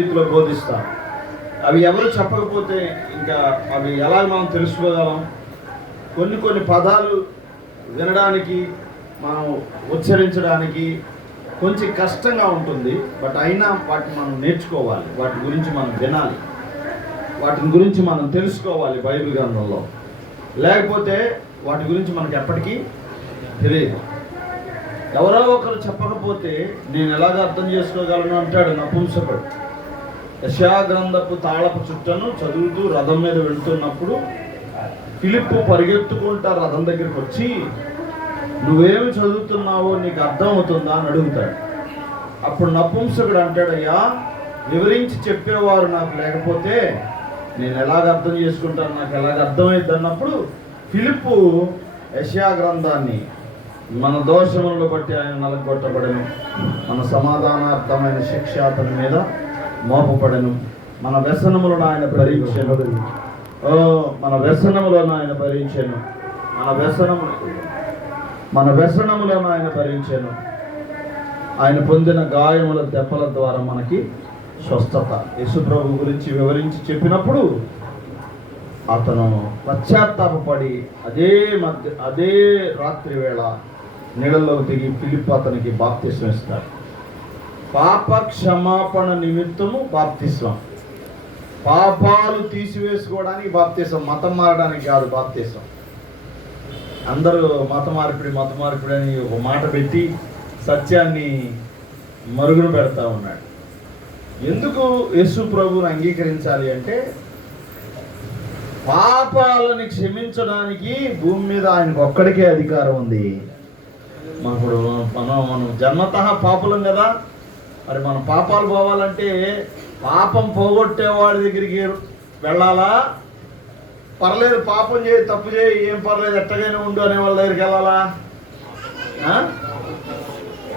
రీతిలో బోధిస్తాం. అవి ఎవరు చెప్పకపోతే ఇంకా అవి ఎలా మనం తెలుసుకోగలం? కొన్ని పదాలు వినడానికి, మనం ఉచ్చరించడానికి కొంచెం కష్టంగా ఉంటుంది. బట్ అయినా వాటిని మనం నేర్చుకోవాలి, వాటి గురించి మనం వినాలి, వాటిని గురించి మనం తెలుసుకోవాలి బైబిల్ గ్రంథంలో. లేకపోతే వాటి గురించి మనకు ఎప్పటికీ తెలియదు. ఎవరో ఒకరు చెప్పకపోతే నేను ఎలాగ అర్థం చేసుకోగలను అంటాడు నపుంసకుడు. యెషయా గ్రంథపు తాళపు చుట్టను చదువుతూ రథం మీద వెళుతున్నప్పుడు ఫిలిప్పు పరిగెత్తుకుంటా రథం దగ్గరికి వచ్చి, నువ్వేమి చదువుతున్నావో నీకు అర్థం అవుతుందా అని అడుగుతాడు. అప్పుడు నపుంసకుడు అంటాడు, అయ్యా వివరించి చెప్పేవారు నాకు లేకపోతే నేను ఎలాగ అర్థం చేసుకుంటాను, నాకు ఎలాగ అర్థమైద్ది అన్నప్పుడు ఫిలిప్పు యెషయా గ్రంథాన్ని, మన దోషములను బట్టి ఆయన నలగొట్టబడను, మన సమాధానార్థమైన శిక్ష అతని మీద మోపబడను, మన వ్యసనములను ఆయన భరించెను, మన వ్యసనములను ఆయన భరించెను, మన వ్యసనములను ఆయన భరించెను, ఆయన పొందిన గాయముల దెబ్బల ద్వారా మనకి స్వస్థత. యేసుప్రభు గురించి వివరించి చెప్పినప్పుడు అతను పశ్చాత్తాపడి అదే రాత్రి వేళ నీళ్ళలోకి దిగి ఫిలిప్పు అతనికి బాప్తిస్మం ఇస్తాడు. పాప క్షమాపణ నిమిత్తము బాప్తిస్మం, పాపాలు తీసివేసుకోవడానికి బాప్తిస్మం, మతం మారడానికి కాదు బాప్తిస్మం. అందరూ మత మార్పిడి అని ఒక మాట పెట్టి సత్యాన్ని మరుగున పెడతా ఉన్నాడు. ఎందుకు యేసు ప్రభువుని అంగీకరించాలి అంటే, పాపాలని క్షమించడానికి భూమి మీద ఆయనకు ఒక్కడికే అధికారం ఉంది. మనం జన్మతః పాపులం కదా. మరి మన పాపాలు పోవాలంటే పాపం పోగొట్టేవాడి దగ్గరికి వెళ్ళాలా? పర్లేదు పాపం చేయి, తప్పు చేయి, ఏం పర్లేదు ఎట్టగానే ఉండు అనే వాళ్ళ దగ్గరికి వెళ్ళాలా?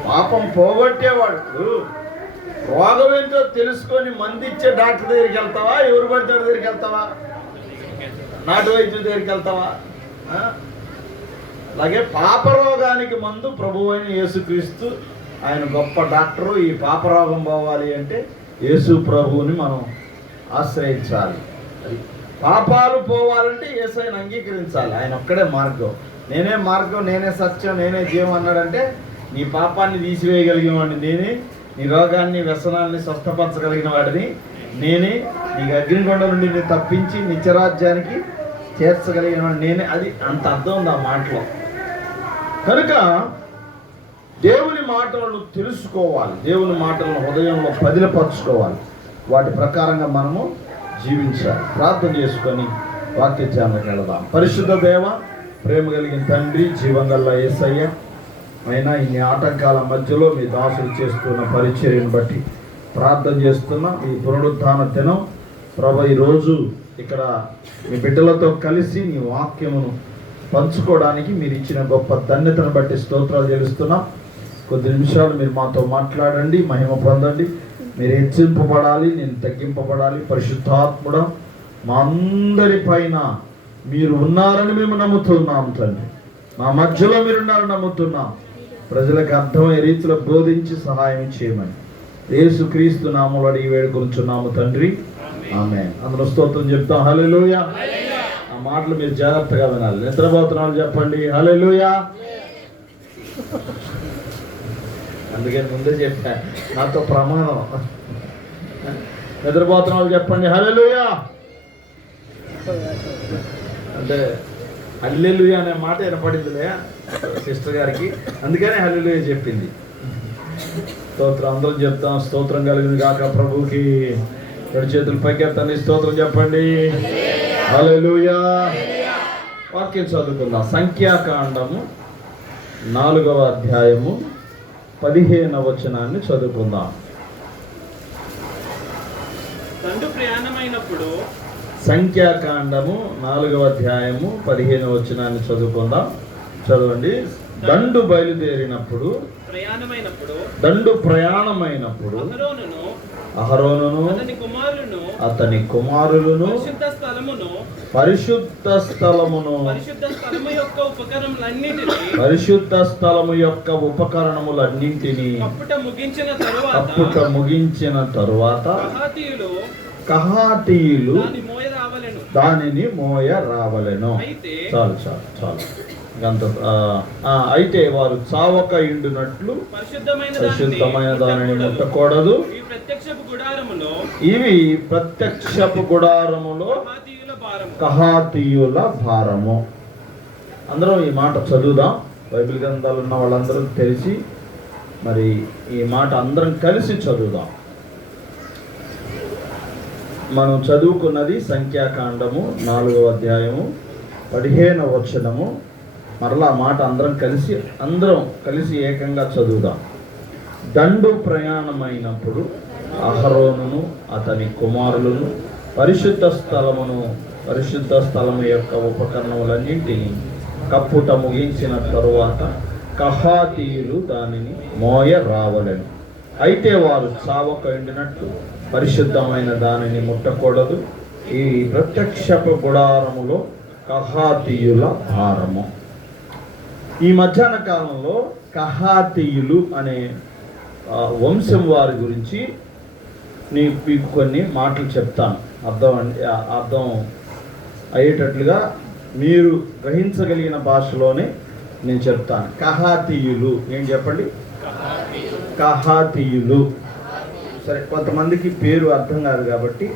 పాపం పోగొట్టేవాడు రోగం ఏంటో తెలుసుకొని మంది ఇచ్చే డాక్టర్ దగ్గరికి వెళ్తావా? ఎవరు పడితే దగ్గరికి వెళ్తావా? నాటు వైద్యుడి దగ్గరికి వెళ్తావా? అలాగే పాపరోగానికి మందు ప్రభువు అయిన యేసుక్రీస్తు, ఆయన గొప్ప డాక్టరు. ఈ పాపరోగం పోవాలి అంటే యేసు ప్రభువుని మనం ఆశ్రయించాలి. పాపాలు పోవాలంటే యేసుని అంగీకరించాలి. ఆయన ఒక్కడే మార్గం. నేనే మార్గం, నేనే సత్యం, నేనే జీవం అన్నాడంటే నీ పాపాన్ని తీసివేయగలిగిన వాడిని నేనే, నీ రోగాన్ని వ్యసనాన్ని స్వస్థపరచగలిగిన వాడిని నేనే, నీకు అగ్నికొండ నుండి నేను తప్పించి నిత్యరాజ్యానికి చేర్చగలిగిన వాడిని నేనే. అది అంత అర్థం ఉంది ఆ మాటలో. కనుక దేవుని మాటలను తెలుసుకోవాలి, దేవుని మాటలను హృదయంలో పదిలపరచుకోవాలి, వాటి ప్రకారంగా మనము జీవించాలి. ప్రార్థన చేసుకొని వాక్య ధ్యానంలోకి వెళదాం. పరిశుద్ధ దేవ, ప్రేమ కలిగిన తండ్రి, జీవంగల్ల యేసయ్య, అయినా ఇన్ని ఆటంకాల మధ్యలో మీ దాసులు చేస్తున్న పరిచర్యను బట్టి ప్రార్థన చేస్తున్నా. ఈ పునరుత్థాన దినం ప్రభు ఈరోజు ఇక్కడ మీ బిడ్డలతో కలిసి నీ వాక్యమును పంచుకోవడానికి మీరు ఇచ్చిన గొప్ప ధన్యతను బట్టి స్తోత్రాలు చెల్లిస్తున్నా. కొద్ది నిమిషాలు మీరు మాతో మాట్లాడండి, మహిమ పొందండి. మీరు హెచ్చింపబడాలి, నేను తగ్గింపబడాలి. పరిశుద్ధాత్ముడ, మా అందరి పైన మీరు ఉన్నారని మేము నమ్ముతున్నాం తండ్రి. మా మధ్యలో మీరున్నారని నమ్ముతున్నాం. ప్రజలకు అర్థమయ్యే రీతిలో బోధించి సహాయం చేయమని యేసుక్రీస్తు నామములో అడిగి వేడుకొనుచున్నాము తండ్రి, ఆమేన్. అందరూ స్తోత్రం చెప్తాం. హల్లెలూయా. ఆ మాటలు మీరు జాగ్రత్తగా వినాలి. నిద్రపోతున్నారు చెప్పండి హల్లెలూయా. అందుకని ముందే చెప్పా, నాతో ప్రమాణం. నిద్రపోతున్నారు చెప్పండి హల్లెలూయా. అంటే హల్లెలూయా అనే మాట వినపడిందిలే సిస్టర్ గారికి, అందుకనే హల్లెలూయా చెప్పింది. స్తోత్రం అందరం చెప్తాం. స్తోత్రం కలిగింది కాక ప్రభువుకి. రెండు చేతులు పైకెత్తండి, స్తోత్రం చెప్పండి హల్లెలూయా. వాక్యం చదువుకుందాం. సంఖ్యాకాండము 4వ అధ్యాయము 15వ వచనాన్ని చదువుకుందాం. సంఖ్యాకాండము 4వ అధ్యాయము 15వ వచనాన్ని చదువుకుందాం. చదవండి. దండు బయలుదేరినప్పుడు, దండు ప్రయాణమైనప్పుడు అహరోనును అతని కుమారులను పరిశుద్ధ స్థలమును పరిశుద్ధ స్థలము యొక్క ఉపకరణములన్నింటినీ కప్పుట ముగించిన తరువాత కహాతీయులు దానిని మోయ రావలెను. చాలు చాలు చాలు. అయితే వారు చావక ఇండునట్లు పరిశుద్ధమైన దానిని ముట్టకూడదు. ఇవి ప్రత్యక్షపు గుడారములో కహాతీయుల భారము. అందరం ఈ మాట చదువుదాం. బైబిల్ గ్రంథాలు ఉన్న వాళ్ళందరూ తెలిసి మరి ఈ మాట అందరం కలిసి చదువుదాం. మనం చదువుకున్నది సంఖ్యాకాండము 4వ అధ్యాయము 15వ వచనము. మరలా మాట అందరం కలిసి ఏకంగా చదువుదాం. దండు ప్రయాణమైనప్పుడు అహరోనును అతని కుమారులను పరిశుద్ధ స్థలము యొక్క ఉపకరణములన్నింటినీ కప్పుట ముగించిన తరువాత కహాతీయులు దానిని మోయ రావలెను. అయితే వారు చావక ఎండినట్లు పరిశుద్ధమైన దానిని ముట్టకూడదు. ఈ ప్రత్యక్షపు గుడారములో కహాతీయుల భారము. ఈ మధ్యాహ్న కాలంలో కహాతీయులు అనే వంశం వారి గురించి మీకు కొన్ని మాటలు చెప్తాను. అర్థం అయ్యేటట్లుగా మీరు గ్రహించగలిగిన భాషలోనే నేను చెప్తాను. కహాతీయులు ఏం చెప్పండి? కహాతీయులు. సరే, కొంతమందికి పేరు అర్థం కాదు కాబట్టి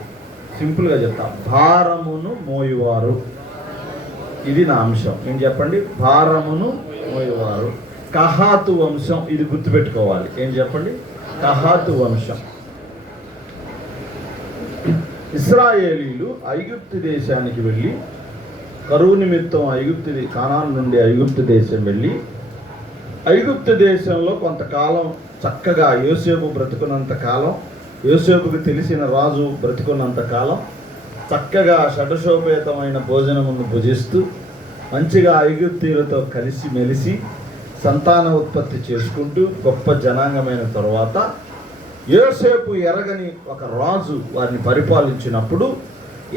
సింపుల్గా చెప్తాం. భారమును మోయువారు. ఇది నా అంశం. ఏం చెప్పండి? భారమును మోయువారు. కహాతు వంశం. ఇది గుర్తుపెట్టుకోవాలి. ఏం చెప్పండి? కహాతు వంశం. ఇశ్రాయేలీలు ఐగుప్తు దేశానికి వెళ్ళి కరువు నిమిత్తం కానాను నుండి ఐగుప్తు దేశం వెళ్ళి ఐగుప్తు దేశంలో కొంతకాలం చక్కగా యోసేపు బ్రతుకున్నంత కాలం, యోసేపుకు తెలిసిన రాజు బ్రతుకున్నంత కాలం చక్కగా షడ్షోపేతమైన భోజనమును భుజిస్తూ మంచిగా ఐగుప్తీయులతో కలిసి మెలిసి సంతాన ఉత్పత్తి చేసుకుంటూ గొప్ప జనాంగమైన తరువాత యోసేపు ఎరగని ఒక రాజు వారిని పరిపాలించినప్పుడు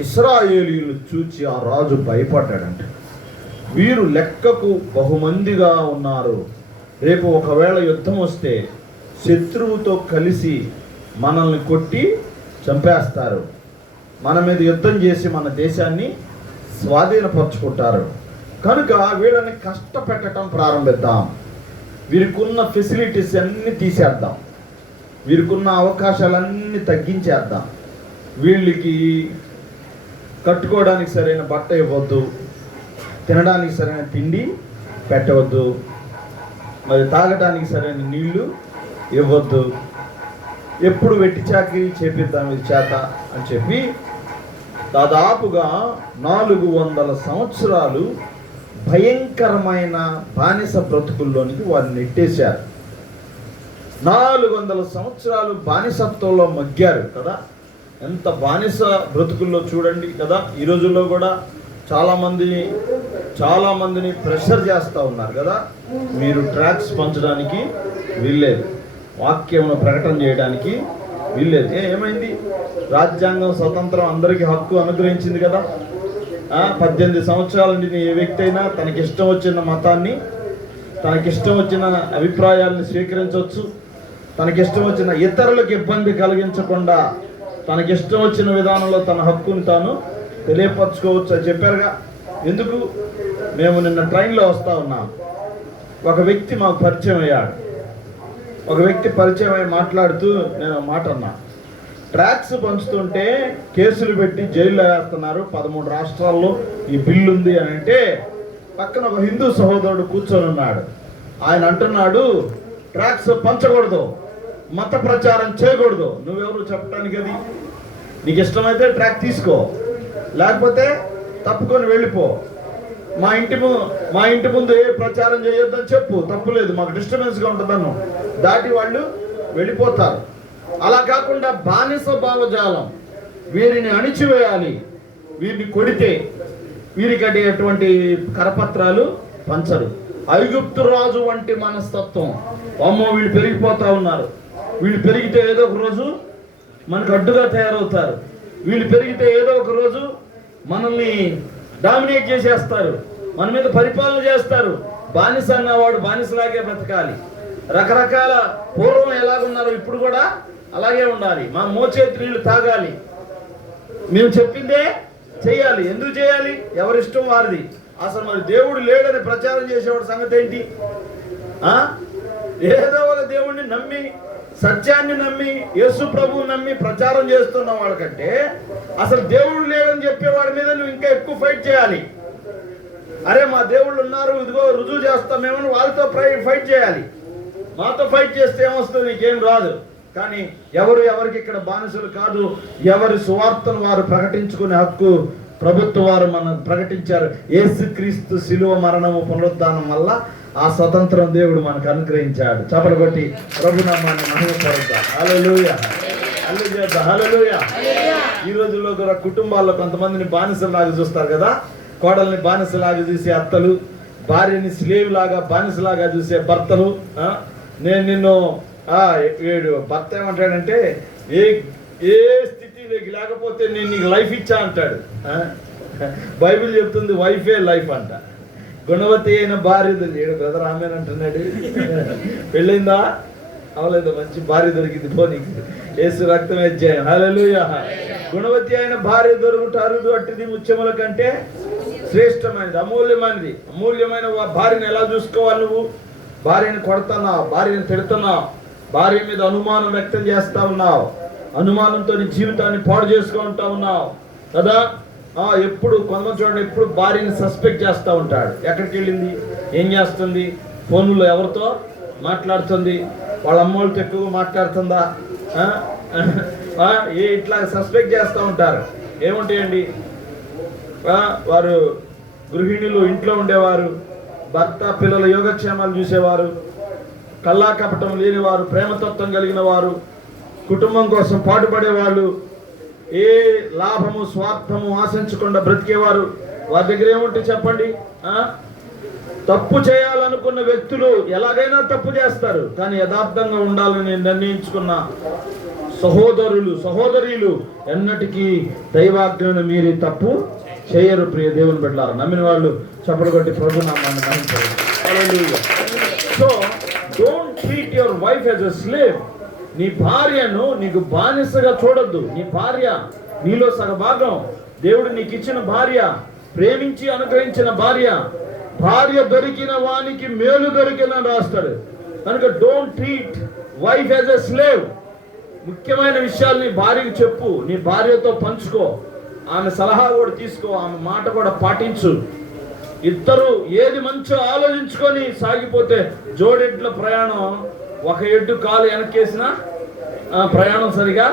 ఇశ్రాయేలీయులు చూచి ఆ రాజు భయపడ్డాడంట. వీరు లెక్కకు బహుమందిగా ఉన్నారు, రేపు ఒకవేళ యుద్ధం వస్తే శత్రువుతో కలిసి మనల్ని కొట్టి చంపేస్తారు, మన మీద యుద్ధం చేసి మన దేశాన్ని స్వాధీనపరుచుకుంటారు, కనుక వీళ్ళని కష్టపెట్టడం ప్రారంభిద్దాం, వీరికున్న ఫెసిలిటీస్ అన్నీ తీసేద్దాం, వీరికున్న అవకాశాలన్నీ తగ్గించేద్దాం, వీళ్ళకి కట్టుకోవడానికి సరైన బట్ట ఇవ్వద్దు, తినడానికి సరైన తిండి పెట్టవద్దు, మరి తాగడానికి సరైన నీళ్లు ఇవ్వద్దు, ఎప్పుడు వెట్టి చాకిరీ చేపిద్దాం ఇది చేత అని చెప్పి దాదాపుగా 400 సంవత్సరాలు భయంకరమైన బానిస బ్రతుకుల్లోనికి వారిని నెట్టేశారు. 400 సంవత్సరాలు బానిసత్వంలో మగ్గారు కదా. ఎంత బానిస బ్రతుకుల్లో చూడండి కదా. ఈ రోజుల్లో కూడా చాలామందిని ప్రెషర్ చేస్తూ ఉన్నారు కదా. మీరు ట్రాక్స్ పంచడానికి వీల్లేదు, వాక్యమును ప్రకటన చేయడానికి వీల్లేదు. ఏమైంది? రాజ్యాంగం స్వతంత్రం అందరికీ హక్కు అనుగ్రహించింది కదా. 18 సంవత్సరాల నుండి ఏ వ్యక్తి అయినా తనకిష్టం వచ్చిన మతాన్ని, తనకిష్టం వచ్చిన అభిప్రాయాలను స్వీకరించవచ్చు, తనకిష్టం వచ్చిన ఇతరులకు ఇబ్బంది కలిగించకుండా తనకిష్టం వచ్చిన విధానంలో తన హక్కుని తాను తెలియపరచుకోవచ్చు అని చెప్పారుగా. ఎందుకు? మేము నిన్న ట్రైన్లో వస్తూ ఉన్నాం, ఒక వ్యక్తి మాకు పరిచయం అయ్యాడు. ఒక వ్యక్తి పరిచయం అయ్యి మాట్లాడుతూ నేను మాట అన్నా, ట్రాక్స్ పంచుతుంటే కేసులు పెట్టి జైల్లో వేస్తున్నారు, 13 రాష్ట్రాల్లో ఈ బిల్లు ఉంది అని అంటే పక్కన ఒక హిందూ సహోదరుడు కూర్చొని ఉన్నాడు. ఆయన అంటున్నాడు, ట్రాక్స్ పంచకూడదు, మత ప్రచారం చేయకూడదు. నువ్వెవరు చెప్పడానికి? అది నీకు ఇష్టమైతే ట్రాక్ తీసుకో, లేకపోతే తప్పుకొని వెళ్ళిపో. మా ఇంటి ముందు ఏ ప్రచారం చేయొద్దని చెప్పు, తప్పులేదు, మాకు డిస్టర్బెన్స్గా ఉంటుందన్ను దాటి వాళ్ళు వెళ్ళిపోతారు. అలా కాకుండా బానిస భావజాలం, వీరిని అణిచివేయాలి, వీరిని కొడితే వీరికి అటువంటి కరపత్రాలు పంచరు. ఐగుప్తు రాజు వంటి మనస్తత్వం. అమ్మో వీళ్ళు పెరిగిపోతూ ఉన్నారు, వీళ్ళు పెరిగితే ఏదో ఒక రోజు మనకు అడ్డుగా తయారవుతారు. వీళ్ళు పెరిగితే ఏదో ఒక రోజు మనల్ని డామినేట్ చేసేస్తారు, మన మీద పరిపాలన చేస్తారు. బానిస అన్నవాడు బానిసలాగే బ్రతకాలి. రకరకాల పూర్వం ఎలాగున్నారో ఇప్పుడు కూడా అలాగే ఉండాలి. మా మోచేతి నీళ్లు తాగాలి, మేము చెప్పిందే చేయాలి. ఎందుకు చేయాలి? ఎవరిష్టం వారిది. అసలు మరి దేవుడు లేడని ప్రచారం చేసేవాడు సంగతి ఏంటి? ఏదో ఒక దేవుడిని నమ్మి, సత్యాన్ని నమ్మి, యేసు ప్రభువు నమ్మి ప్రచారం చేస్తున్న వాళ్ళకంటే అసలు దేవుడు లేడని చెప్పేవాడి మీద నువ్వు ఇంకా ఎక్కువ ఫైట్ చేయాలి. అరే మా దేవుళ్ళు ఉన్నారు, ఇదిగో రుజువు చేస్తామేమని వాళ్ళతో ఫైట్ చేయాలి. మాతో ఫైట్ చేస్తే ఏమొస్తుంది? నీకేం రాదు. కానీ ఎవరికి ఇక్కడ బానిసలు కాదు. ఎవరి సువార్తను వారు ప్రకటించుకునే హక్కు ప్రభుత్వం వారు మనం ప్రకటించారు. యేసుక్రీస్తు శిలువ మరణము పునరుద్ధానం వల్ల ఆ స్వతంత్రం దేవుడు మనకు అనుగ్రహించాడు. చప్పలు కొట్టి ప్రభునామాన్ని మహిమపరుద్దాం. హల్లెలూయా, హల్లెలూయా, హల్లెలూయా. ఈ రోజుల్లో కూడా కుటుంబాల్లో కొంతమందిని బానిసలాగా చూస్తారు కదా. కోడల్ని బానిసలాగా చూసే అత్తలు, భార్యని స్లేవ్ లాగా బానిసలాగా చూసే భర్తలు. నేను నిన్ను వీడు భర్త ఏమంటాడంటే ఏ స్థితిలోకి లేకపోతే నేను నీకు లైఫ్ ఇచ్చా అంటాడు. బైబిల్ చెప్తుంది వైఫే లైఫ్ అంట. గుణవతి అయిన భార్య ఏడు బ్రదర్ ఆమెను అంటున్నాడు. పెళ్ళైందా? అవలేదు, మంచి భార్య దొరికింది పోనీకి, యేసు రక్తం ఇచ్చాను. హల్లెలూయా. గుణవతి అయిన భార్య దొరుకుట అరుదు, అట్టిది ముత్యముల కంటే శ్రేష్టమైనది, అమూల్యమైనది. అమూల్యమైన భార్యను ఎలా చూసుకోవాలి? నువ్వు భార్యను కొడుతున్నావు, భార్యను తిడుతున్నావు, భార్య మీద అనుమానం వ్యక్తం చేస్తా ఉన్నావు, అనుమానంతో నీ జీవితాన్ని పాడు చేసుకుంటా ఉన్నావు కదా. ఎప్పుడు కొంతమంది చూడండి, ఎప్పుడు భార్యని సస్పెక్ట్ చేస్తూ ఉంటాడు. ఎక్కడికి వెళ్ళింది, ఏం చేస్తుంది, ఫోన్లో ఎవరితో మాట్లాడుతుంది, వాళ్ళ అమ్మోళ్ళతో ఎక్కువగా మాట్లాడుతుందా, ఇట్లా సస్పెక్ట్ చేస్తూ ఉంటారు. ఏముంటాయండి, వారు గృహిణులు, ఇంట్లో ఉండేవారు, భర్త పిల్లల యోగక్షేమాలు చూసేవారు, కల్లా కపటం లేనివారు, ప్రేమతత్వం కలిగిన వారు, కుటుంబం కోసం పాటుపడేవాళ్ళు, ఏ లాభము స్వార్థము ఆశించకుండా బ్రతికేవారు. వారి దగ్గర ఏముంటే చెప్పండి? తప్పు చేయాలనుకున్న వ్యక్తులు ఎలాగైనా తప్పు చేస్తారు, కానీ యథార్థంగా ఉండాలని నిర్ణయించుకున్న సహోదరులు సహోదరీలు ఎన్నటికీ దైవాజ్ఞను మీరి తప్పు చేయరు. ప్రియ దేవుని బిడ్డలారా, నమ్మిన వాళ్ళు చప్పలు కొట్టి ప్రభు నామాన్ని మహించారు. So don't treat your wife as a slave. నీ భార్యను నీకు బానిసగా చూడొద్దు. నీ భార్య నీలో సగభాగం. దేవుడు నీకు ఇచ్చిన భార్య, ప్రేమించి అనుగ్రహించిన భార్య. భార్య దొరికిన వానికి మేలు దొరికిన రాస్తాడు. కనుక don't treat wife as a slave. ముఖ్యమైన విషయాలు నీ భార్యకు చెప్పు, నీ భార్యతో పంచుకో, ఆమె సలహా కూడా తీసుకో, ఆమె మాట కూడా పాటించు. ఇద్దరు ఏది మంచో ఆలోచించుకొని సాగిపోతే జోడెడ్ల ప్రయాణం, ఒక ఎడ్డు కాలు వెనక్కేసినా ప్రయాణం సరిగా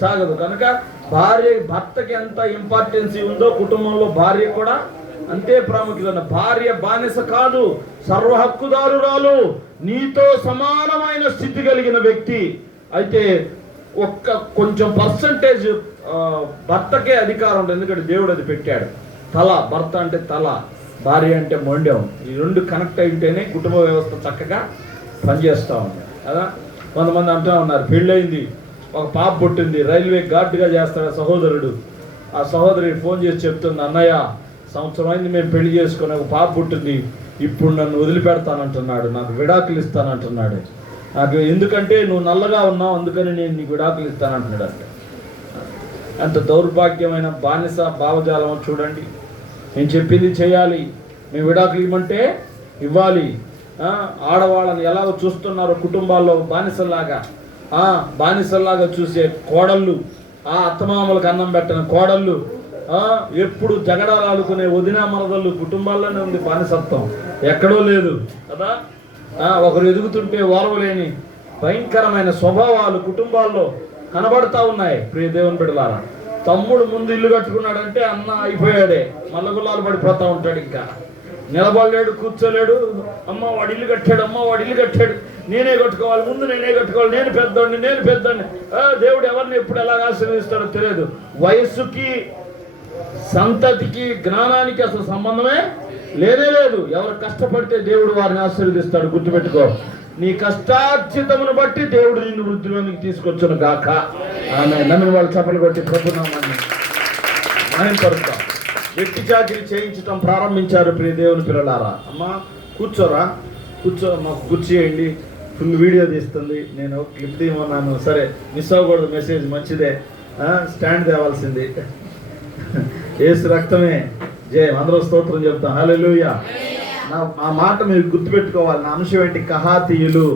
సాగదు. కనుక భార్య భర్తకి ఎంత ఇంపార్టెన్సీ ఉందో కుటుంబంలో భార్య కూడా అంతే ప్రాముఖ్యత. భార్య బానిస కాదు, సర్వ హక్కుదారురాలు, నీతో సమానమైన స్థితి కలిగిన వ్యక్తి. అయితే కొంచెం పర్సంటేజ్ భర్తకే అధికారం ఉంటుంది, ఎందుకంటే దేవుడు అది పెట్టాడు. తల, భర్త అంటే తల, భార్య అంటే మొండెం. ఈ రెండు కనెక్ట్ అయితేనే కుటుంబ వ్యవస్థ చక్కగా పనిచేస్తూ ఉంది కదా. కొంతమంది అంటూ ఉన్నారు, పెళ్ళయింది, ఒక పాప పుట్టింది, రైల్వే గార్డుగా చేస్తాడు సహోదరుడు. ఆ సహోదరి ఫోన్ చేసి చెప్తుంది, అన్నయ్య సంవత్సరం అయింది మేము పెళ్లి చేసుకుని, ఒక పాప పుట్టింది, ఇప్పుడు నన్ను వదిలిపెడతానంటున్నాడు, నాకు విడాకులు ఇస్తానంటున్నాడు. నాకు ఎందుకంటే నువ్వు నల్లగా ఉన్నావు, అందుకని నేను నీకు విడాకులు ఇస్తానంటున్నాడు. అంటే అంత దౌర్భాగ్యమైన బానిస భావజాలం చూడండి. నేను చెప్పింది చేయాలి, మేము విడాకులు ఇవ్వమంటే ఇవ్వాలి. ఆడవాళ్ళని ఎలాగో చూస్తున్నారో కుటుంబాల్లో బానిసల్లాగా చూసే కోడళ్ళు, అత్తమామలకు అన్నం పెట్టిన కోడళ్ళు, ఎప్పుడు జగడాలు ఆడుకునే వదినా మరదళ్ళు, కుటుంబాల్లోనే ఉంది బానిసత్వం, ఎక్కడో లేదు కదా. ఒకరు ఎదుగుతుంటే ఓర్వలేని భయంకరమైన స్వభావాలు కుటుంబాల్లో కనబడతా ఉన్నాయి. ప్రియ దేవుని బిడ్డలారా, తమ్ముడు ముందు ఇల్లు కట్టుకున్నాడంటే అన్న అయిపోయాడే, మల్లగుల్లాలు పడిపోతూ ఉంటాడు, ఇంకా నిలబడలేడు, కూర్చోలేడు. అమ్మ వాడు ఇల్లు కట్టాడు, అమ్మ వాడు ఇల్లు కట్టాడు, నేనే కట్టుకోవాలి, ముందు నేనే కట్టుకోవాలి, నేను పెద్దోడిని. దేవుడు ఎవరిని ఎప్పుడు ఎలా ఆశీర్వదిస్తాడో తెలియదు. వయస్సుకి సంతతికి జ్ఞానానికి అసలు సంబంధమే లేనే లేదు. ఎవరు కష్టపడితే దేవుడు వారిని ఆశీర్వదిస్తాడు. గుర్తుపెట్టుకో, నీ కష్టార్జితమును బట్టి దేవుడు నిన్ను వృద్ధిలోనికి తీసుకొచ్చును గాక. ఆమె నమ్మిన వాళ్ళు చప్పలు కొట్టి ప్రభునామాన్ని మహిమపరుస్తాం. వ్యక్తి చాకిరి చేయించటం ప్రారంభించారు ప్రియ దేవుని పిల్లలారా. అమ్మా కూర్చోరా, మాకు కూర్చేయండి. ఫుల్ వీడియో తీస్తుంది. నేను క్లిప్ తీయమన్నాను, సరే మిస్ అవ్వకూడదు, మెసేజ్ మంచిదే, స్టాండ్ తేవాల్సింది. యేసు రక్తమే జయం. అందరూ స్తోత్రం చెప్తాం. హల్లెలూయా. ఆ మాట మీరు గుర్తుపెట్టుకోవాలి. నా అంశం ఏంటి? కహాతీయులు,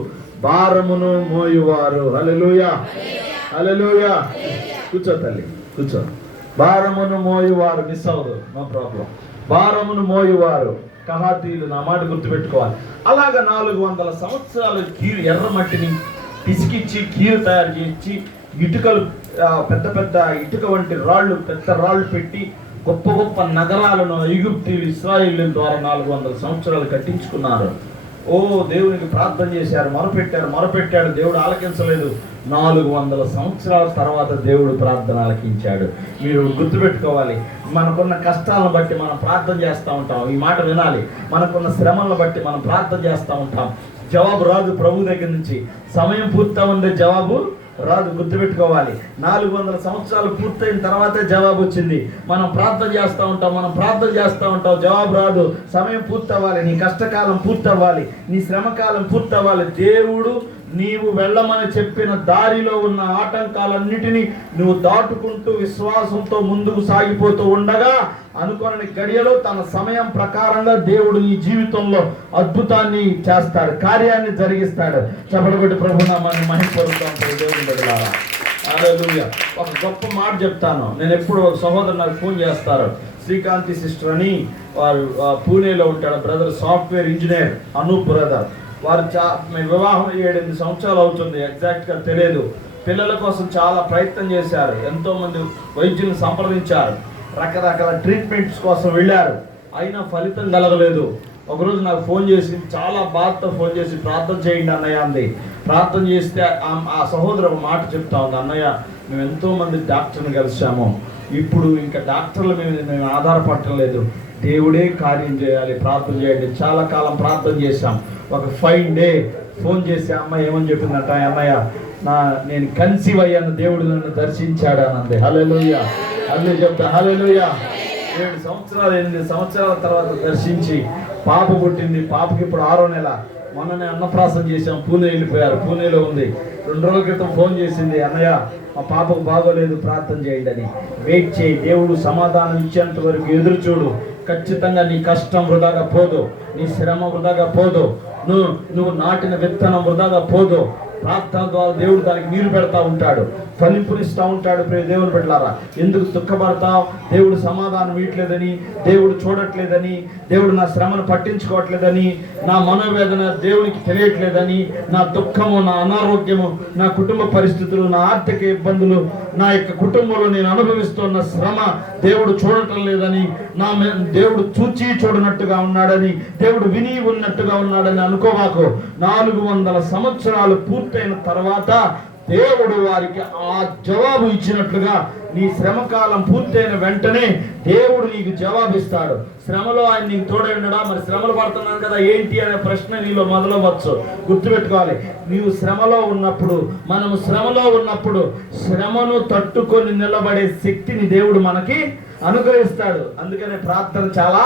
భారమును మోయువారు. హల్లెలూయా, హల్లెలూయా. కూర్చో తల్లి, కూర్చో. భారమును మోయువారు, మిస్ అవ్వదు, నో ప్రాబ్లం. భారమును మోయువారు కహాతీయులు, నా మాట గుర్తుపెట్టుకోవాలి. అలాగా 400 సంవత్సరాలు కీరు ఎర్రమట్టిని పిసికిచ్చి కీరు తయారు చేసి ఇటుకలు, పెద్ద పెద్ద ఇటుక వంటి రాళ్ళు, పెద్ద రాళ్ళు పెట్టి గొప్ప గొప్ప నగరాలను ఈజిప్టీయులు, ఇశ్రాయేలీయుల ద్వారా 400 సంవత్సరాలు కట్టించుకున్నారు. ఓ దేవునికి ప్రార్థన చేశారు, మొరపెట్టాడు, దేవుడు ఆలకించలేదు. 400 సంవత్సరాల తర్వాత దేవుడు ప్రార్థన ఆలకించాడు. మీరు గుర్తుపెట్టుకోవాలి, మనకున్న కష్టాలను బట్టి మనం ప్రార్థన చేస్తూ ఉంటాం. ఈ మాట వినాలి. మనకున్న శ్రమలను బట్టి మనం ప్రార్థన చేస్తూ ఉంటాం. జవాబు రాదు ప్రభు దగ్గర నుంచి. సమయం పూర్తి ఉండే జవాబు రాదు, గుర్తుపెట్టుకోవాలి. 400 సంవత్సరాలు పూర్తయిన తర్వాతే జవాబు వచ్చింది. మనం ప్రార్థన చేస్తూ ఉంటాం, జవాబు రాదు. సమయం పూర్తి అవ్వాలి, నీ కష్టకాలం పూర్తి అవ్వాలి, నీ శ్రమకాలం పూర్తి అవ్వాలి. దేవుడు నీవు వెళ్ళమని చెప్పిన దారిలో ఉన్న ఆటంకాలన్నిటినీ నువ్వు దాటుకుంటూ విశ్వాసంతో ముందుకు సాగిపోతూ ఉండగా అనుకోని గడియలో తన సమయం ప్రకారంగా దేవుడు నీ జీవితంలో అద్భుతాన్ని చేస్తాడు, కార్యాన్ని జరిగిస్తాడు. చెప్పబడి ప్రభునామాన్ని మహిమపరుస్తాం దేవుని బిడ్డలారా. హల్లెలూయా. ఒక గొప్ప మాట చెప్తాను. నేను ఎప్పుడు ఒక సహోదరు నాకు ఫోన్ చేస్తారు, శ్రీకాంతి సిస్టర్ అని, వారు పూణేలో ఉంటాడు, brother software engineer, Anoop brother. వారు వివాహం 7-8 సంవత్సరాలు అవుతుంది, ఎగ్జాక్ట్గా తెలియదు. పిల్లల కోసం చాలా ప్రయత్నం చేశారు, ఎంతోమంది వైద్యులను సంప్రదించారు, రకరకాల ట్రీట్మెంట్స్ కోసం వెళ్ళారు, అయినా ఫలితం కలగలేదు. ఒకరోజు నాకు ఫోన్ చేసి, చాలా బాధతో ఫోన్ చేసి, ప్రార్థన చేయండి అన్నయ్య అంది. ప్రార్థన చేస్తే ఆ సహోదరు ఒక మాట చెప్తా ఉంది, అన్నయ్య మేము ఎంతోమంది డాక్టర్ని కలిసాము, ఇప్పుడు ఇంకా డాక్టర్ల మీద మేము ఆధారపడలేదు, దేవుడే కార్యం చేయాలి, ప్రార్థన చేయండి. చాలా కాలం ప్రార్థన చేశాం. ఒక 5 డే ఫోన్ చేసి అమ్మాయి ఏమని చెప్పిందంట, అన్నయ్య నేను కన్సీవ్ అయ్యాను, దేవుడు నన్ను దర్శించాడు అని అంది. హల్లెలూయా. అన్నీ చెప్తా. హల్లెలూయా. 8 సంవత్సరాల తర్వాత దర్శించి పాప పుట్టింది. పాపకి ఇప్పుడు 6వ నెల. మొన్ననే అన్నప్రాసం చేశాం, పూణే వెళ్ళిపోయారు, పూణేలో ఉంది. 2 రోజుల క్రితం ఫోన్ చేసింది, అన్నయ్య మా పాపకు బాగోలేదు, ప్రార్థన చేయండి అని. వెయిట్ చేయి, దేవుడు సమాధానం ఇచ్చేంత వరకు ఎదురు చూడు. ఖచ్చితంగా నీ కష్టం వృధాగా పోదు, నీ శ్రమ వృధాగా పోదు, నువ్వు నాటిన విత్తనం వృధాగా పోదు. ప్రార్థన ద్వారా దేవుడు దానికి నీరు పెడతా ఉంటాడు, ఫలింపునిస్తూ ఉంటాడు. ప్రియ దేవుని బిడ్డలారా, ఎందుకు దుఃఖపడతావు? దేవుడు సమాధానం ఇవ్వట్లేదని, దేవుడు చూడట్లేదని, దేవుడు నా శ్రమను పట్టించుకోవట్లేదని, నా మనోవేదన దేవునికి తెలియట్లేదని, నా దుఃఖము, నా అనారోగ్యము, నా కుటుంబ పరిస్థితులు, నా ఆర్థిక ఇబ్బందులు, నా యొక్క కుటుంబంలో నేను అనుభవిస్తున్న శ్రమ దేవుడు చూడటం లేదని, దేవుడు చూచి చూడనట్టుగా ఉన్నాడని, దేవుడు విని ఉన్నట్టుగా ఉన్నాడని అనుకోవాకు. 400 సంవత్సరాలు పూర్తయిన తర్వాత దేవుడు వారికి ఆ జవాబు ఇచ్చినట్లుగా నీ శ్రమకాలం పూర్తయిన వెంటనే దేవుడు నీకు జవాబిస్తాడు. శ్రమలో ఆయన నీకు తోడై ఉండడా? మరి శ్రమలు పడుతున్నాను కదా ఏంటి అనే ప్రశ్న నీలో మొదలవచ్చు. గుర్తుపెట్టుకోవాలి, నీవు శ్రమలో ఉన్నప్పుడు, మనము శ్రమలో ఉన్నప్పుడు శ్రమను తట్టుకొని నిలబడే శక్తిని దేవుడు మనకి అనుగ్రహిస్తాడు. అందుకనే ప్రార్థన చాలా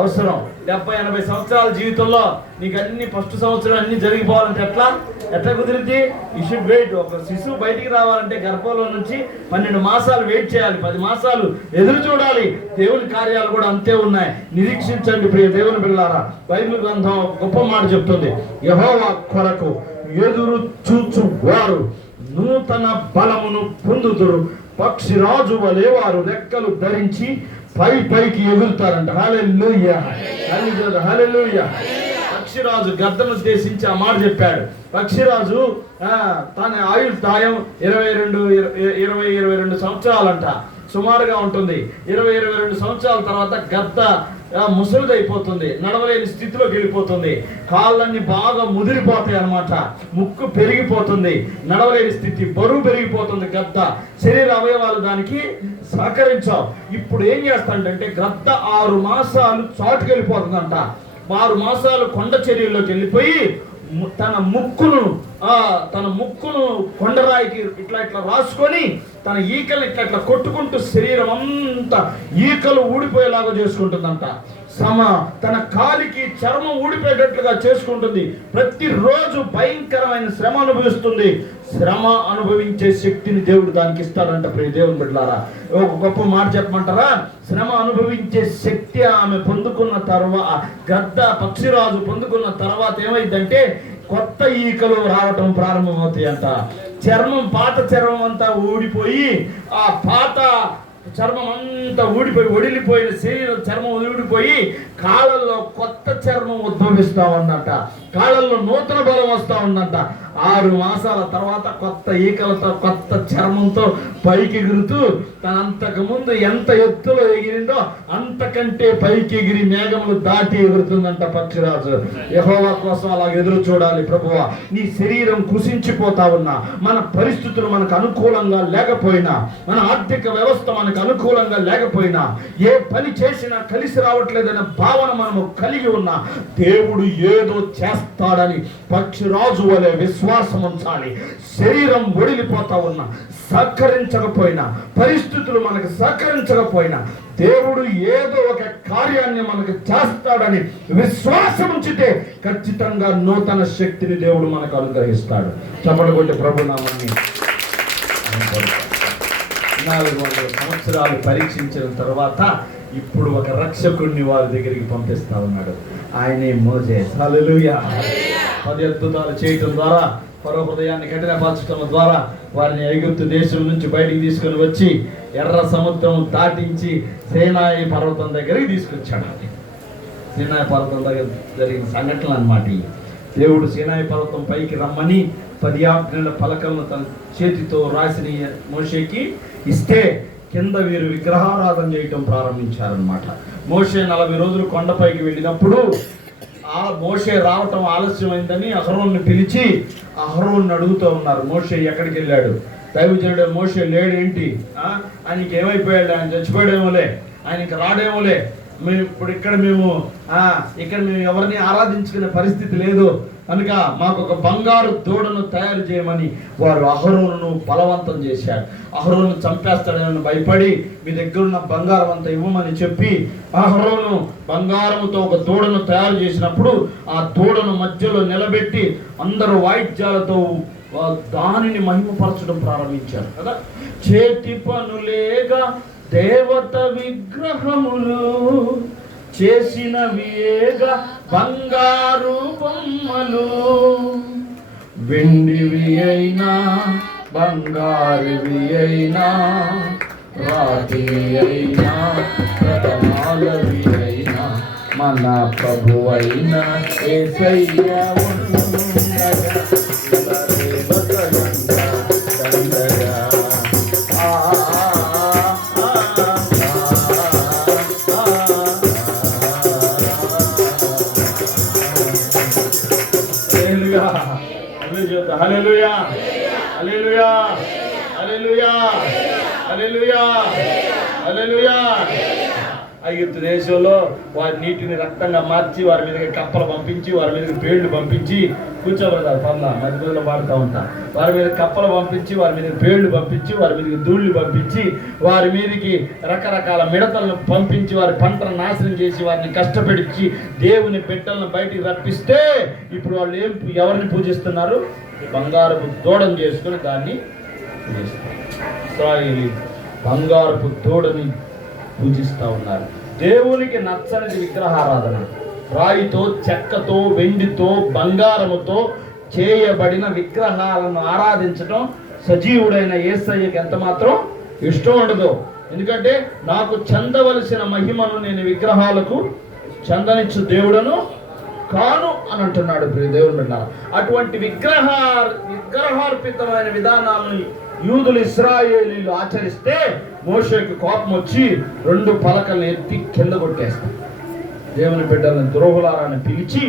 అవసరం. 70-80 సంవత్సరాల జీవితంలో నీకు అన్ని ఫస్ట్ సంవత్సరం అన్ని జరిగిపోవాలంటే ఎట్లా కుదిరిద్ది? You should wait. ఒక శిశువు బయటికి రావాలంటే గర్భంలో నుంచి 12 మాసాలు వెయిట్ చేయాలి, 10 మాసాలు ఎదురు చూడాలి. దేవుని కార్యాలు కూడా అంతే ఉన్నాయి. నిరీక్షించండి ప్రియ దేవుని బిడ్డలారా. బైబిల్ గ్రంథం గొప్ప మాట చెప్తుంది, యెహోవా కొరకు ఎదురు చూచు వారు నూతన బలమును పొందుదురు, పక్షిరాజు వలె వారు రెక్కలు ధరించి పైకి ఎగురుతారంట. హల్లెలూయా, హల్లెలూయా. పక్షిరాజు గద్దను ఉద్దేశించి ఆ మాట చెప్పాడు. పక్షిరాజు తన ఆయుర్దాయం 22 సంవత్సరాలంట సుమారుగా ఉంటుంది. 22 సంవత్సరాల తర్వాత గద్ద ముసలిదైపోతుంది, నడవలేని స్థితిలోకి వెళ్ళిపోతుంది, కాళ్ళన్నీ బాగా ముదిరిపోతాయి అన్నమాట, ముక్కు పెరిగిపోతుంది, నడవలేని స్థితి, బరువు పెరిగిపోతుంది. గద్ద శరీర అవయవాలు దానికి సహకరించావు. ఇప్పుడు ఏం చేస్తాడంటే గద్ద 6 మాసాలు చాటుకు వెళ్ళిపోతుందంట. 6 మాసాలు కొండ చర్యల్లోకి వెళ్ళిపోయి తన ముక్కును కొండరాయికి ఇట్లా రాసుకొని తన ఈకలు ఇట్లా కొట్టుకుంటూ శరీరం అంతా ఈకలు ఊడిపోయేలాగా చేసుకుంటుందంట. తన కాలికి చర్మం ఊడిపోయేటట్లుగా చేసుకుంటుంది. ప్రతిరోజు భయంకరమైన శ్రమ అనుభవిస్తుంది. శ్రమ అనుభవించే శక్తిని దేవుడు దానికి ఇస్తాడంట. ప్రియ దేవుని బిడ్డలారా, ఒక గొప్ప మాట చెప్పమంటారా? శ్రమ అనుభవించే శక్తి ఆమె పొందుకున్న తర్వాత, గద్ద పక్షిరాజు పొందుకున్న తర్వాత ఏమైందంటే కొత్త ఈకలు రావటం ప్రారంభమవుతాయంట. పాత చర్మం అంతా ఊడిపోయి, ఆ పాత చర్మం అంతా ఒడిలిపోయిన శరీరం చర్మం ఊడిపోయి కాళ్ళల్లో కొత్త చర్మం ఉద్భవిస్తా ఉందంట. కాళ్ళల్లో నూతన బలం వస్తా ఉందంట. 6 మాసాల తర్వాత కొత్త ఈకలతో కొత్త చర్మంతో పైకి ఎగురుతూ అంతకు ముందు ఎంత ఎత్తులో ఎగిరిందో అంతకంటే పైకి ఎగిరి మేఘములు దాటి ఎగురుతుందంట పక్షిరాజు. యెహోవా కోసం అలాగ ఎదురు చూడాలి. ప్రభువా, నీ శరీరం కృషించిపోతా ఉన్నా, మన పరిస్థితులు మనకు అనుకూలంగా లేకపోయినా, మన ఆర్థిక వ్యవస్థ మనకు అనుకూలంగా లేకపోయినా, ఏ పని చేసినా కలిసి రావట్లేదనే భావన మనము కలిగి ఉన్నా, దేవుడు ఏదో చేస్తాడని పక్షిరాజు వలె విశ్వాసం ఉంచాలి. శరీరం ఒడిలిపోతా ఉన్నా, సహకరించకపోయినా, పరిస్థితులు మనకు సహకరించకపోయినా, దేవుడు ఏదో ఒక కార్యాన్ని మనకు చేస్తాడని విశ్వాసం ఉంచితే ఖచ్చితంగా నూతన శక్తిని దేవుడు మనకు అనుగ్రహిస్తాడు. చప్పట్లు కొట్టి ప్రభు నామాన్ని 400 సంవత్సరాలు పరీక్షించిన తర్వాత ఇప్పుడు ఒక రక్షకుడిని వారి దగ్గరికి పంపిస్తా ఉన్నాడు. ఆయనే మోసెస్. హల్లెలూయా. 10 అద్భుతాలు చేయటం ద్వారా, ఫరో హృదయాన్ని కఠినపరచడం ద్వారా వారిని ఐగుప్తు దేశం నుంచి బయటికి తీసుకొని వచ్చి ఎర్ర సముద్రం దాటించి సీనాయి పర్వతం దగ్గరికి తీసుకొచ్చాడు. సీనాయి పర్వతం దగ్గర జరిగిన సంఘటనలు అన్నమాట. దేవుడు సీనాయి పర్వతం పైకి రమ్మని 10 ఆజ్ఞల పలకలను తన చేతితో రాసిన మోషేకి ఇస్తే కింద వీరు విగ్రహారాధన చేయటం ప్రారంభించారనమాట. మోషే 40 రోజులు కొండపైకి వెళ్ళినప్పుడు మోషే రావటం ఆలస్యమైందని అహరోన్ని పిలిచి అహరోన్ని అడుగుతూ ఉన్నారు, మోషే ఎక్కడికి వెళ్ళాడు? దైవజనుడు మోషే లేడేంటి? ఆయనకి ఏమైపోయాడు? ఆయన చచ్చిపోయాడేమోలే, ఆయన ఇంక రాడేమోలే, ఇప్పుడు ఇక్కడ మేము ఎవరిని ఆరాధించుకునే పరిస్థితి లేదు కనుక మాకు ఒక బంగారు దూడను తయారు చేయమని వారు అహరోనును బలవంతం చేశారు. అహరోను చంపేస్తాడని భయపడి మీ దగ్గర ఉన్న బంగారం అంతా ఇవ్వమని చెప్పి అహరోను బంగారముతో ఒక దూడను తయారు చేసినప్పుడు ఆ దూడను మధ్యలో నిలబెట్టి అందరూ వాయిద్యాలతో దానిని మహిమపరచడం ప్రారంభించారు కదా. చేతి పనులేగా దేవత విగ్రహములు చేసినవియేగా బంగారు బొమ్మలు, వెండివి అయినా బంగారువి అయినా రాతివి అయినా రతనాలవి అయినా మన ప్రభువైన యేసయ్య ఉండగా హల్లెలూయా, హల్లెలూయా, హల్లెలూయా, హల్లెలూయా, హల్లెలూయా. ఐగుప్తు దేశంలో వారి నీటిని రక్తంగా మార్చి వారి మీదకి కప్పలు పంపించి వారి మీదకి పేళ్లు పంపించి కూర్చోబడతారు. పనుల మధ్యలో పాడుతూ ఉంటా. వారి మీద కప్పలు పంపించి వారి మీదకి పేళ్లు పంపించి వారి మీదకి ధూళ్ళు పంపించి వారి మీదకి రకరకాల మిడతలను పంపించి వారి పంటను నాశనం చేసి వారిని కష్టపెట్టి దేవుని బిడ్డలను బయటికి రప్పిస్తే ఇప్పుడు వాళ్ళు ఎవరిని పూజిస్తున్నారు? బంగారపు దూడను చేసుకుని దాన్ని పూజిస్తారు. ఇశ్రాయేలు బంగారపు దూడని పూజిస్తూ ఉన్నారు. దేవునికి నచ్చనిది విగ్రహారాధన. రాయితో, చెక్కతో, వెండితో, బంగారముతో చేయబడిన విగ్రహాలను ఆరాధించడం సజీవుడైన యేసయ్యకి ఎంత మాత్రం ఇష్టం ఉండదు. ఎందుకంటే నాకు చెందవలసిన మహిమను నేను విగ్రహాలకు చెందనిచ్చు దేవుడను కాను అని అంటున్నాడు దేవుడు. అటువంటి విగ్రహార్పితమైన విధానాలను యూదులు ఇశ్రాయేలీలు ఆచరిస్తే మోషేకి కోపం వచ్చి 2 పలకలను ఎత్తి కింద కొట్టేస్తాడు. దేవుని బిడ్డలను ద్రోహులారాన్ని పిలిచి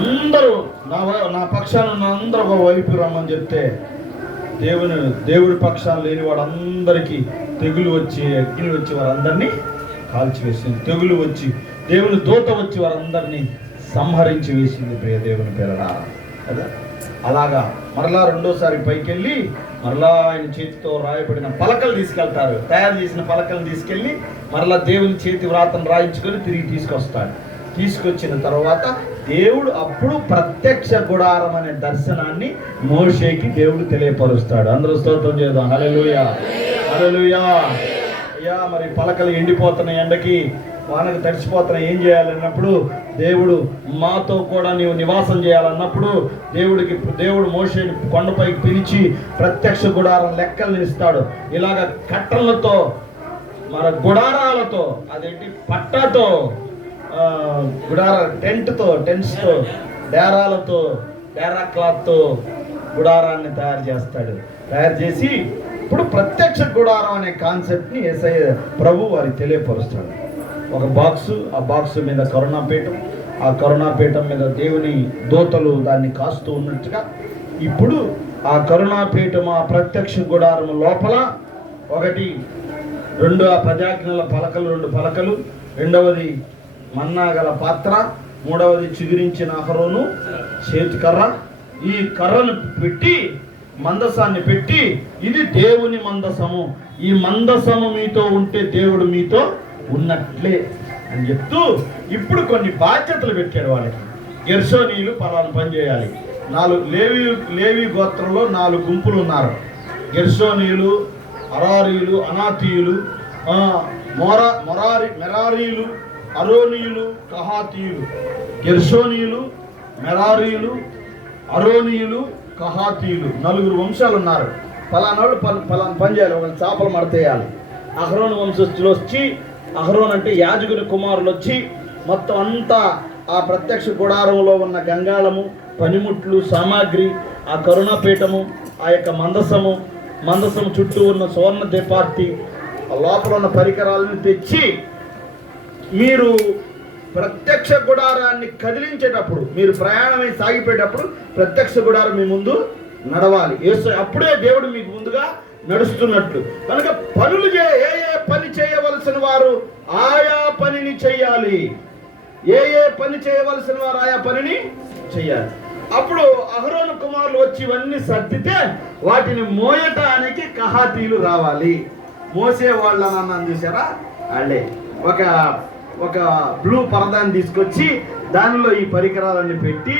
అందరూ నా పక్షాన అందరూ ఒక వైపు రమ్మని చెప్తే దేవుడి పక్షాన లేని వాడందరికీ తెగులు వచ్చి అగ్ని వచ్చి వారందరినీ కాల్చివేసింది. తెగులు వచ్చి దేవుని దూత వచ్చి వారందరినీ సంహరించి వేసింది ప్రియ దేవుని పిల్లరా కదా. అలాగా మరలా రెండోసారి పైకి వెళ్ళి మరలా ఆయన చేతితో రాయబడిన పలకలు తీసుకెళ్తారు. తయారు చేసిన పలకలు తీసుకెళ్ళి మరలా దేవుని చేతి వ్రాతను రాయించుకొని తిరిగి తీసుకొస్తాడు. తీసుకొచ్చిన తర్వాత దేవుడు అప్పుడు ప్రత్యక్ష గుడారం అనే దర్శనాన్ని మోషేకి దేవుడు తెలియపరుస్తాడు. అందరూ స్తోత్రం చేద్దాం. హల్లెలూయా, హల్లెలూయా. అయ్యా, మరి పలకలు ఎండిపోతున్నాయి, ఎండకి వానకు తడిచిపోతున్నాయి, ఏం చేయాలన్నప్పుడు దేవుడు మాతో కూడా నీవు నివాసం చేయాలన్నప్పుడు దేవుడు మోషేని కొండపైకి పిలిచి ప్రత్యక్ష గుడారం లెక్కలు ఇస్తాడు. ఇలాగ కట్టలతో మన గుడారాలతో, అదేంటి పట్టాతో, టెంట్స్తో, డేరాలతో, డేరా క్లాత్తో గుడారాన్ని తయారు చేస్తాడు. తయారు చేసి ఇప్పుడు ప్రత్యక్ష గుడారం అనే కాన్సెప్ట్ని యేసయ్య ప్రభు వారికి తెలియపరుస్తాడు. ఒక బాక్సు, ఆ బాక్సు మీద కరుణాపీఠం, ఆ కరుణాపీఠం మీద దేవుని దూతలు దాన్ని కాస్తూ ఉన్నట్టుగా ఇప్పుడు ఆ కరుణాపీఠం, ఆ ప్రత్యక్ష గుడారం లోపల ఒకటి రెండు ఆ ప్రజాజ్ఞల పలకలు, 2 పలకలు, రెండవది మన్నా గల పాత్ర, మూడవది చిగురించిన అహరోను చేతికర్ర. ఈ కర్రను పెట్టి మందసాన్ని పెట్టి ఇది దేవుని మందసము, ఈ మందసము మీతో ఉంటే దేవుడు మీతో ఉన్నట్లే అని చెప్తూ ఇప్పుడు కొన్ని బాధ్యతలు పెట్టాడు వాళ్ళకి. గెర్షోనీయులు పలానా పని చేయాలి. 4 లేవి గోత్రంలో 4 గుంపులు ఉన్నారు. గెర్షోనీయులు, అరారీయులు, అనాతీయులు, మెరారీయులు, అరోనీయులు, కహాతీయులు. గెర్షోనీయులు, మెరారీయులు, అరోనీయులు, కహాతీయులు 4 వంశాలు ఉన్నారు. పలానాడు పలానా పని చేయాలి. ఒక చేపలు మడతేయాలి. అహరోను వంశస్థులు వచ్చి, అహరోన్ అంటే యాజకుని కుమారులు వచ్చి మొత్తం అంతా ఆ ప్రత్యక్ష గుడారంలో ఉన్న గంగాళము, పనిముట్లు, సామాగ్రి, ఆ కరుణాపీఠము, ఆ యొక్క మందసము చుట్టూ ఉన్న సువర్ణ దీపార్తి, ఆ లోపల ఉన్న పరికరాలను తెచ్చి మీరు ప్రత్యక్ష గుడారాన్ని కదిలించేటప్పుడు, మీరు ప్రయాణమై సాగిపోయేటప్పుడు ప్రత్యక్ష గుడారం మీ ముందు నడవాలి. అప్పుడే దేవుడు మీకు ముందుగా నడుస్తున్నట్లు. కనుక పనులు ఏ పని చేయవలసిన వారు ఆయా పనిని చెయ్యాలి. ఏ పని చేయవలసిన వారు ఆయా పనిని చెయ్యాలి. అప్పుడు అహరోను కుమారులు వచ్చి ఇవన్నీ సర్దితే వాటిని మోయటానికి కహాతీయులు రావాలి. మోసే వాళ్ళని అన్నాను చూసారా, వాళ్ళే ఒక బ్లూ పరదాన్ని తీసుకొచ్చి దానిలో ఈ పరికరాలన్నీ పెట్టి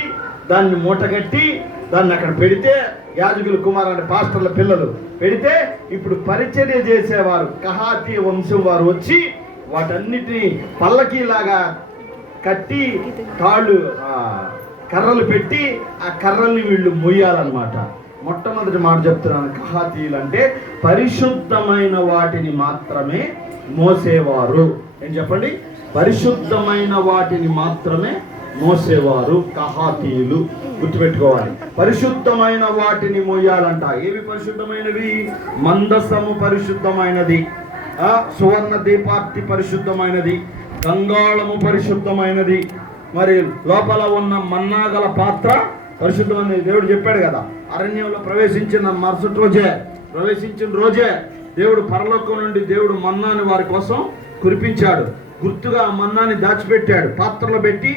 దాన్ని మూటగట్టి దాన్ని అక్కడ పెడితే, యాజకుల కుమారు అంటే పాస్టర్ల పిల్లలు పెడితే ఇప్పుడు పరిచర్య చేసేవారు కహాతీ వంశం వారు వచ్చి వాటన్నిటినీ పల్లకీలాగా కట్టి తాళ్ళు కర్రలు పెట్టి ఆ కర్రల్ని వీళ్ళు మొయ్యాలన్నమాట. మొట్టమొదటి మాట చెప్తున్నాను, కహాతీయులు అంటే పరిశుద్ధమైన వాటిని మాత్రమే మోసేవారు. ఏం చెప్పండి? పరిశుద్ధమైన వాటిని మాత్రమే మోసేవారు కహాతీయులు. గుర్తుపెట్టుకోవాలి, పరిశుద్ధమైన వాటిని మోయాలంట. ఏవి పరిశుద్ధమైనవి? మందసము పరిశుద్ధమైనది, సువర్ణ దీపార్తి పరిశుద్ధమైనది, గంగాళము పరిశుద్ధమైనది, మరి లోపల ఉన్న మన్నాగల పాత్ర పరిశుద్ధమైనది. దేవుడు చెప్పాడు కదా, అరణ్యంలో ప్రవేశించిన రోజే దేవుడు పరలోకం నుండి దేవుడు మన్నాని వారి కోసం కురిపించాడు. గుర్తుగా ఆ మన్నాని దాచిపెట్టాడు, పాత్రలో పెట్టి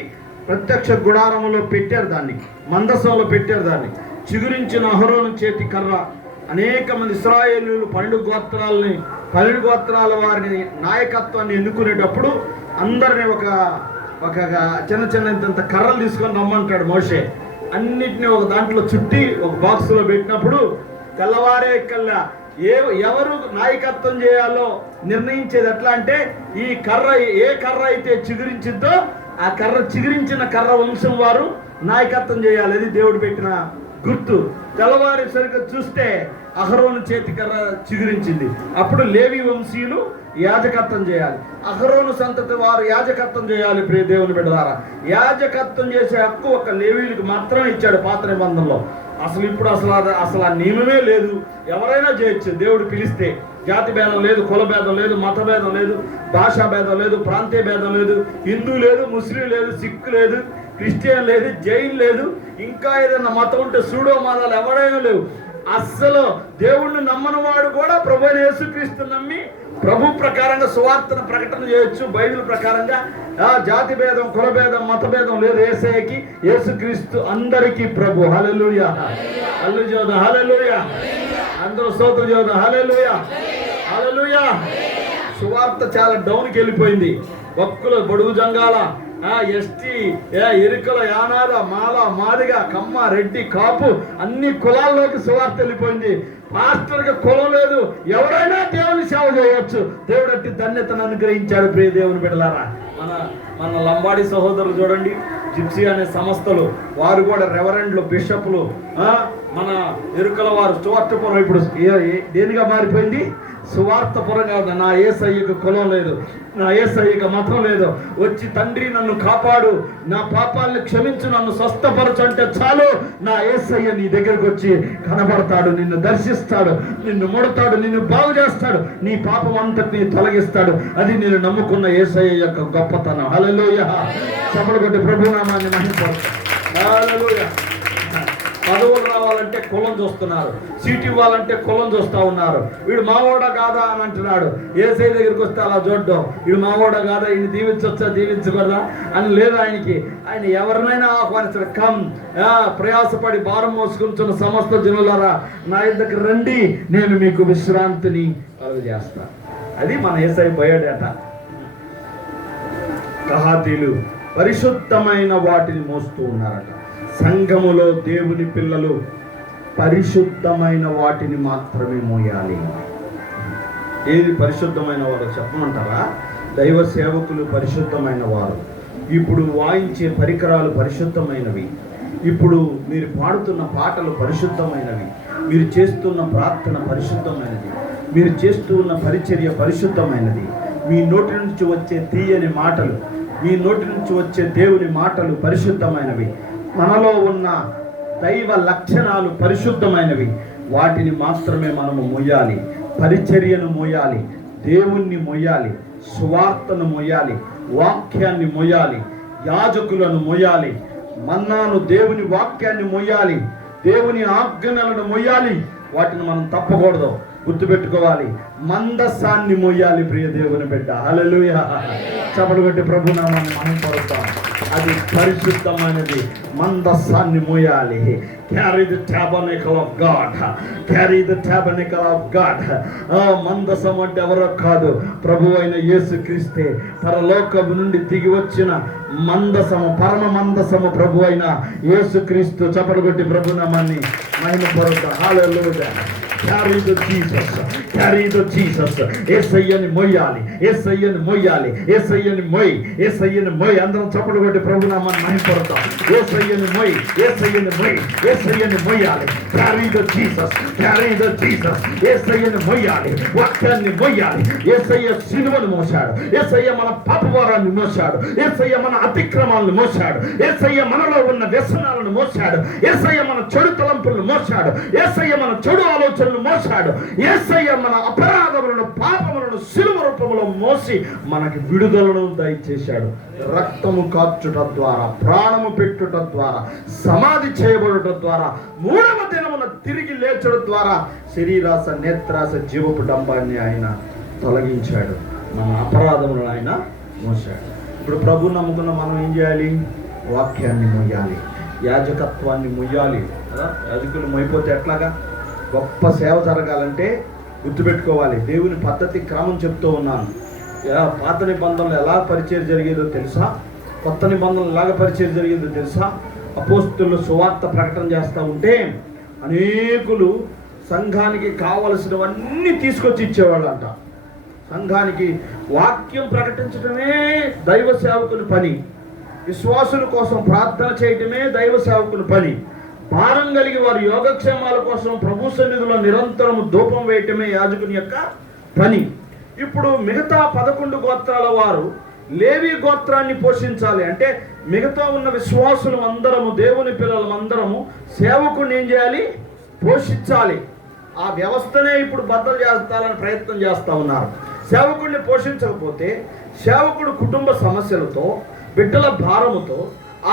ప్రత్యక్ష గుడారంలో పెట్టారు, దాన్ని మందసంలో పెట్టారు. దాన్ని చిగురించిన అహరోను చేతి కర్ర. అనేక మంది ఇశ్రాయేలీయులు 12 గోత్రాల వారిని నాయకత్వాన్ని ఎన్నుకునేటప్పుడు అందరినీ ఒక చిన్న కర్రలు తీసుకొని రమ్మంటాడు మోషే. అన్నిటినీ ఒక దాంట్లో చుట్టి ఒక బాక్స్లో పెట్టినప్పుడు తెల్లవారే కల్లా ఎవరు నాయకత్వం చేయాలో నిర్ణయించేది ఎట్లా అంటే, ఈ కర్ర ఏ కర్ర అయితే చిగురించిద్దో ఆ చిగురించిన కర్ర వంశం వారు నాయకత్వం చేయాలి. అది దేవుడు పెట్టిన గుర్తు. తెల్లవారి సరిగ్గా చూస్తే అహరోను చేతి కర్ర చిగురించింది. అప్పుడు లేవి వంశీయులు యాజకత్వం చేయాలి. అహరోను సంతతి వారు యాజకత్వం చేయాలి. ప్రియ దేవుని బిడ్డలారా, యాజకత్వం చేసే హక్కు ఒక లేవీయులకు మాత్రమే ఇచ్చాడు పాత నిబంధనలో. ఇప్పుడు ఆ నియమమే లేదు, ఎవరైనా చేయొచ్చు. దేవుడు పిలిస్తే జాతి భేదం లేదు, కుల భేదం లేదు, మత భేదం లేదు, భాషా భేదం లేదు, ప్రాంతీయ భేదం లేదు, హిందూ లేదు, ముస్లిం లేదు, సిక్ లేదు, క్రిస్టియన్ లేదు, జైన్ లేదు, ఇంకా ఏదైనా మతం ఉంటే సూడో మతాలు ఎవరైనా లేవు. అస్సలు దేవుణ్ణి నమ్మని వాడు కూడా ప్రభు అయిన యేసుక్రీస్తు నమ్మి ప్రభు ప్రకారంగా సువార్తను ప్రకటన చేయొచ్చు. బైబిల్ ప్రకారంగా జాతి భేదం, కుల భేదం, మత భేదం లేదు. యేసయ్యకి, యేసుక్రీస్తు అందరికీ ప్రభు. హల్లెలూయా, హల్లెలూయా, హల్లెలూయా. అందరూ స్తోత్రం చేద్దాం. హల్లెలూయా, హల్లెలూయా. సువార్త చాలా డౌన్కి వెళ్ళిపోయింది. భక్తుల బడుగు జంగాల, ఎస్టీ, ఎరుకల, యానాద, మాల, మాదిగ, కమ్మ, రెడ్డి, కాపు అన్ని కులాల్లోకి సువార్త వెళ్ళిపోయింది. పాస్టర్కి కులం లేదు, ఎవరైనా దేవుని సేవ చేయవచ్చు. దేవుడు అట్టి ధన్యతను అనుగ్రహించాడు. ప్రియ దేవుని బిడ్డలారా, మన లంబాడి సహోదరులు చూడండి, జిప్సీ అనే సంస్థలు, వారు కూడా రెవరెండ్లు, బిషప్లు, మన ఎరుకల వారు సువార్తపురం ఇప్పుడు దేనిగా మారిపోయింది? సువార్తపురం కాదు. నా యేసయ్యకు కులం లేదు, నా యేసయ్యకు మతం లేదు. వచ్చి తండ్రి నన్ను కాపాడు, నా పాపాలను క్షమించు, నన్ను స్వస్థపరచు అంటే చాలు, నా యేసయ్య నీ దగ్గరకు వచ్చి కనబడతాడు, నిన్ను దర్శిస్తాడు, నిన్ను ముడతాడు, నిన్ను బాగు చేస్తాడు, నీ పాపం అంతటిని తొలగిస్తాడు. అది నేను నమ్ముకున్న యేసయ్య యొక్క గొప్పతనం. హల్లెలూయా. చప్పట్లు కొట్టి ప్రభునామాన్ని మహిమపరచు. హల్లెలూయా. పదవులు రావాలంటే కులం చూస్తున్నారు, సీట్ ఇవ్వాలంటే కులం చూస్తూ ఉన్నారు. వీడు మావోడా కాదా అని అంటున్నాడు. యేసయ్య దగ్గరికి వస్తే అలా చూడడం, వీడు మావోడా కాదా, ఈయన దీవించవచ్చా దీవించకూడదా అని లేదు ఆయనకి. ఆయన ఎవరినైనా ఆహ్వానిస్తాడు. కమ్, ప్రయాసపడి భారం మోసుకుంటున్న సమస్త జనులారా నా దగ్గర రండి, నేను మీకు విశ్రాంతిని కలుగజేస్తాను. అది మన యేసయ్య బయోడేట. కహాతీలు పరిశుద్ధమైన వాటిని మోస్తూ ఉన్నారట. సంఘములో దేవుని పిల్లలు పరిశుద్ధమైన వాటిని మాత్రమే మోయాలి. ఏది పరిశుద్ధమైన వారు చెప్పమంటారా? దైవ సేవకులు పరిశుద్ధమైన వారు. ఇప్పుడు వాయించే పరికరాలు పరిశుద్ధమైనవి, ఇప్పుడు మీరు పాడుతున్న పాటలు పరిశుద్ధమైనవి, మీరు చేస్తున్న ప్రార్థన పరిశుద్ధమైనది, మీరు చేస్తూ ఉన్న పరిచర్య పరిశుద్ధమైనది. మీ నోటి నుంచి వచ్చే తీయని మాటలు, మీ నోటి నుంచి వచ్చే దేవుని మాటలు పరిశుద్ధమైనవి. మనలో ఉన్న దైవ లక్షణాలు పరిశుద్ధమైనవి. వాటిని మాత్రమే మనము మొయ్యాలి. పరిచర్యను మొయ్యాలి, దేవుణ్ణి మొయ్యాలి, సువార్తను మొయ్యాలి, వాక్యాన్ని మొయ్యాలి, యాజకులను మొయ్యాలి, మన్నాను దేవుని వాక్యాన్ని మొయ్యాలి, దేవుని ఆజ్ఞలను మొయ్యాలి. వాటిని మనం తప్పకూడదు, గుర్తుపెట్టుకోవాలి. మందసాన్ని మొయ్యాలి. ప్రియ దేవుని బిడ్డ, హల్లెలూయా. చప్పట్లు కొట్టి ప్రభునామాన్ని మహిమపరుస్తాం. అది పరిశుద్ధమైనది. మందసాన్ని మోయాలి. Carry the tabernacle of God. Carry the tabernacle of God. మందసం అంటే ఎవరో కాదు, ప్రభు అయిన యేసుక్రీస్తే. పరలోకము నుండి దిగి వచ్చిన మందసము, పరమ మందసము ప్రభు అయిన యేసుక్రీస్తు. చప్పట్లు కొట్టి ప్రభునామాన్ని మహిమపరుస్తాం. హల్లెలూయా. Carry the Jesus. Carry the Jesus. యేసయ్యని మొయ్యాలి, యేసయ్యని మొయ్యాలి, యేసయ్యని మొయ్, యేసయ్యని మొయ్. అందరం చప్పట్లు కొట్టి ప్రభునామాన్ని మహిమపరుస్తాం. యేసయ్యని మొయ్, యేసయ్యని మొయ్, యేసయ్యని మొయ్యాలి. Carry the Jesus. Carry the Jesus. యేసయ్యని మొయ్యాలి, వాక్యాన్ని మొయ్యాలి. యేసయ్య సిలువను మోశాడు, యేసయ్య మన పాపభారాన్ని మోశాడు, యేసయ్య మన అతిక్రమాలను మోశాడు, యేసయ్య మనలో ఉన్న వ్యసనాలను మోశాడు, యేసయ్య మన చెడు తలంపులను మోశాడు, యేసయ్య మన చెడు ఆలోచన మోసాడు. యేసయ్య మన అపరాధములను, పాపములను సిలువ రూపంలో మోసి మనకి విడుదలను దయచేశాడు. రక్తము కార్చుట ద్వారా, ప్రాణము పెట్టుట ద్వారా, సమాధి చేయబడుట ద్వారా, మూడవ దినమున తిరిగి లేచడం ద్వారా శరీరాస, నేత్రాస, జీవపు డంబాన్ని ఆయన తొలగించాడు. మన అపరాధములను ఆయన మోసాడు. ఇప్పుడు ప్రభు నమ్ముకున్న మనం ఏం చేయాలి? వాక్యాన్ని మొయ్యాలి, యాజకత్వాన్ని మొయ్యాలి కదా. యాజకులు మొయ్యిపోతే ఎట్లాగా? గొప్ప సేవ జరగాలంటే గుర్తుపెట్టుకోవాలి. దేవుని పద్ధతి, క్రమం చెప్తూ ఉన్నాను. పాత నిబంధనలు ఎలా పరిచయం జరిగేదో తెలుసా? కొత్త నిబంధనలు ఎలాగ పరిచయం జరిగేదో తెలుసా? అపోస్తులు సువార్త ప్రకటన చేస్తూ ఉంటే అనేకులు సంఘానికి కావలసినవన్నీ తీసుకొచ్చి ఇచ్చేవాళ్ళంట. సంఘానికి వాక్యం ప్రకటించడమే దైవ సేవకుని పని, విశ్వాసుల కోసం ప్రార్థన చేయటమే దైవ సేవకుని పని, భారం కలిగి వారి యోగక్షేమాల కోసం ప్రభు సన్నిధిలో నిరంతరం ధూపం వేయటమే యాజకుని యొక్క పని. ఇప్పుడు మిగతా 11 గోత్రాల వారు లేవి గోత్రాన్ని పోషించాలి అంటే, మిగతా ఉన్న విశ్వాసులు అందరము, దేవుని పిల్లలు అందరము సేవకుడిని ఏం చేయాలి? పోషించాలి. ఆ వ్యవస్థనే ఇప్పుడు బద్దలు చేస్తారని ప్రయత్నం చేస్తూ ఉన్నారు. సేవకుడిని పోషించకపోతే సేవకుడు కుటుంబ సమస్యలతో, బిడ్డల భారముతో,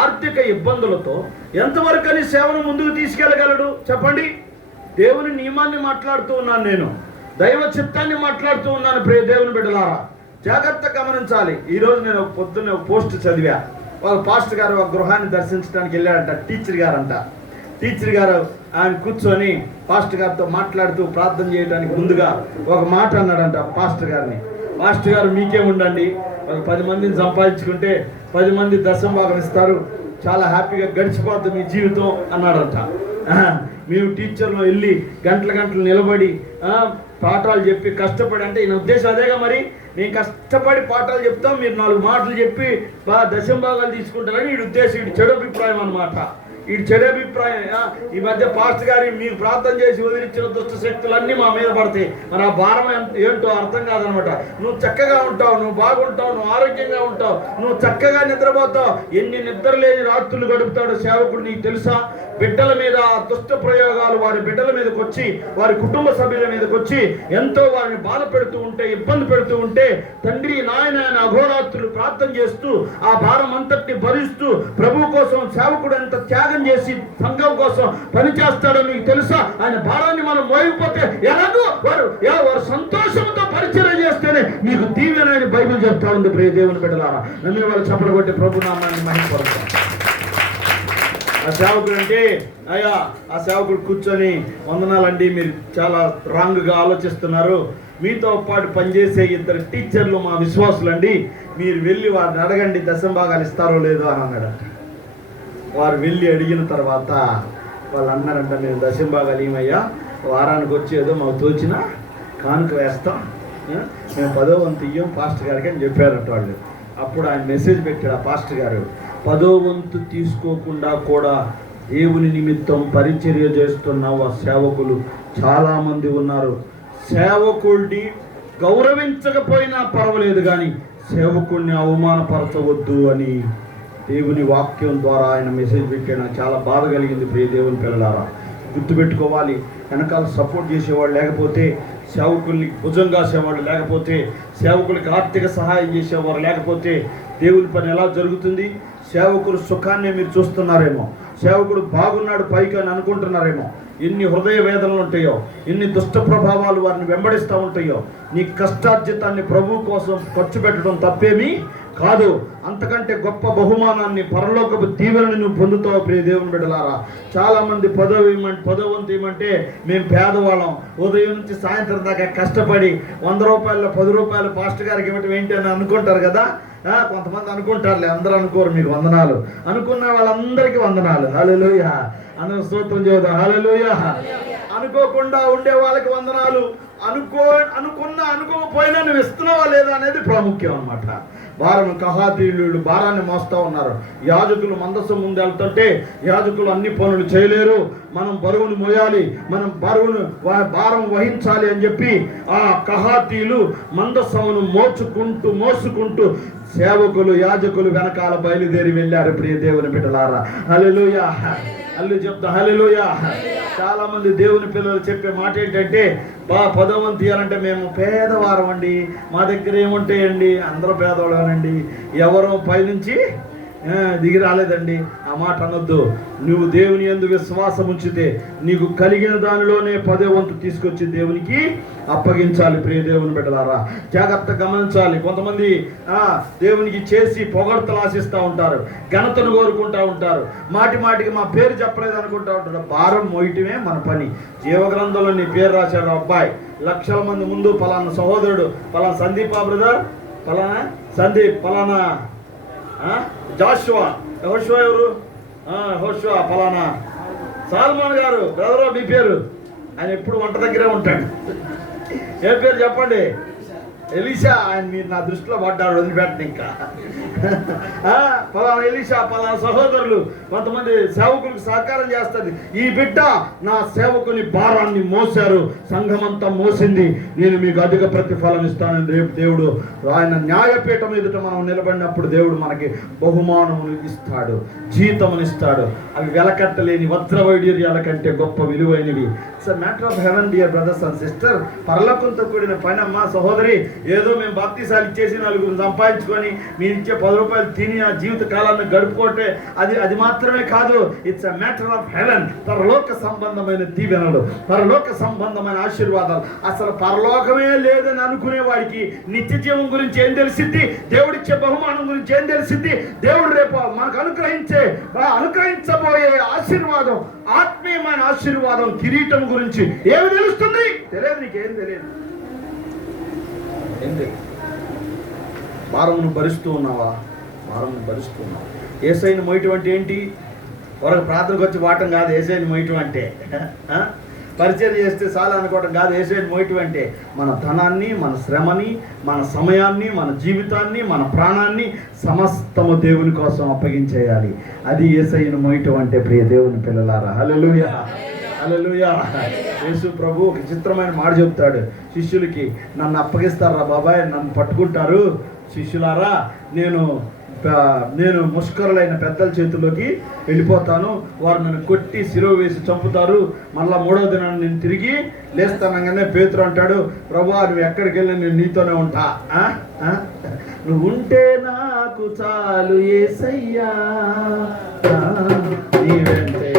ఆర్థిక ఇబ్బందులతో ఎంతవరకని సేవను ముందుకు తీసుకెళ్ళగలడు చెప్పండి? దేవుని నియమాన్ని మాట్లాడుతూ ఉన్నాను, నేను దైవ చిత్తాన్ని మాట్లాడుతూ ఉన్నాను. ప్రియ దేవుని బిడ్డలారా, జాగ్రత్తగా గమనించాలి. ఈరోజు నేను పొద్దున్నే ఒక పోస్ట్ చదివా. వాళ్ళ పాస్టర్ గారు ఒక గృహాన్ని దర్శించడానికి వెళ్ళాడంట. టీచర్ గారు ఆయన కూర్చొని పాస్టర్ గారితో మాట్లాడుతూ ప్రార్థన చేయడానికి ముందుగా ఒక మాట అన్నాడంట పాస్టర్ గారిని. పాస్టర్ గారు, మీకేముండండి, ఒక 10 మందిని సంపాదించుకుంటే 10 మంది దశమ భాగం ఇస్తారు, చాలా హ్యాపీగా గడిచిపోతుంది మీ జీవితం అన్నాడంట. మేము టీచర్లు వెళ్ళి గంటలు నిలబడి పాఠాలు చెప్పి కష్టపడి, అంటే ఈయన ఉద్దేశం అదేగా, మరి మేము కష్టపడి పాఠాలు చెప్తాం, మీరు 4 మాటలు చెప్పి దశమ భాగాలు తీసుకుంటారని వీడి ఉద్దేశం. వీడి చెడు అభిప్రాయం అన్నమాట. ఈ చెడు అభిప్రాయం. ఈ మధ్య పాస్టర్ గారి మీరు ప్రార్థన చేసి వదిలించిన దుష్ట శక్తులన్నీ మా మీద పడతాయి. మరి ఆ భారం ఏంటో అర్థం కాదనమాట. నువ్వు చక్కగా ఉంటావు, నువ్వు బాగుంటావు, నువ్వు ఆరోగ్యంగా ఉంటావు, నువ్వు చక్కగా నిద్రపోతావు. ఎన్ని నిద్ర లేని రాత్రులు గడుపుతాడు సేవకుడు నీకు తెలుసా? బిడ్డల మీద దుష్ట ప్రయోగాలు వారి బిడ్డల మీదకి వచ్చి, వారి కుటుంబ సభ్యుల మీదకి వచ్చి ఎంతో వారిని బాధ పెడుతూ ఉంటే, ఇబ్బంది పెడుతూ ఉంటే, తండ్రి నాయన అఘోరాత్రులు ప్రార్థన చేస్తూ ఆ భారం అంతటిని భరిస్తూ ప్రభు కోసం సేవకుడు ఎంత త్యాగం చేసి సంఘం కోసం పనిచేస్తాడో మీకు తెలుసా? ఆయన భారాన్ని మనం మోయకపోతే ఎలాగో వారు సంతోషంతో పరిచయం చేస్తేనే మీకు దీవెనని బైబిల్ చెప్తా ఉంది. ప్రియ దేవుని బిడ్డలారా, నమ్మే వాళ్ళు చప్పలు కొట్టి ప్రభు నామాన్ని మహిమపరుస్తారు. ఆ సేవకుడు అంటే, అయ్యా ఆ సేవకుడు కూర్చొని, వందనాలండి, మీరు చాలా రాంగ్గా ఆలోచిస్తున్నారు, మీతో పాటు పనిచేసే 2 టీచర్లు మా విశ్వాసులండి, మీరు వెళ్ళి వారిని అడగండి దశమ భాగాలు ఇస్తారో లేదో అని అన్నాడంట. వారు వెళ్ళి అడిగిన తర్వాత వాళ్ళు అన్నారంట, మేము దశమ భాగాలు ఏమయ్యా వారానికి వచ్చి ఏదో మాకు తోచిన కానుక వేస్తాం, మేము 10వ వంతు ఇయ్యం పాస్టర్ గారికి అని చెప్పారంట వాళ్ళు. అప్పుడు ఆయన మెసేజ్ పెట్టాడు ఆ పాస్టర్ గారు, 10వ వంతు తీసుకోకుండా కూడా దేవుని నిమిత్తం పరిచర్య చేస్తున్న సేవకులు చాలామంది ఉన్నారు. సేవకుడిని గౌరవించకపోయినా పర్వాలేదు, కానీ సేవకుడిని అవమానపరచవద్దు అని దేవుని వాక్యం ద్వారా ఆయన మెసేజ్ పెట్టాడు. నాకు చాలా బాధ కలిగింది. ప్రియ దేవుని పిల్లలారా, గుర్తుపెట్టుకోవాలి, వెనకాల సపోర్ట్ చేసేవాళ్ళు లేకపోతే, సేవకుల్ని భుజం కాసేవాళ్ళు లేకపోతే, సేవకులకి ఆర్థిక సహాయం చేసేవారు లేకపోతే దేవుని పని ఎలా జరుగుతుంది? సేవకులు సుఖాన్ని మీరు చూస్తున్నారేమో, సేవకుడు బాగున్నాడు పైకి అని అనుకుంటున్నారేమో. ఎన్ని హృదయ వేదనలు ఉంటాయో, ఎన్ని దుష్ట ప్రభావాలు వారిని వెంబడిస్తూ ఉంటాయో. నీ కష్టార్జితాన్ని ప్రభు కోసం ఖర్చు పెట్టడం తప్పేమీ కాదు. అంతకంటే గొప్ప బహుమానాన్ని, పరలోకపు దీవెనని నువ్వు పొందుతావు. ప్రియ దేవుని బిడ్డలారా, చాలామంది 10వ వంతు ఏమంటే మేము పేదవాళ్ళం, ఉదయం నుంచి సాయంత్రం దాకా కష్టపడి 100 రూపాయలు 10 రూపాయలు పాస్టర్ గారికి ఇవ్వటం ఏంటి అని అనుకుంటారు కదా. కొంతమంది అనుకుంటారులే, అందరూ అనుకోరు. మీకు వందనాలు, అనుకున్న వాళ్ళందరికీ వందనాలు. హల్లెలూయా, అందరూ స్తోత్రం చేద్దాం. హల్లెలూయా. అనుకోకుండా ఉండే వాళ్ళకి వందనాలు, అనుకోకపోయినా నువ్వు ఇస్తున్నావా లేదా అనేది ప్రాముఖ్యం అన్నమాట. భారం కహాతీయులు భారాన్ని మోస్తూ ఉన్నారు. యాజకులు మందసం ముందు వెళ్తుంటే యాజకులు అన్ని పనులు చేయలేరు, మనం బరువును మోయాలి, మనం భారం వహించాలి అని చెప్పి ఆ కహాతీయులు మందసమును మోసుకుంటూ సేవకులు యాజకులు వెనకాల బయలుదేరి వెళ్ళారు. ప్రియ దేవుని బిడ్డలారా, హల్లెలూయా, అల్లు చెప్తా హల్లెలూయా. చాలా మంది దేవుని పిల్లలు చెప్పే మాట ఏంటంటే, 10వ వంతు ఇవ్వాలంటే మేము పేదవారం అండి, మా దగ్గర ఏముంటాయండి, అందరూ పేదవాళ్ళనండి, ఎవరో పైనుంచి దిగి రాలేదండి. ఆ మాట అనొద్దు. నువ్వు దేవుని యందు విశ్వాసం ఉంచితే నీకు కలిగిన దానిలోనే 10వ వంతు తీసుకొచ్చి దేవునికి అప్పగించాలి. ప్రియ దేవుని బిడ్డలారా, జాగ్రత్తగా గమనించాలి. కొంతమంది దేవునికి చేసి పొగడ్తలు ఆశిస్తూ ఉంటారు, ఘనతను కోరుకుంటూ ఉంటారు, మాటికి మా పేరు చెప్పలేదు అనుకుంటూ ఉంటారు. భారం మోయటమే మన పని. జీవగ్రంథంలో నీ పేరు రాశాడు అబ్బాయి, లక్షల మంది ముందు పలానా సహోదరుడు, పలానా సందీప్ బ్రదర్, పలానా సందీప్, పలానా జాషువా, హోషువా ఎవరు, హోషువా పలానా సాల్మాన్ గారు బ్రదర్, మీ పేరు. ఆయన ఎప్పుడు వంట దగ్గరే ఉంటాడు. ఏ పేరు చెప్పండి? ఎలీషా. ఆయన మీరు నా దృష్టిలో పడ్డాడు, వదిలిపెట్టండి. ఇంకా పలానా ఎలీషా, పలానా సహోదరులు, కొంతమంది సేవకులకు సహకారం చేస్తుంది. ఈ బిడ్డ నా సేవకుని భారాన్ని మోసారు, సంఘమంతా మోసింది, నేను మీకు అధిక ప్రతిఫలం ఇస్తానని రేపు దేవుడు ఆయన న్యాయపీఠం ఎదుట మనం నిలబడినప్పుడు దేవుడు మనకి బహుమానములు ఇస్తాడు, జీతమునిస్తాడు. అవి వెలకట్టలేని వజ్ర వైడూర్యాల కంటే గొప్ప విలువైనవి. It's a matter of heaven dear brothers and sister. పరలోకంతో కూడిన పని అమ్మా సహోదరి. ఏదో మేము బాప్తీసాలు ఇచ్చేసి నలుగురు సంపాదించుకొని మీరు ఇచ్చే 10 రూపాయలు తిని ఆ జీవిత కాలాన్ని గడుపుకోవటే అది మాత్రమే కాదు. It's a matter of haven. పరలోక సంబంధమైన దీవెనలు, పరలోక సంబంధమైన ఆశీర్వాదాలు. అసలు పరలోకమే లేదని అనుకునే వాడికి నిత్య జీవం గురించి ఏం తెలిసిద్ది? దేవుడిచ్చే బహుమానం గురించి ఏం తెలిసిద్ది? దేవుడు రేపు మనకు అనుగ్రహించబోయే ఆశీర్వాదం, ఆత్మీయమైన ఆశీర్వాదం, కిరీటం గురించి ఏమి తెలుస్తుంది? తెలియదు. నీకేం తెలియదు. ఏం తెలియదు. భారమును భరిస్తూ ఉన్నావా? భారమును భరిస్తూ ఉన్నావా? యేసయ్యను మోయటం అంటే ఏంటి? వరకు ప్రార్థనకు వచ్చి వాటం కాదు యేసయ్యను మోయటం అంటే. పరిచయం చేస్తే చాలా అనుకోవడం కాదు. యేసయ్యను మోయటం అంటే మన ధనాన్ని, మన శ్రమని, మన సమయాన్ని, మన జీవితాన్ని, మన ప్రాణాన్ని సమస్తము దేవుని కోసం అప్పగించేయాలి. అది యేసయ్యను మోయటం అంటే. ప్రియ దేవుని పిల్లలారా, హల్లెలూయా, హల్లెలూయా. యేసు ప్రభు ఒక చిత్రమైన మాట చెప్తాడు శిష్యులకి. నన్ను అప్పగిస్తారా బాబాయ్? నన్ను పట్టుకుంటారు శిష్యులారా, నేను ముష్కరులైన పెద్దల చేతుల్లోకి వెళ్ళిపోతాను. వారు నన్ను కొట్టి సిలువ వేసి చంపుతారు. మళ్ళా 3వ దినాన్ని నేను తిరిగి లేస్తానగానే పేతురు అంటాడు, ప్రభువా నువ్వు ఎక్కడికి వెళ్ళి నేను నీతోనే ఉంటా. నువ్వు ఉంటే నాకు చాలు యేసయ్యా, నీ వెంటే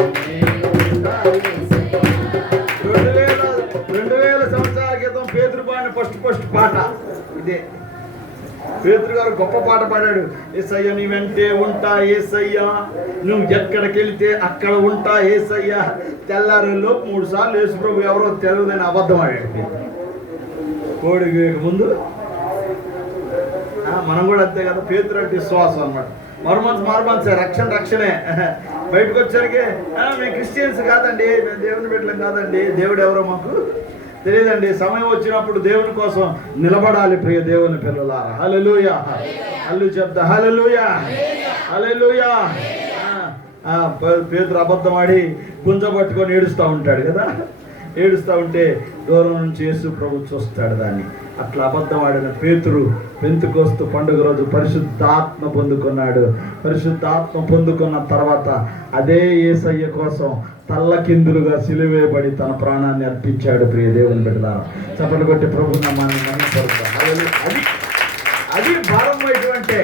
2000 సంవత్సరాల క్రితం పేతురు పాడిన ఫస్ట్ పాట ఇదే. పేతురు గారు గొప్ప పాట పాడాడు. యేసయ్య నీ వెంటే ఉంటా యేసయ్యా, నువ్వు ఎక్కడికి వెళ్తే అక్కడ ఉంటా యేసయ్యా. తెల్లారిలో 3 సార్లు యేసు ప్రభు ఎవరో తెలియదని అబద్ధం ఆడాడు. కోడికి ముందు మనం కూడా అంతే కదా. పేతురు అంటే విశ్వాసం అన్నమాట. మరుమనసు రక్షణే. బయటకు వచ్చరికి మేము క్రిస్టియన్స్ కాదండి, మేము దేవుని బిడ్డలం కాదండి, దేవుడు ఎవరో మాకు తెలియదండి. సమయం వచ్చినప్పుడు దేవుని కోసం నిలబడాలి ప్రియ దేవుని పిల్లలారా. హల్లెలూయా. హల్లు చెప్తా హల్లెలూయా, హల్లెలూయా. పేతురు అబద్ధం ఆడి గుంజ పట్టుకొని ఏడుస్తూ ఉంటాడు కదా. ఏడుస్తూ ఉంటే దూరం నుంచి యేసు ప్రభు చూస్తాడు దాన్ని. అట్లా అబద్ధం ఆడిన పేతురు పెంతెకోస్తు పండుగ రోజు పరిశుద్ధాత్మ పొందుకున్నాడు. పరిశుద్ధాత్మ పొందుకున్న తర్వాత అదే యేసయ్య కోసం తల్లకిందులుగా సిలువేయబడి తన ప్రాణాన్ని అర్పించాడు. ప్రియ దేవుని బిడ్డలారా, చప్పట్లు కొట్టి ప్రభు నామాన్ని మహిమపరుద్దాం. అది భారం వేయటం అంటే.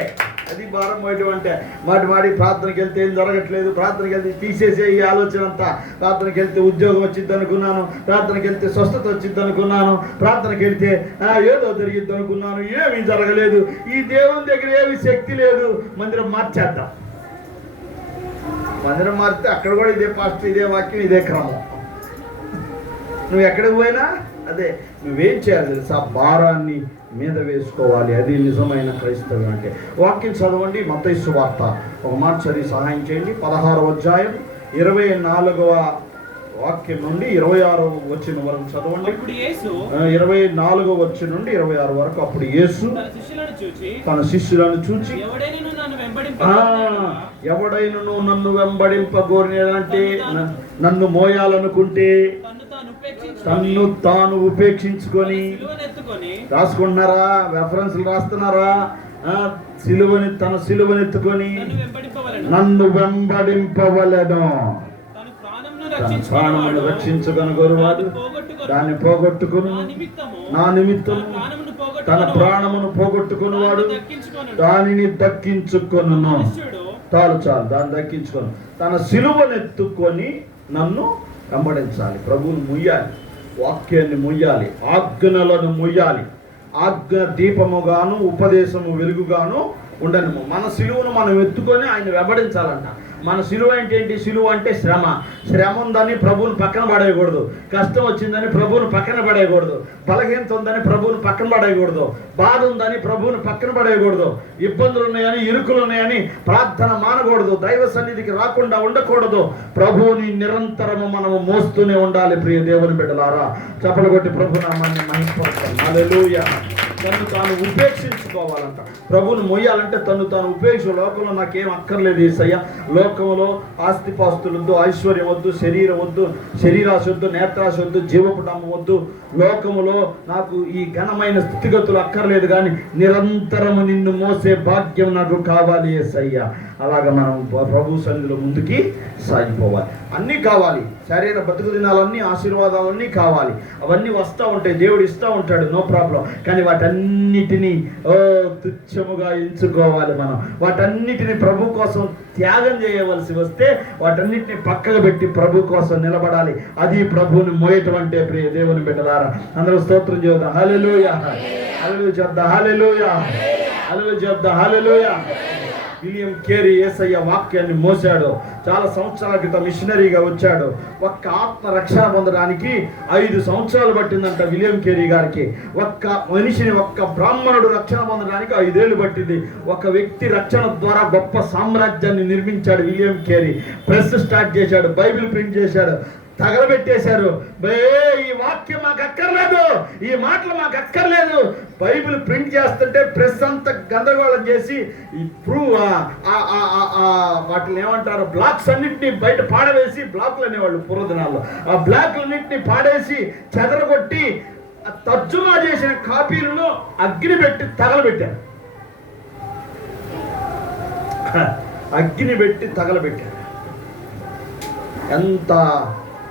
అది భారం వేయటం అంటే మాటి ప్రార్థనకి వెళ్తే ఏం జరగట్లేదు, ప్రార్థనకి వెళ్తే తీసేసే ఈ ఆలోచన అంతా. ప్రార్థనకి వెళ్తే ఉద్యోగం వచ్చింది అనుకున్నాను, ప్రార్థనకి వెళ్తే స్వస్థత వచ్చింది అనుకున్నాను, ప్రార్థనకి వెళ్తే ఏదో జరిగిద్ది అనుకున్నాను, ఏమీ జరగలేదు. ఈ దేవుని దగ్గర ఏమి శక్తి లేదు. మందిరం మార్చేద్దాం. మందిరం మారితే అక్కడ కూడా ఇదే పాస్టర్, ఇదే వాక్యం, ఇదే క్రమం. నువ్వు ఎక్కడికి పోయినా అదే. నువ్వేం చేయాలి తెలుసా? భారాన్ని మీద వేసుకోవాలి. అది నిజమైన క్రైస్తవం అంటే. వాక్యం చదవండి. మత్తయి సువార్త ఒక మాట చదివి సహాయం చేయండి. 16వ అధ్యాయం 24వ వాక్యం నుండి 26వ వచనం వరకు చదవండి. 24వ వచనం నుండి 26 వరకు. అప్పుడు యేసు తన శిష్యులను చూచి ఎవడైనను నన్ను వెంబడింపగోరినంటే, నన్ను మోయాలనుకుంటే తన్ను తాను ఉపేక్షించుకొని. రాసుకుంటున్నారా? రెఫరెన్స్లు రాస్తున్నారా? తన సిలువనెత్తుకొని నన్ను వెంబడింపవలెను. ప్రాణమును రక్షించగనుగోరువాడు దాన్ని పోగొట్టుకును. నా నిమిత్తం తన ప్రాణమును పోగొట్టుకున్నవాడు దానిని దక్కించుకొనును. చాలు దాన్ని దక్కించుకొను. తన సిలువనెత్తుకొని నన్ను వెంబడించాలి. ప్రభువును ముయ్యాలి, వాక్యాన్ని ముయ్యాలి, ఆజ్ఞలను ముయ్యాలి. ఆజ్ఞ దీపముగాను ఉపదేశము వెలుగుగాను ఉండను. మన సిలువను మనం ఎత్తుకొని ఆయన వెంబడించాలంట. మన సిలువ ఏంటి? సిలువ అంటే శ్రమ. శ్రమ ఉందని ప్రభువుని పక్కన పడేయకూడదు. కష్టం వచ్చిందని ప్రభువుని పక్కన పడేయకూడదు. బలహీనత ఉందని ప్రభువుని పక్కన పడేయకూడదు. బాధ ఉందని ప్రభువుని పక్కన పడేయకూడదు. ఇబ్బందులు ఉన్నాయని, ఇరుకులు ఉన్నాయని ప్రార్థన మానకూడదు. దైవ సన్నిధికి రాకుండా ఉండకూడదు. ప్రభువుని నిరంతరము మనము మోస్తూనే ఉండాలి. ప్రియ దేవుని బిడ్డలారా, చప్పలు కొట్టి ప్రభు నామాన్ని మహిమపరచాలి. హల్లెలూయా. తను తాను ఉపేక్షించుకోవాలంట. ప్రభువుని మొయ్యాలంటే తను తాను ఉపేక్ష. లోకంలో నాకేం అక్కర్లేదు యేసయ్య. లోకంలో ఆస్తిపాస్తులు వద్దు, ఐశ్వర్యం వద్దు, శరీరం వద్దు, శరీరాశ వద్దు, నేత్రాశ వద్దు, జీవపుటం వద్దు. లోకములో నాకు ఈ ఘనమైన స్థితిగతులు అక్కర్లేదు, కానీ నిరంతరము నిన్ను మోసే భాగ్యం నాకు కావాలి యేసయ్య. అలాగ మనం ప్రభు సన్నిధిలో ముందుకి సాగిపోవాలి. అన్నీ కావాలి, శరీర బతుకు దినాలన్నీ, ఆశీర్వాదాలన్నీ కావాలి. అవన్నీ వస్తూ ఉంటాయి, దేవుడు ఇస్తూ ఉంటాడు, నో ప్రాబ్లం. కానీ వాటన్నిటినీ తుచ్చముగా ఎంచుకోవాలి. మనం వాటన్నిటిని ప్రభు కోసం త్యాగం చేయవలసి వస్తే వాటన్నిటిని పక్కకు పెట్టి ప్రభు కోసం నిలబడాలి. అది ప్రభువుని మోయటం అంటే. ప్రియ దేవుని బిడ్డలారా, అందరూ స్తోత్రం చేద్దాం. హల్లెలూయా, హల్లెలూయా చెప్దాం. హల్లెలూయా, హల్లెలూయా చెప్దాం. హల్లెలూయా. విలియం కేరీ యేసయ్య వాక్యాన్ని మోసాడు. చాలా సంవత్సరాల క్రితం మిషనరీగా వచ్చాడు. ఒక్క ఆత్మ రక్షణ పొందడానికి 5 సంవత్సరాలు పట్టిందంట విలియం కేరీ గారికి. ఒక్క మనిషిని, ఒక్క బ్రాహ్మణుడు రక్షణ పొందడానికి 5 ఏళ్ళు పట్టింది. ఒక వ్యక్తి రక్షణ ద్వారా గొప్ప సామ్రాజ్యాన్ని నిర్మించాడు విలియం కేరీ. ప్రెస్ స్టార్ట్ చేశాడు, బైబిల్ ప్రింట్ చేశాడు, తగలబెట్టేశారు. ఈ వాక్యం మాకు అక్కర్లేదు, ఈ మాటలు మాకు అక్కర్లేదు. బైబిల్ ప్రింట్ చేస్తుంటే ప్రెస్ అంతా గందరగోళం చేసి వాటిని ఏమంటారు, బ్లాక్స్ అన్నింటినీ బయట పాడవేసి, బ్లాక్లు అనేవాళ్ళు పూర్వదినాల్లో, ఆ బ్లాక్లన్నింటినీ పాడేసి చెదరగొట్టి తర్జుమా చేసిన కాపీలను అగ్ని పెట్టి తగలబెట్టారు. అగ్ని పెట్టి తగలబెట్టారు. ఎంత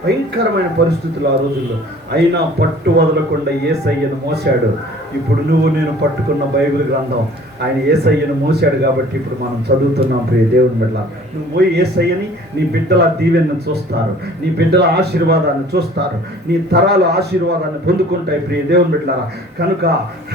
భయంకరమైన పరిస్థితులు ఆ రోజుల్లో. అయినా పట్టు వదలకుండా యేసయ్యను మోసాడు. ఇప్పుడు నువ్వు నేను పట్టుకున్న బైబిల్ గ్రంథం ఆయన యేసయ్యను మోసాడు కాబట్టి ఇప్పుడు మనం చదువుతున్నాం. ప్రియ దేవుని బిడ్డ, నువ్వు పోయి యేసయ్యని, నీ బిడ్డల దీవెనను చూస్తారు, నీ బిడ్డల ఆశీర్వాదాన్ని చూస్తారు, నీ తరాలు ఆశీర్వాదాన్ని పొందుకుంటాయి. ప్రియ దేవుని బిడ్డలారా, కనుక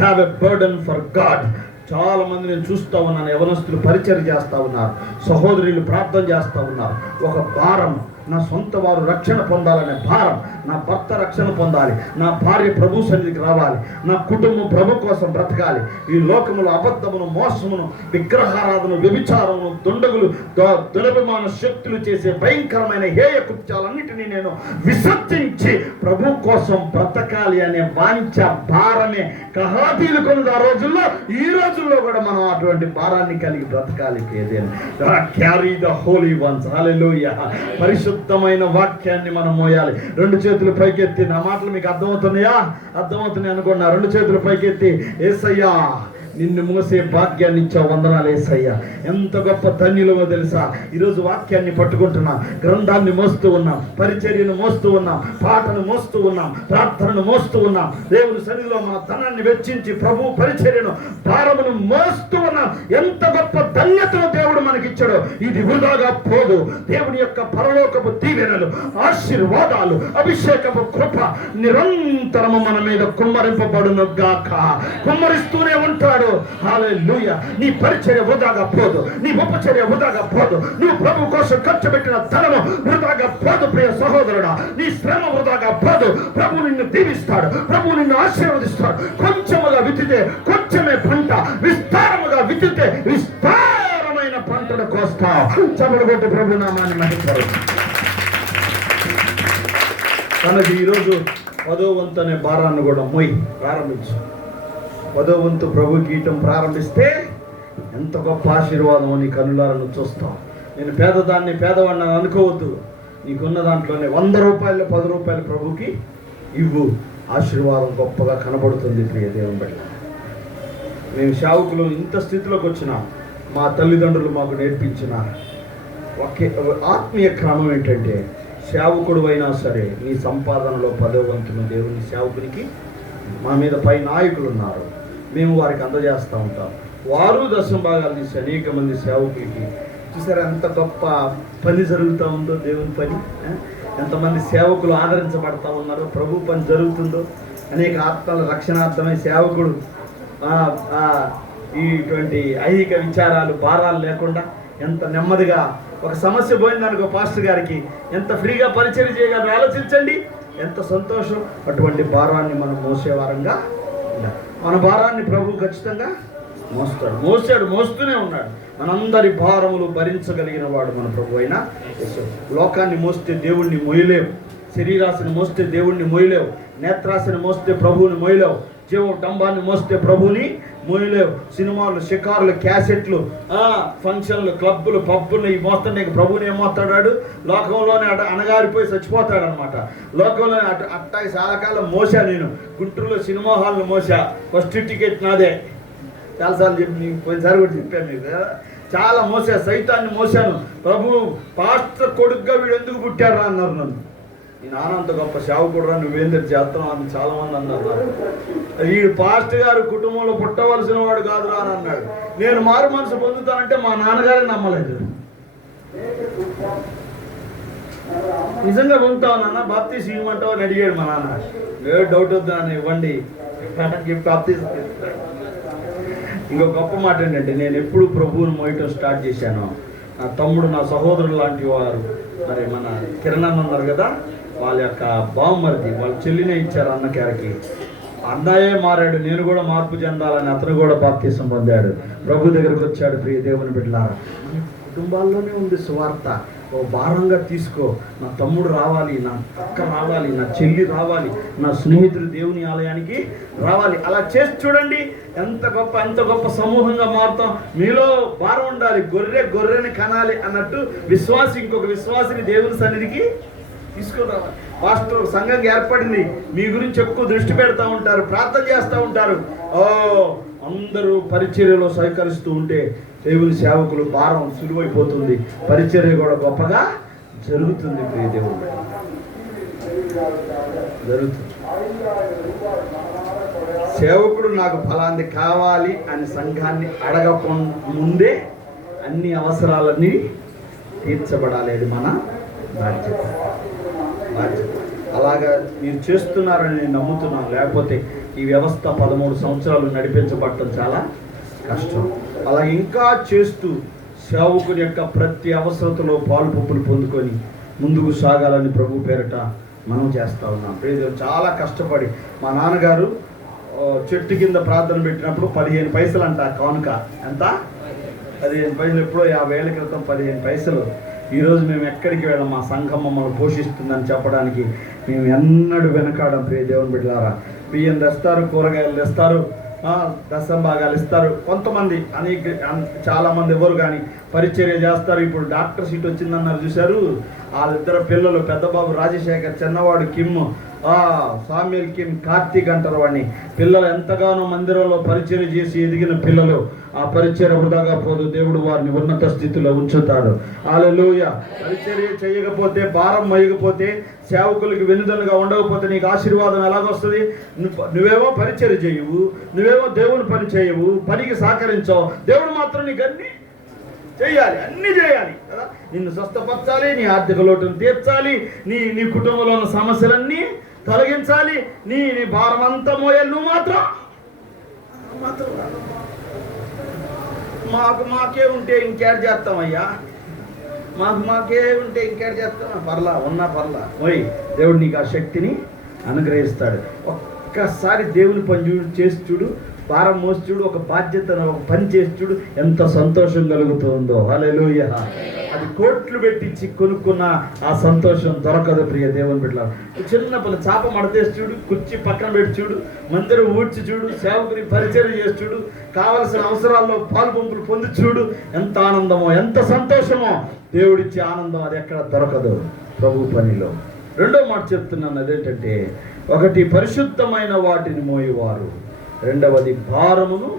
have a burden for God. చాలా మంది నేను చూస్తూ ఉన్నాను, యవనస్తులు పరిచయం చేస్తూ ఉన్నారు, సహోదరులు ప్రార్థన చేస్తూ ఉన్నారు. ఒక భారం, నా సొంత వారు రక్షణ పొందాలనే భారం, నా భర్త రక్షణ పొందాలి, నా భార్య ప్రభు సన్నిధికి రావాలి, నా కుటుంబం ప్రభు కోసం బ్రతకాలి. ఈ లోకములు అబద్ధమును, మోసమును, విగ్రహారాధన, వ్యభిచారమును, దుండగులు, దురభిమాన శక్తులు చేసే భయంకరమైన హేయ కృత్యాలన్నిటినీ నేను విసర్జించి ప్రభు కోసం బ్రతకాలి అనే వాంఛ, భారమే కహాబీలు కొన్నది ఆ రోజుల్లో. ఈ రోజుల్లో కూడా మనం అటువంటి భారాన్ని కలిగి బ్రతకాలి. Carry the holy ones. Hallelujah. పరిశుద్ధమైన వాక్యాన్ని మనం మోయాలి. 2 చేతులు పైకెత్తి, నా మాటలు మీకు అర్థమవుతున్నాయా? అర్థమవుతున్నాయి అనుకున్నా. 2 చేతులు పైకెత్తి, యేసయ్యా నిన్ను మోసే భాగ్యాన్ని ఇచ్చావు, వందనాలు యేసయ్యా. ఎంత గొప్ప ధన్యులమో తెలుసా? ఈరోజు వాక్యాన్ని పట్టుకుంటున్నాం, గ్రంథాన్ని మోస్తూ ఉన్నాం, పరిచర్యను మోస్తూ ఉన్నాం, పాటను మోస్తూ ఉన్నాం, ప్రార్థనను మోస్తూ ఉన్నాం. దేవుని సన్నిధిలో మన ధనాన్ని వెచ్చించి ప్రభు పరిచర్యను, భారమును మోస్తూ ఉన్నాం. ఎంత గొప్ప ధన్యతను దేవుడు మనకిచ్చాడు. ఇది వృధాగా పోదు. దేవుని యొక్క పరలోకపు దీవెనలు, ఆశీర్వాదాలు, అభిషేకపు కృప నిరంతరము మన మీద కుమ్మరింపబడును గాక. కుమ్మరిస్తూనే ఉంటాడు. హల్లెలూయా. నీ పరిచర్య వృధాగా పోదు, నీ ఉపచర్య వృధాగా పోదు, నువ్వు ప్రభు కోసం ఖర్చు పెట్టిన ధనము వృధాగా పోదు. ప్రియ సహోదరుడా, నీ శ్రమ వృధాగా పోదు. ప్రభు నిన్ను దీవిస్తాడు, ప్రభు నిన్ను ఆశీర్వదిస్తాడు. కొంచెముగా విత్తితే కొంచెమే పంట, విస్తారముగా విత్తితే విస్తారమైన పంటను కోస్తావు. చపలు కొట్టి ప్రభు నామాన్ని మహించారు. తనకి ఈరోజు 10వ వంతు అనే భారాన్ని కూడా మోయి ప్రారంభించు. 10వ వంతు ప్రభు గీయటం ప్రారంభిస్తే ఎంత గొప్ప ఆశీర్వాదం నీ కన్నులారను చూస్తాం. నేను పేదవాడిని అనుకోవద్దు. నీకున్న దాంట్లోనే 100 రూపాయలు, 10 రూపాయలు ప్రభుకి ఇవ్వు. ఆశీర్వాదం గొప్పగా కనబడుతుంది. ప్రియ దేవుని బిడ్డ, మేము సేవకులు ఇంత స్థితిలోకి వచ్చినాం. మా తల్లిదండ్రులు మాకు నేర్పించిన ఒకే ఆత్మీయ క్రమం ఏంటంటే, సేవకుడు అయినా సరే నీ సంపాదనలో 10వ వంతును దేవుని సేవకునికి, మా మీద పై నాయకులు ఉన్నారు, మేము వారికి అందజేస్తూ ఉంటాం. వారు 10వ భాగాలు తీసి అనేక మంది సేవకులకి. చూసారా ఎంత గొప్ప పని జరుగుతూ ఉందో దేవుని పని. ఎంతమంది సేవకులు ఆదరించబడతా ఉన్నారో, ప్రభు పని జరుగుతుందో. అనేక ఆత్మల రక్షణార్థమై సేవకుడు ఇటువంటి ఐహిక విచారాలు, భారాలు లేకుండా ఎంత నెమ్మదిగా, ఒక సమస్య పోయిందనుకో పాస్టర్ గారికి ఎంత ఫ్రీగా పరిచయం చేయగలరు. ఆలోచించండి, ఎంత సంతోషం. అటువంటి భారాన్ని మనం మోసేవారంగా ఉండాలి. మన భారాన్ని ప్రభు ఖచ్చితంగా మోస్తూనే ఉన్నాడు. మనందరి భారములు భరించగలిగిన వాడు మన ప్రభు అయినా. లోకాన్ని మోస్తే దేవుణ్ణి మోయలేవు, శరీరాశిని మోస్తే దేవుణ్ణి మోయలేవు, నేత్రాశిని మోస్తే ప్రభువుని మోయలేవు, జీవడంబాన్ని మోస్తే ప్రభుని మోయలేవు. సినిమాలు, షికారులు, క్యాసెట్లు, ఫంక్షన్లు, క్లబ్బులు, పబ్బులు ఈ మోస్తాడు. ప్రభుని ఏం మోస్తాడు? లోకంలోనే అణగారిపోయి చచ్చిపోతాడు అనమాట. లోకంలోనే అట్టా చాలా కాలం మోసా. నేను గుంటూరులో సినిమా హాల్ను మోసా. ఫస్ట్ టికెట్ నాదే. చాలాసార్లు చెప్పి, నీకు పోయినసారి కూడా చెప్పాను మీకు. చాలా మోసా, సైతాన్ని మోసాను. ప్రభు పాస్టర్ కొడుకుగా వీడు ఎందుకు పుట్టారా అన్నారు నన్ను. నీ నాన్న అంత గొప్ప సేవకుడురా, నువ్వేందరు చేస్తున్నావు అని చాలా మంది అన్నారు. వీడు పాస్టర్ గారు కుటుంబంలో పుట్టవలసిన వాడు కాదురా అని అన్నాడు. నేను మారు మనసు పొందుతానంటే మా నాన్నగారే నమ్మలేదు. నిజంగా పొందుతావు నాన్న, బాప్తీసం ఇవ్వమంటావు అని అడిగాడు మా నాన్న. ఏ డౌట్ వద్దు నాన్న, ఇవ్వండి బాప్తీసం. ఇంకో గొప్ప మాట ఏంటంటే, నేను ఎప్పుడు ప్రభువుని మోయటం స్టార్ట్ చేశాను, నా తమ్ముడు, నా సహోదరులు లాంటి వారు, మరి మన కిరణ్ ఉన్నారు కదా, వాళ్ళ యొక్క బావమరిది వాళ్ళ చెల్లినే ఇచ్చారు అన్నగారికి. అన్నయ్యే మారాడు, నేను కూడా మార్పు చెందాలని అతను కూడా బాప్తీసం పొందాడు, ప్రభు దగ్గరకు వచ్చాడు. ప్రియ దేవుని బిడ్డలారా, కుటుంబాల్లోనే ఉంది సువార్త. ఓ భారంగా తీసుకో. నా తమ్ముడు రావాలి, నా అక్క రావాలి, నా చెల్లి రావాలి, నా స్నేహితుడు దేవుని ఆలయానికి రావాలి. అలా చేసి చూడండి, ఎంత గొప్ప సమూహంగా మారుతాం. మీలో భారం ఉండాలి. గొర్రెని కనాలి అన్నట్టు విశ్వాసి ఇంకొక విశ్వాసిని దేవుని సన్నిధికి తీసుకొని రావాలి. పాస్టర్ సంఘం ఏర్పడింది, మీ గురించి ఎక్కువ దృష్టి పెడతా ఉంటారు, ప్రార్థన చేస్తూ ఉంటారు. అందరూ పరిచర్యలో సహకరిస్తూ ఉంటే దేవుని సేవకులు భారం సులువైపోతుంది, పరిచర్య కూడా గొప్పగా జరుగుతుంది. ప్రియ దేవుడు, జరుగుతుంది. సేవకుడు నాకు ఫలాంది కావాలి అని సంఘాన్ని ముందే అన్ని అవసరాలన్నీ తీర్చబడాలి. అది మన బాధ్యత. అలాగా మీరు చేస్తున్నారని నేను నమ్ముతున్నాను. లేకపోతే ఈ వ్యవస్థ 13 సంవత్సరాలు నడిపించబడటం చాలా కష్టం. అలా ఇంకా చేస్తూ సేవకుని యొక్క ప్రతి అవసరతలో పాలు పప్పులు పొందుకొని ముందుకు సాగాలని ప్రభు పేరట మనం చేస్తూ ఉన్నాం. చాలా కష్టపడి మా నాన్నగారు చెట్టు కింద ప్రార్థన పెట్టినప్పుడు 15 పైసలు అంట కానుక. ఎంత? 15 పైసలు. ఎప్పుడో 50 ఏళ్ళ క్రితం 15 పైసలు. ఈరోజు మేము ఎక్కడికి వెళ్ళాం, మా సంఘం మమ్మల్ని పోషిస్తుందని చెప్పడానికి మేము ఎన్నడూ వెనకాడం. ప్రియ దేవుని బిడ్డలారా, బియ్యం తెస్తారు, కూరగాయలు తెస్తారు, దశం భాగాలు ఇస్తారు. కొంతమంది చాలామంది ఎవరు కానీ పరిచర్య చేస్తారు. ఇప్పుడు డాక్టర్ సీట్ వచ్చిందన్నారు చూశారు, వాళ్ళిద్దరు పిల్లలు, పెద్ద బాబు రాజశేఖర్, చిన్నవాడు కిమ్, సామ్యుల్ కిమ్, కార్తీక్ అంటారు వాడిని. పిల్లలు ఎంతగానో మందిరంలో పరిచర్య చేసి ఎదిగిన పిల్లలు. ఆ పరిచర్య వృధాగా పోదు, దేవుడు వారిని ఉన్నత స్థితిలో ఉంచుతాడు. హల్లెలూయా. పరిచర్య చేయకపోతే, భారం మోయకపోతే, సేవకులకి వెన్నుదన్నుగా ఉండకపోతే నీకు ఆశీర్వాదం ఎలాగొస్తుంది? నువ్వేమో పరిచర్య చేయవు, నువ్వేమో దేవుని పని చేయవు, పనికి సహకరించవు. దేవుడు మాత్రం నీకు అన్నీ చేయాలి, అన్నీ చేయాలి కదా. నిన్ను స్వస్థపరచాలి, నీ ఆర్థిక లోటును తీర్చాలి, నీ కుటుంబంలో ఉన్న సమస్యలన్నీ తొలగించాలి, నీ భారం అంతా మోయాలి. నువ్వు మాత్రం మాకే ఉంటే ఇంకేడ్ చేస్తామయ్యా, మాకే ఉంటే ఇంకేడ్ చేస్తాం. పర్లా ఓయ్, దేవుడు నీకు ఆ శక్తిని అనుగ్రహిస్తాడు. ఒక్కసారి దేవుని పని చేసి చూడు, భారం మోసి చూడు, ఒక బాధ్యతను ఒక పని చేసి చూడు, ఎంత సంతోషం కలుగుతుందో. హల్లెలూయా. అది కోట్లు పెట్టించి కొనుక్కున్న ఆ సంతోషం దొరకదు. ప్రియ దేవుని బిడ్డ, చిన్న పని చాప మడతేసి చూడు, కుర్చీ పక్కన పెట్టి చూడు, మందిరం ఊడ్చి చూడు, సేవకుని పరిచయం చేసి చూడు, కావలసిన అవసరాల్లో పాలు పంపులు పొంది చూడు, ఎంత ఆనందమో, ఎంత సంతోషమో. దేవుడిచ్చే ఆనందం అది ఎక్కడ దొరకదు ప్రభు పనిలో. రెండో మాట చెప్తున్నాను, అదేంటంటే, ఒకటి పరిశుద్ధమైన వాటిని మోయేవారు, రెండవది భారమును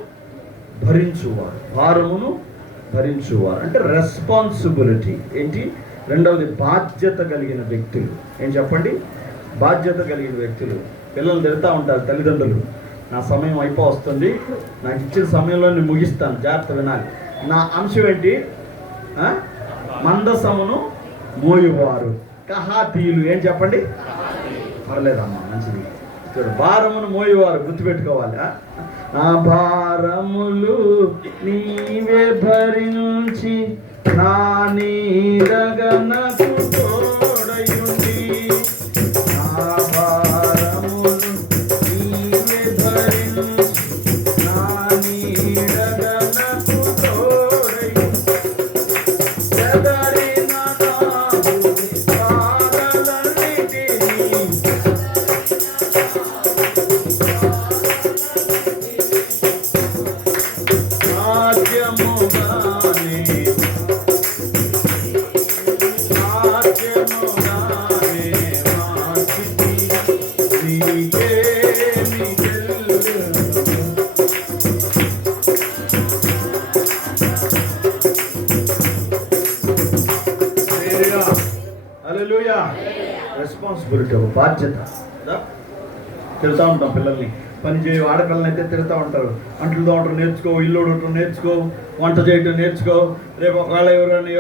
భరించువారు. అంటే రెస్పాన్సిబిలిటీ ఏంటి? రెండవది బాధ్యత కలిగిన వ్యక్తులు. ఏం చెప్పండి? బాధ్యత కలిగిన వ్యక్తులు. పిల్లలు తిడతా ఉంటారు తల్లిదండ్రులు, నా సమయం వస్తుంది, నాకు ఇచ్చిన సమయంలో నేను ముగిస్తాను, జాగ్రత్త వినాలి. నా అంశం ఏంటి? మందసమును మోయువారు, కహాతీయులు. ఏం చెప్పండి? పర్లేదమ్మా, మంచిది. భారమును మోయేవారు గుర్తుపెట్టుకోవాలి. నా భారములు నీవే భరించి, నా నీడగనకు తోడయుండి. నా భారములు నీవే భరించి, నా నీడగనకు తోడయుండి. Yeah. రెస్పాన్సిబిలిటీ, ఒక బాధ్యత కదా. తిడతా ఉంటాం పిల్లల్ని, పని చేయ ఆడపిల్లలు అయితే తిడతా ఉంటారు. అంట్లు తోమటం నేర్చుకో, ఇల్లు ఉడటం నేర్చుకో, వంట చేయటం నేర్చుకో, రేపు ఒకవేళ ఎవరైనా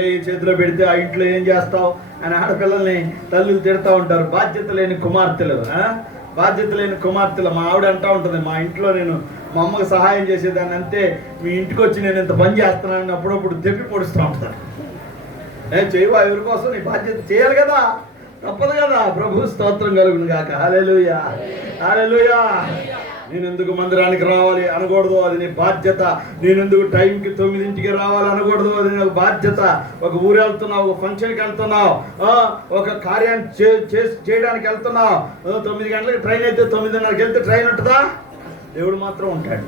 ఏ చేతిలో పెడితే ఆ ఇంట్లో ఏం చేస్తావు అని ఆడపిల్లల్ని తల్లులు తిడతా ఉంటారు. బాధ్యత లేని కుమార్తెలు, బాధ్యత లేని కుమార్తెలు. మా ఆవిడ అంటూ ఉంటుంది, మా ఇంట్లో నేను మా అమ్మకి సహాయం చేసేదాన్ని అంతే, మీ ఇంటికి వచ్చి నేను ఇంత పని చేస్తున్నానని అప్పుడప్పుడు తెప్పి పొడుస్తూ ఉంటాను. చేయవా, ఎవరి కోసం నీ బాధ్యత చేయాలి కదా, తప్పదు కదా. ప్రభు స్తోత్రం కలుగును గాక. హల్లెలూయా, హల్లెలూయా. నేను ఎందుకు మందిరానికి రావాలి అనకూడదు, అది నీ బాధ్యత. నేను ఎందుకు టైంకి 9ంటికి రావాలి అనకూడదు, అది నాకు బాధ్యత. ఒక ఊరు వెళ్తున్నావు, ఒక ఫంక్షన్కి వెళ్తున్నావు, ఒక కార్యాన్ని చేయడానికి వెళ్తున్నావు. 9 గంటలకి ట్రైన్ అయితే 9:30కి వెళ్తే ట్రైన్ ఉంటుందా? దేవుడు మాత్రం ఉంటాడు.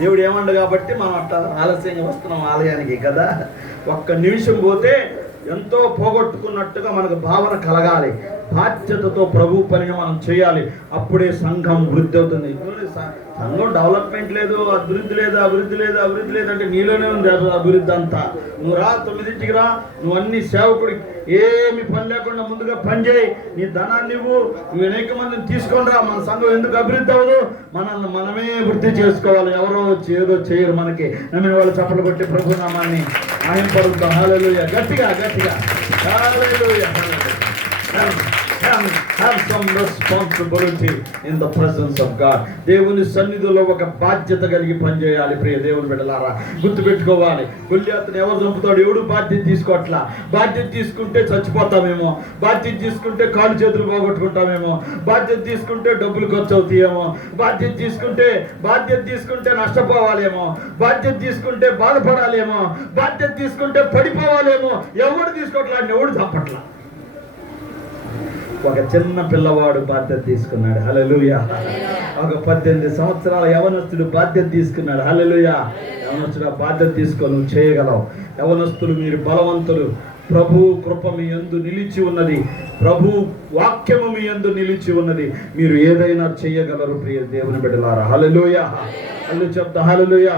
దేవుడు ఏమండు కాబట్టి మనం అట్లా ఆలస్యంగా వస్తున్నాం ఆలయానికి కదా. ఒక్క నిమిషం పోతే ఎంతో పోగొట్టుకున్నట్టుగా మనకు భావన కలగాలి. బాధ్యతతో ప్రభు పనిని మనం చేయాలి, అప్పుడే సంఘం వృద్ధి అవుతుంది. సంఘం డెవలప్మెంట్ లేదు, అభివృద్ధి లేదు, అభివృద్ధి లేదు, అభివృద్ధి లేదంటే నీలోనే ఉంది అభివృద్ధి అంతా. నువ్వు రా, 9ంటికి రా, నువ్వు అన్ని సేవకుడికి ఏమి పని లేకుండా ముందుగా పని చేయి, నీ ధనాన్ని నువ్వు అనేక మందిని తీసుకొని రా. మన సంఘం ఎందుకు అభివృద్ధి అవ్వదు? మనమే వృద్ధి చేసుకోవాలి. ఎవరో వచ్చి ఏదో చేయరు మనకి. నమ్మిన వాళ్ళు చప్పట్లు కొట్టి ప్రభు నామాన్ని ఆయన పడుతాం. హల్లెలూయా, గట్టిగా గట్టిగా హల్లెలూయా. Have some responsibility in the presence of God. దేవుని సన్నిధిలో ఒక బాధ్యత కలిగి పనిచేయాలి. ప్రియ దేవుని బిడ్డలారా, గుర్తుపెట్టుకోవాలి. గొల్లియాతుని ఎవరు చంపుతాడు? ఎవడు బాధ్యత తీసుకోవట్లా. బాధ్యత తీసుకుంటే చచ్చిపోతామేమో, బాధ్యత తీసుకుంటే కాళ్ళు చేతులు పోగొట్టుకుంటామేమో, బాధ్యత తీసుకుంటే డబ్బులు ఖర్చు అవుతాయేమో, బాధ్యత తీసుకుంటే నష్టపోవాలేమో, బాధ్యత తీసుకుంటే బాధపడాలేమో, బాధ్యత తీసుకుంటే పడిపోవాలేమో. ఎవడు తీసుకోవట్లా, ఎవడు చంపట్లా. ఒక చిన్న పిల్లవాడు బాధ్యత తీసుకున్నాడు. హల్లెలూయా. ఒక 18 సంవత్సరాల యవనస్తుడు బాధ్యత తీసుకున్నాడు. హల్లెలూయా. యవనస్తుడు బాధ్యత తీసుకో, నువ్వు చేయగలవు. యవనస్తులు మీరు బలవంతులు. ప్రభు కృప మీ యందు నిలిచి ఉన్నది, ప్రభు వాక్యము మీ యందు నిలిచి ఉన్నది. మీరు ఏదైనా చేయగలరు ప్రియ దేవుని బిడ్డలారా. హల్లెలూయా. అల్లు చెప్తా హల్లెలూయా.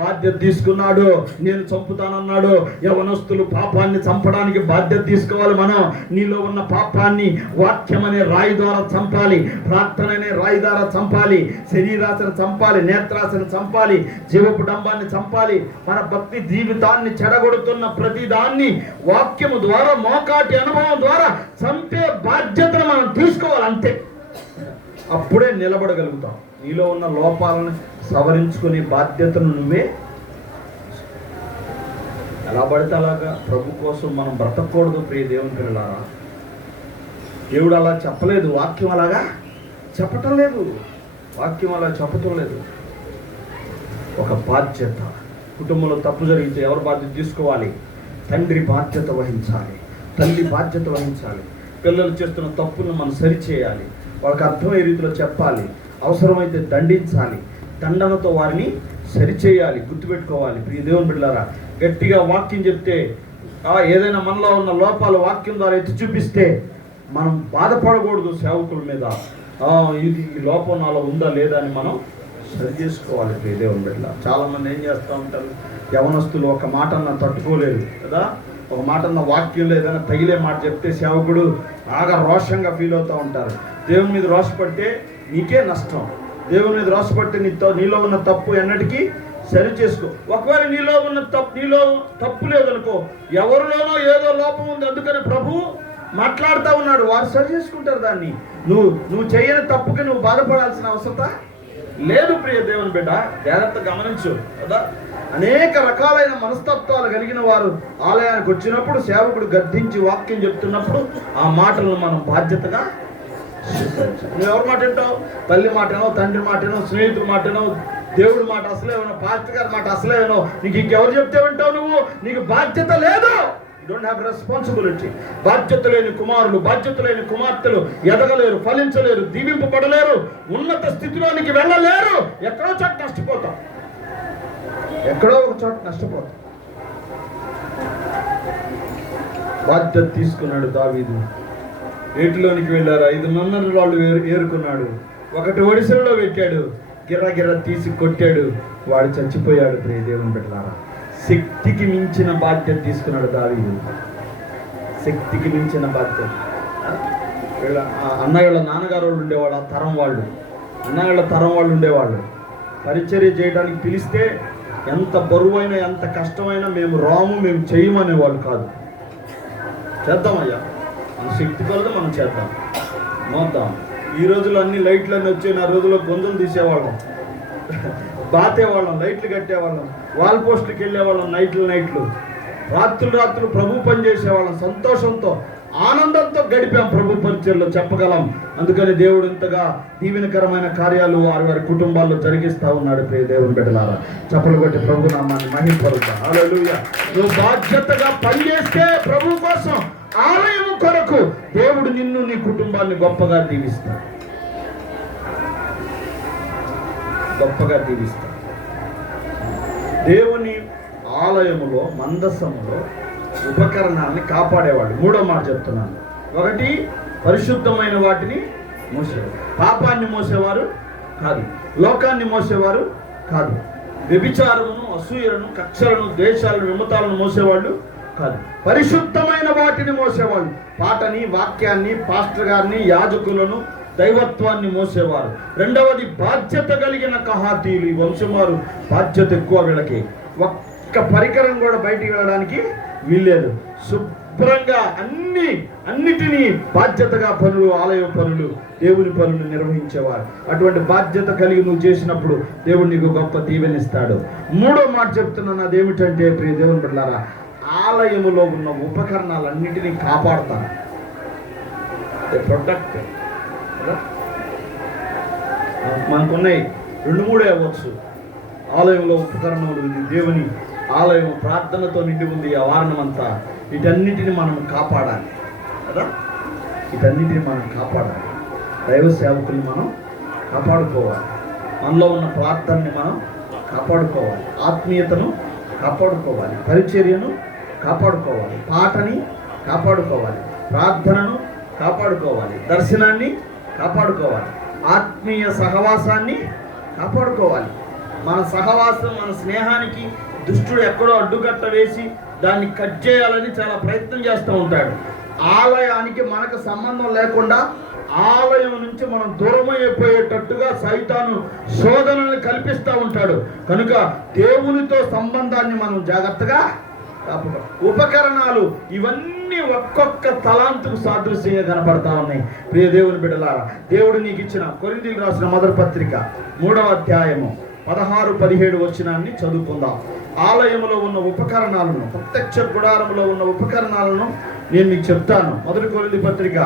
బాధ్యత తీసుకున్నాడు, నేను చంపుతానన్నాడు. యవనస్తులు పాపాన్ని చంపడానికి బాధ్యత తీసుకోవాలి. మనం నీలో ఉన్న పాపాన్ని వాక్యం అనే రాయి ద్వారా చంపాలి, ప్రార్థన అనే రాయి ద్వారా చంపాలి, శరీరాశను చంపాలి, నేత్రాశను చంపాలి, జీవపు డంబాన్ని చంపాలి. మన భక్తి జీవితాన్ని చెడగొడుతున్న ప్రతిదాన్ని వాక్యము ద్వారా, మోకాటి అనుభవం ద్వారా చంపే బాధ్యతను మనం తీసుకోవాలి. అంతే, అప్పుడే నిలబడగలుగుతాం. నీలో ఉన్న లోపాలను సవరించుకునే బాధ్యతను నువ్వే. ఎలా పడితే అలాగా ప్రభు కోసం మనం బ్రతకూడదు ప్రియ దేవుని పిల్లలారా. దేవుడు అలా చెప్పలేదు, వాక్యం అలాగా చెప్పటం లేదు, వాక్యం అలా చెప్పటం లేదు. ఒక బాధ్యత. కుటుంబంలో తప్పు జరిగితే ఎవరు బాధ్యత తీసుకోవాలి? తండ్రి బాధ్యత వహించాలి, తల్లి బాధ్యత వహించాలి. పిల్లలు చేస్తున్న తప్పును మనం సరిచేయాలి, వాళ్ళకి అర్థమయ్యే రీతిలో చెప్పాలి, అవసరమైతే దండించాలి, దండనతో వారిని సరిచేయాలి. గుర్తుపెట్టుకోవాలి ప్రియ దేవుని బిడ్డలారా. గట్టిగా వాక్యం చెప్తే, ఏదైనా మనలో ఉన్న లోపాలు వాక్యం ద్వారా ఎత్తి చూపిస్తే మనం బాధపడకూడదు సేవకుల మీద. ఇది ఈ లోపం నాలో ఉందా లేదా అని మనం సరి చేసుకోవాలి ప్రియ దేవుని బిడ్డలారా. చాలామంది ఏం చేస్తూ ఉంటారు, యవనస్తులు ఒక మాట అన్న తట్టుకోలేరు కదా. ఒక మాట అన్న వాక్యంలో ఏదైనా తగిలే మాట చెప్తే సేవకుడు బాగా రోషంగా ఫీల్ అవుతూ ఉంటారు. దేవుని మీద రోషపడితే నీకే నష్టం. దేవుని మీద రోషపడితే నీలో ఉన్న తప్పు ఎన్నటికీ సరి చేసుకో. ఒకవేళ నీలో తప్పు లేదనుకో, ఎవరిలోనో ఏదో లోపం ఉంది, అందుకని ప్రభు మాట్లాడుతూ ఉన్నాడు, వారు సరి చేసుకుంటారు దాన్ని. నువ్వు చేయని తప్పుకి నువ్వు బాధపడాల్సిన అవసరం లేదు ప్రియ దేవుని బిడ్డ. జాగ్రత్త గమనించు కదా. అనేక రకాలైన మనస్తత్వాలు కలిగిన వారు ఆలయానికి వచ్చినప్పుడు సేవకుడు గద్దించి వాక్యం చెప్తున్నప్పుడు ఆ మాటలను మనం బాధ్యతగా నువ్వు ఎవరి మాట వింటావు? తల్లి మాటనో, తండ్రి మాటనో, స్నేహితుడి మాటనో, దేవుడి మాట అసలేనో, పాస్టర్ గారి మాట అసలేనో, నీకు ఇంకెవరు చెప్తే వింటావు? నువ్వు, నీకు బాధ్యత లేదు. You don't have responsibility. బాధ్యత లేని కుమారులు, బాధ్యత లేని కుమార్తెలు ఎదగలేరు, ఫలించలేరు, దీవింపబడలేరు, ఉన్నత స్థితిలోనికి వెళ్ళలేరు. ఎక్కడో చోట నష్టపోతాం, ఎక్కడో ఒక చోట నష్టపోతాం. బాధ్యత తీసుకున్నాడు దావీదు. ఏటిలోనికి వెళ్ళారు, 5 నన్నలు వాళ్ళు ఏరుకున్నాడు, ఒకటి ఒడిసెలలో పెట్టాడు, గిర్ర తీసి కొట్టాడు, వాడు చచ్చిపోయాడు. ప్రియ దేవుని బిడ్డలారా, శక్తికి మించిన బాధ్యత తీసుకున్నాడు దావీదు. శక్తికి మించిన బాధ్యత. అన్నయ్య నాన్నగారు వాళ్ళు ఉండేవాళ్ళు, ఆ తరం వాళ్ళు, అన్నయ్య తరం వాళ్ళు ఉండేవాళ్ళు. పరిచర్య చేయడానికి పిలిస్తే ఎంత బరువైన ఎంత కష్టమైనా మేము రాము, మేము చేయమనేవాళ్ళు కాదు. చేద్దామయ్యా, మన శక్తి కొలది మనం చేద్దాం, మోద్దాం. ఈ రోజుల్లో అన్ని లైట్లు అన్నీ వచ్చాయి. ఆ రోజుల్లో గొంతులు తీసేవాళ్ళం, బాతేవాళ్ళం, లైట్లు కట్టేవాళ్ళం, వాల్ పోస్టులకు వెళ్ళేవాళ్ళం, నైట్లు రాత్రులు ప్రభు పని చేసేవాళ్ళం. సంతోషంతో ఆనందంతో గడిపాం ప్రభు పరిచర్లో చెప్పగలం. అందుకని దేవుడు ఇంతగా దీవెనకరమైన కార్యాలు వారి కుటుంబాల్లో జరిగిస్తూ ఉన్నాడు. ప్రియ దేవుని బిడ్డలారా, చప్పలు కొట్టి ప్రభు నామాన్ని మహిమపరుద్దా. హల్లెలూయా. నువ్వు బాధ్యతగా పనిచేస్తే ప్రభు కోసం, ఆలయం కొరకు దేవుడు నిన్ను నీ కుటుంబాన్ని గొప్పగా దీవిస్తాడు, గొప్పగా దీవిస్తాడు. దేవుని ఆలయములో, మందసములో ఉపకరణాన్ని కాపాడేవాడు. మూడో మాట చెప్తున్నాను. ఒకటి, పరిశుద్ధమైన వాటిని మోసేవారు. పాపాన్ని మోసేవారు కాదు, లోకాన్ని మోసేవారు కాదు, వ్యభిచారమును, అసూయలను, కక్షలను, ద్వేషాలను, విమతాలను మోసేవాళ్ళు కాదు, పరిశుద్ధమైన వాటిని మోసేవాళ్ళు. పాటని, వాక్యాన్ని, పాస్టర్ గారిని, యాజకులను, దైవత్వాన్ని మోసేవారు. రెండవది, బాధ్యత కలిగిన కహాతీయులు. ఈ వంశం వారు బాధ్యత ఎక్కువ. వీళ్ళకి ఒక్క పరికరం కూడా బయటికి వెళ్ళడానికి వీల్లేదు. శుభ్రంగా అన్నిటినీ బాధ్యతగా పనులు, ఆలయ పనులు, దేవుని పనులు నిర్వహించేవారు. అటువంటి బాధ్యత కలిగి నువ్వు చేసినప్పుడు దేవుడు నీకు గొప్ప దీవెనిస్తాడు. మూడో మాట చెప్తున్నాను, అదేమిటంటే ప్రియ దేవుని బిడ్డలారా, ఆలయములో ఉన్న ఉపకరణాలన్నిటినీ కాపాడుతాను. ప్రొటెక్ట్. మనకున్నాయి 2-3 అవ్వచ్చు ఆలయంలో ఉపకరణములు. దేవుని ఆలయం ప్రార్థనతో నిండి ఉంది ఆ వారణం అంతా. వీటన్నిటిని మనం కాపాడాలి కదా, వీటన్నిటిని మనం కాపాడాలి. దైవ సేవకుల్ని మనం కాపాడుకోవాలి, మనలో ఉన్న ప్రార్థనని మనం కాపాడుకోవాలి, ఆత్మీయతను కాపాడుకోవాలి, పరిచర్యను కాపాడుకోవాలి, పాటని కాపాడుకోవాలి, ప్రార్థనను కాపాడుకోవాలి, దర్శనాన్ని కాపాడుకోవాలి, ఆత్మీయ సహవాసాన్ని కాపాడుకోవాలి. మన సహవాసం, మన స్నేహానికి దుష్టుడు ఎక్కడో అడ్డుకట్ట వేసి దాన్ని కట్ చేయాలని చాలా ప్రయత్నం చేస్తూ ఉంటాడు. ఆలయానికి మనకు సంబంధం లేకుండా ఆలయం నుంచి మనం దూరం అయిపోయేటట్టుగా సైతాను శోధనల్ని కల్పిస్తూ ఉంటాడు. కనుక దేవునితో సంబంధాన్ని మనం జాగ్రత్తగా కాపాడుకోవాలి. ఉపకరణాలు ఇవన్నీ ఒక్కొక్క తలాంతుకు సాదృశ్యంగా కనపడతా ఉన్నాయి. ప్రియ దేవుని బిడ్డలారా, దేవుడు నీకు ఇచ్చిన కొరింథీయులకు రాసిన మొదటి పత్రిక 3వ అధ్యాయము 16-17 వచనాన్ని చదువుకుందాం. ఆలయంలో ఉన్న ఉపకరణాలను, ప్రత్యక్ష గుడారంలో ఉన్న ఉపకరణాలను నేను మీకు చెప్తాను. మొదటి కొరింథీ పత్రిక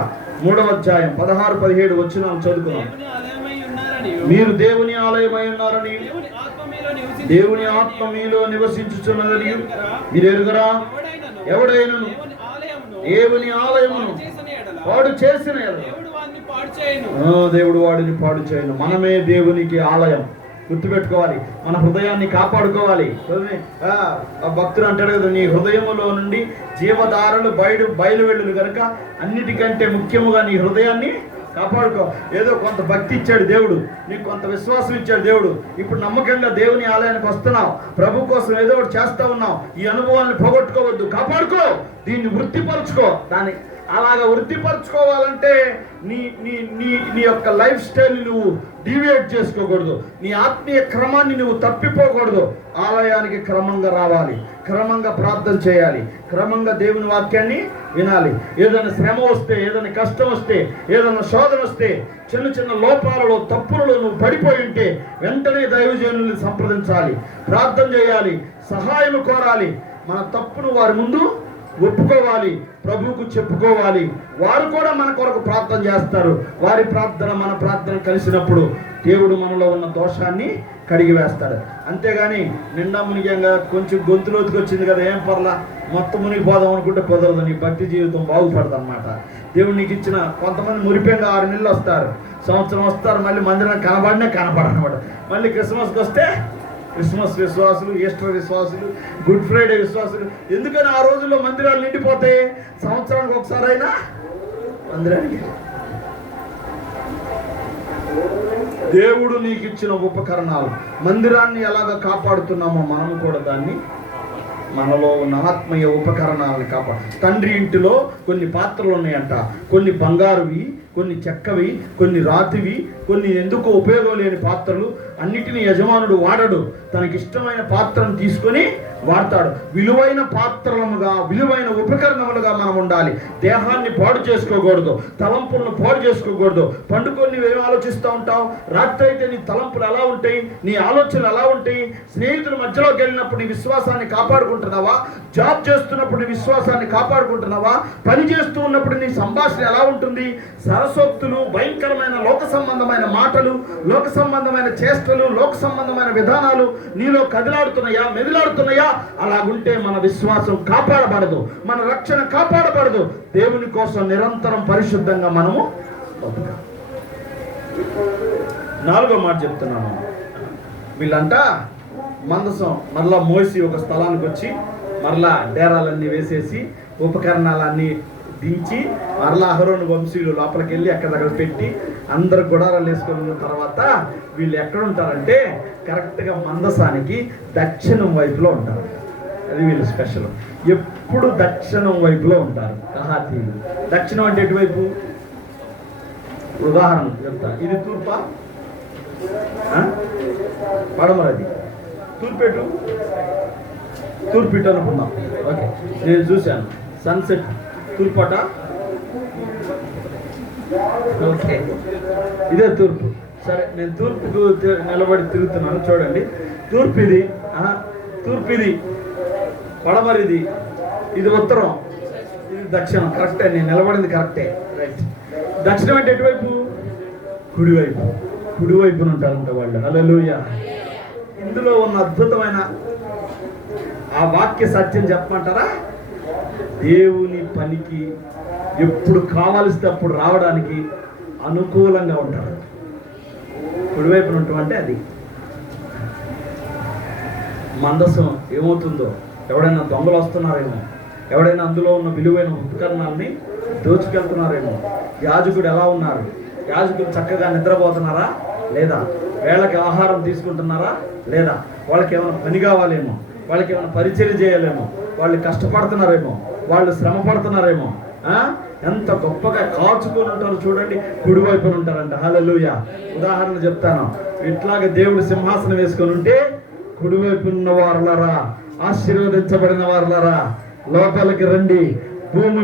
3వ అధ్యాయం 16-17 వచనాలను చదువుకుందాం. మీరు దేవుని ఆలయమై ఉన్నారని, దేవుని ఆత్మ మీలో నివసించుచున్నదని మీరు ఎరుగరా? ఎవడైనను దేవుని ఆలయమును వాడు చేసిన దేవుడు వాడిని పాడు చేయను. మనమే దేవునికి ఆలయం. గుర్తుపెట్టుకోవాలి, మన హృదయాన్ని కాపాడుకోవాలి. భక్తుడు అంటాడు కదా, నీ హృదయములో నుండి జీవధారలు బయలు వెళ్ళును కనుక అన్నిటికంటే ముఖ్యముగా నీ హృదయాన్ని కాపాడుకో. ఏదో కొంత భక్తి ఇచ్చాడు దేవుడు, నీకు కొంత విశ్వాసం ఇచ్చాడు దేవుడు. ఇప్పుడు నమ్మకంగా దేవుని ఆలయానికి వస్తున్నావు, ప్రభు కోసం ఏదో ఒకటి చేస్తా ఉన్నావు. ఈ అనుభవాన్ని పోగొట్టుకోవద్దు, కాపాడుకో, దీన్ని వృత్తిపరచుకో. దాన్ని అలాగా వృత్తిపరచుకోవాలంటే నీ నీ నీ నీ యొక్క లైఫ్ స్టైల్ నువ్వు డీవియేట్ చేసుకోకూడదు, నీ ఆత్మీయ క్రమాన్ని నువ్వు తప్పిపోకూడదు. ఆలయానికి క్రమంగా రావాలి, క్రమంగా ప్రార్థన చేయాలి, క్రమంగా దేవుని వాక్యాన్ని వినాలి. ఏదైనా శ్రమ వస్తే, ఏదైనా కష్టం వస్తే, ఏదైనా శోధన వస్తే, చిన్న చిన్న లోపాలలో, తప్పులలో నువ్వు పడిపోయి ఉంటే వెంటనే దైవజనుల్ని సంప్రదించాలి, ప్రార్థన చేయాలి, సహాయం కోరాలి. మన తప్పును వారి ముందు ఒప్పుకోవాలి, ప్రభువుకు చెప్పుకోవాలి. వారు కూడా మన కొరకు ప్రార్థన చేస్తారు. వారి ప్రార్థన మన ప్రార్థన కలిసినప్పుడు దేవుడు మనలో ఉన్న దోషాన్ని కడిగి వేస్తాడు. అంతేగాని నిండా మునిగంగా కొంచెం గొంతులోతుకు వచ్చింది కదా, ఏం పర్లా, మొత్తం మునిగిపోదాం అనుకుంటే కుదరదు. నీ భక్తి జీవితం బాగుపడదు అన్నమాట. దేవుడు నీకు ఇచ్చిన కొంతమంది మురిపేంగా 6 నెలలు వస్తారు, సంవత్సరం వస్తారు, మళ్ళీ మందిరం కనబడనమాట. మళ్ళీ క్రిస్మస్కి వస్తే క్రిస్మస్ విశ్వాసులు, ఈస్టర్ విశ్వాసులు, గుడ్ ఫ్రైడే విశ్వాసులు. ఎందుకని ఆ రోజుల్లో మందిరాలు నిండిపోతాయి. సంవత్సరానికి ఒకసారైనా మందిరానికి. దేవుడు నీకు ఇచ్చిన ఉపకరణాలు, మందిరాన్ని ఎలాగ కాపాడుతున్నామో మనం కూడా దాన్ని మనలో ఉన్న ఆత్మీయ ఉపకరణాలను కాపాడు. తండ్రి ఇంటిలో కొన్ని పాత్రలు ఉన్నాయంట, కొన్ని బంగారువి, కొన్ని చెక్కవి, కొన్ని రాతివి, కొన్ని ఎందుకు ఉపయోగం లేని పాత్రలు. అన్నిటిని యజమానుడు వాడడు, తనకిష్టమైన పాత్రను తీసుకొని వాడతాడు. విలువైన పాత్రలుగా, విలువైన ఉపకరణములుగా మనం ఉండాలి. దేహాన్ని పాడు చేసుకోకూడదు, తలంపులను పాడు చేసుకోకూడదు. పండుకొని నువ్వేం ఆలోచిస్తూ ఉంటావు? రాత్రి అయితే నీ తలంపులు ఎలా ఉంటాయి, నీ ఆలోచనలు ఎలా ఉంటాయి? స్నేహితుల మధ్యలోకి వెళ్ళినప్పుడు నీ విశ్వాసాన్ని కాపాడుకుంటున్నావా? జాబ్ చేస్తున్నప్పుడు నీ విశ్వాసాన్ని కాపాడుకుంటున్నావా? పని చేస్తూ ఉన్నప్పుడు నీ సంభాషణ ఎలా ఉంటుంది? సరసోక్తులు, భయంకరమైన లోక సంబంధమైన మాటలు, లోక సంబంధమైన చేష్టలు, లోక సంబంధమైన విధానాలు నీలో కదిలాడుతున్నాయా, మెదిలాడుతున్నాయా? అలాగుంటే మన విశ్వాసం కాపాడబడదు, మన రక్షణ కాపాడబడదు. దేవుని కోసం నిరంతరం పరిశుద్ధంగా మనము బతకాలి. 4వ మాట చెప్తున్నాను. వీళ్ళంతా మందసం మరలా మోసి ఒక స్థలానికి వచ్చి మరలా డేరాలన్నీ వేసేసి ఉపకరణాలన్నీ దించి మరలా అహరోను వంశీయులు లోపలికి వెళ్ళి అక్కడ పెట్టి అందరు గుడారాలు వేసుకున్న తర్వాత వీళ్ళు ఎక్కడ ఉంటారంటే కరెక్ట్గా మందసానికి దక్షిణం వైపులో ఉంటారు. అది వీళ్ళు స్పెషల్. ఎప్పుడు దక్షిణం వైపులో ఉంటారు కహాతీయులు. దక్షిణం అంటే ఎటువైపు? ఉదాహరణ చెప్తా. ఇది తూర్పా, పడమరది. తూర్పెటు, తూర్పిటు అనుకుందాం. ఓకే, నేను చూశాను సన్సెట్ తూర్పట. ఓకే, ఇదే తూర్పు. సరే, నేను తూర్పుకు నిలబడి తిరుగుతున్నాను. చూడండి, తూర్పు ఇది, తూర్పు ఇది, పడమరిది, ఇది ఉత్తరం, ఇది దక్షిణం. కరెక్టే, నేను నిలబడింది కరెక్టే. రైట్. దక్షిణం అంటే ఎటువైపు? కుడివైపు. కుడివైపున ఉంటారంట వాళ్ళు. హల్లెలూయా. ఇందులో ఉన్న అద్భుతమైన ఆ వాక్య సత్యం చెప్పమంటారా? దేవుని పనికి ఎప్పుడు కావాల్సితే అప్పుడు రావడానికి అనుకూలంగా ఉంటారు. కుడివైపున ఉంటామంటే అది మందసం ఏమవుతుందో, ఎవడైనా దొంగలు వస్తున్నారేమో, ఎవడైనా అందులో ఉన్న విలువైన ఉపకరణాలని దోచుకెళ్తున్నారేమో. యాజకుడు ఎలా ఉన్నారు? యాజకులు చక్కగా నిద్రపోతున్నారా లేదా? వేళకి ఆహారం తీసుకుంటున్నారా లేదా? వాళ్ళకి ఏమైనా పని కావాలేమో, వాళ్ళకి ఏమైనా పరిచయం చేయాలేమో, వాళ్ళు కష్టపడుతున్నారేమో, వాళ్ళు శ్రమ పడుతున్నారేమో. ఎంత గొప్పగా కాచుకొని ఉంటారు చూడండి. కుడివైపున ఉంటారంట. హల్లెలూయా. ఉదాహరణ చెప్తాను. ఇట్లాగే దేవుడు సింహాసనం వేసుకొని ఉంటే కుడివైపున ఉన్న వారులారా, ఆశీర్వదించబడిన వారులారా, లోపలికి రండి. భూమి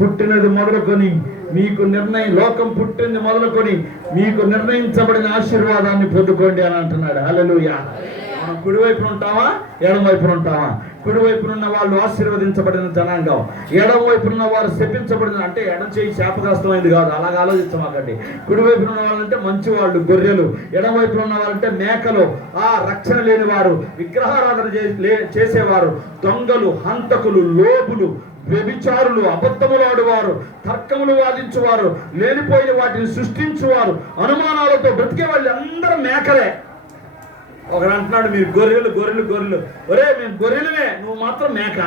పుట్టినది మొదలుకొని మీకు లోకం పుట్టింది మొదలుకొని మీకు నిర్ణయించబడిన ఆశీర్వాదాన్ని పొందుకోండి అని అంటున్నాడు. హల్లెలూయా. మనం కుడివైపున ఉంటామా, ఎడమ వైపున ఉంటామా? కుడివైపున ఉన్న వాళ్ళు ఆశీర్వదించబడిన జనాంగం, ఎడమ వైపున ఉన్న వారు శపించబడిన. అంటే ఎడం చేయి శాపగ్రస్తమైంది కాదు, అలాగ ఆలోచించమాకండి. కుడివైపున ఉన్న వాళ్ళంటే మంచి వాళ్ళు, గొర్రెలు. ఎడమ వైపున ఉన్న వాళ్ళంటే మేకలు, రక్షణ లేని వారు, విగ్రహారాధన చేసేవారు, దొంగలు, హంతకులు, లోబులు, వ్యభిచారులు, అబద్ధములాడువారు, తర్కములు వాదించువారు, లేనిపోయిన వాటిని సృష్టించువారు, అనుమానాలతో బ్రతికే వాళ్ళు అందరూ మేకలే. ఒకరు అంటున్నాడు, మీరు గొర్రెలు గొర్రెలు గొర్రెలు. ఒరే, మేము గొర్రెలమే, నువ్వు మాత్రం మేక.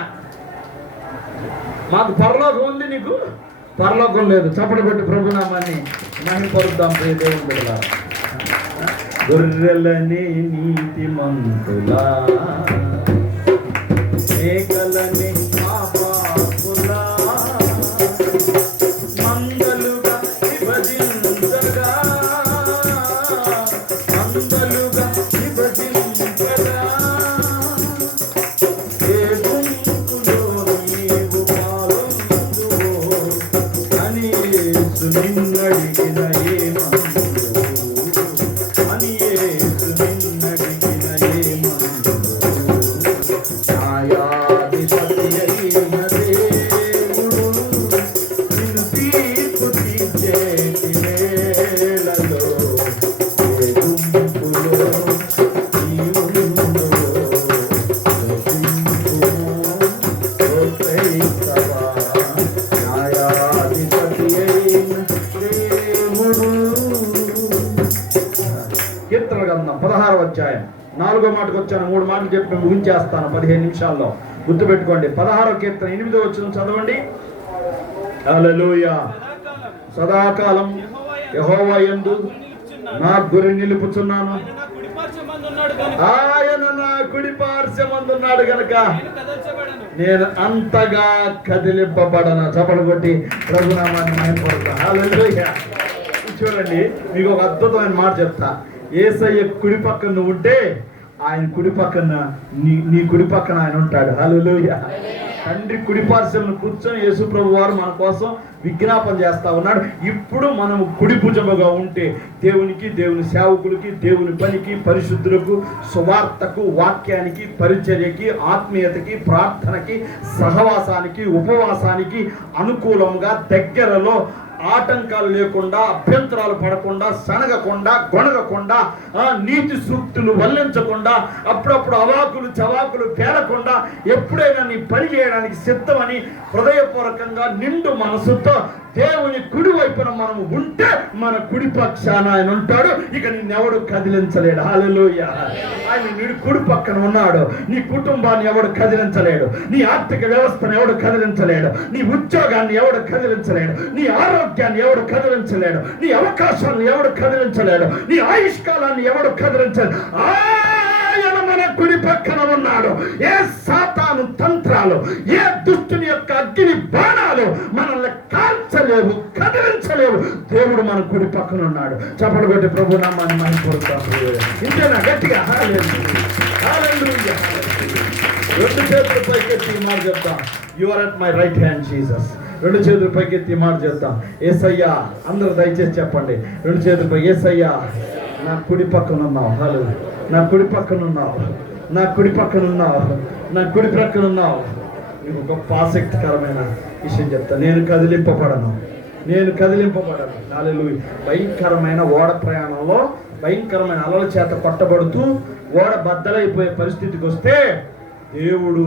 మాకు పరలోకం ఉంది, నీకు పరలోకం లేదు. చప్పటి కొట్టి ప్రభునామాన్ని మహిమపరుద్దాం. ప్రియ దేవుని బిడ్డలారా, గొర్రెలని నీతిమంతులా, మేకలని పాపాత్ములా, మందలుగా విభజించగా, మందలుగా విభజించగా, ఏ గుంపులో నీవు పాలొందువో అని యేసు నిన్నడిగిన ఏమందువో, అని యేసు నిన్నడిగిన ఏమందువో. న్యాయాధిపతి అయిన దేవుడు నిన్ను తీర్పు తీర్చేటి వేళలో ఏ గుంపులో నీవుందో క్రైస్తవా. న్యాయాధిపతి అయిన దేవుడు. కీర్తన గ్రంథం 16వ అధ్యాయం 4వ మాటకు వచ్చాను. 3 మాటలు చెప్పి ముగించేస్తాను 15 నిమిషాల్లో. గుర్తుపెట్టుకోండి. 16వ కీర్తన 8వ వచనం చదవండి. హల్లెలూయా. సదాకాలం యెహోవా యందు నా గురి నిలుపుచున్నాను, ఆయన నా కుడి పార్శ్వమందున్నాడు గనక నేను అంతగా కదిలింపబడను. చప్పలు కొట్టి ప్రభునామాన్ని మహిమపడతాను. హల్లెలూయా. చూడండి, మీకు ఒక అద్భుతమైన మాట చెప్తా. యేసయ్య కుడి పక్కన నువ్వు ఉంటే ఆయన కుడి పక్కన నీ కుడి పక్కన ఆయన ఉంటాడు. హల్లెలూయా. తండ్రి కుడి పార్శ్వమున కూర్చొని యేసు ప్రభు వారు మన కోసం విజ్ఞాపన చేస్తా ఉన్నాడు. ఇప్పుడు మనం కుడి భుజముగా ఉంటే దేవునికి, దేవుని సేవకులకి, దేవుని పనికి, పరిశుద్ధులకు, సువార్తకు, వాక్యానికి, పరిచర్యకి, ఆత్మీయతకి, ప్రార్థనకి, సహవాసానికి, ఉపవాసానికి అనుకూలంగా దగ్గరలో ఆటంకాలు లేకుండా, అభ్యంతరాలు పడకుండా, సనగకుండా, గొనగకుండా, నీతి సూక్తులు వల్లించకుండా, అప్పుడప్పుడు అవాకులు చవాకులు పేలకుండా ఎప్పుడైనా నీ పని చేయడానికి సిద్ధమని హృదయపూర్వకంగా నిండు మనసుతో దేవుని కుడి వైపున మనం ఉంటే మన కుడి పక్షాన ఆయన ఉంటాడు. ఇక నిన్నెవడు కదిలించలేడు. హల్లెలూయా. ఆయన నీ కుడి పక్కన ఉన్నాడు. నీ కుటుంబాన్ని ఎవడు కదిలించలేడు. నీ ఆర్థిక వ్యవస్థను ఎవడు కదిలించలేడు. నీ ఉద్యోగాన్ని ఎవడు కదిలించలేడు. నీ ఆరోగ్యాన్ని ఎవడు కదిలించలేడు. నీ అవకాశాలను ఎవడు కదిలించలేడు. నీ ఆయుష్కాలాన్ని ఎవడు కదిలించలేడు. ఆయన మన కుడి పక్కన ఉన్నాడు. ఏ సాతాను తంత్రాలు, ఏ దుష్టుని యొక్క అగ్ని బాణాలు మనల్ని కాల్చలేవు, కదిలించలేవు. దేవుడు మన కుడి పక్కన ఉన్నాడు. చప్పట్లు కొట్టి ప్రభు నామాన్ని మహిమపరుస్తాము. ఇంతేనా? గట్టిగా హల్లెలూయా, హల్లెలూయా. రెండు చేతులు పైకెత్తి ఈ మాట చెప్తాం. You are at my right hand Jesus. రెండు చేతులు పైకెత్తి ఈ మాట చెప్తాం. యేసయ్యా. అందరూ దయచేసి చెప్పండి. రెండు చేతులు పై. యేసయ్యా, నా కుడి పక్కన ఉన్నావు. హల్లెలూయా. నా కుడి పక్కన ఉన్నావు. నా కుడి పక్కన ఉన్నావు. నా కుడి ప్రక్కన ఉన్నావు. నీకు గొప్ప ఆసక్తికరమైన విషయం చెప్తా. నేను కదిలింపబడను. హల్లెలూయా. భయంకరమైన ఓడ ప్రయాణంలో భయంకరమైన అలల చేత కొట్టబడుతూ ఓడ బద్దలైపోయే పరిస్థితికి వస్తే దేవుడు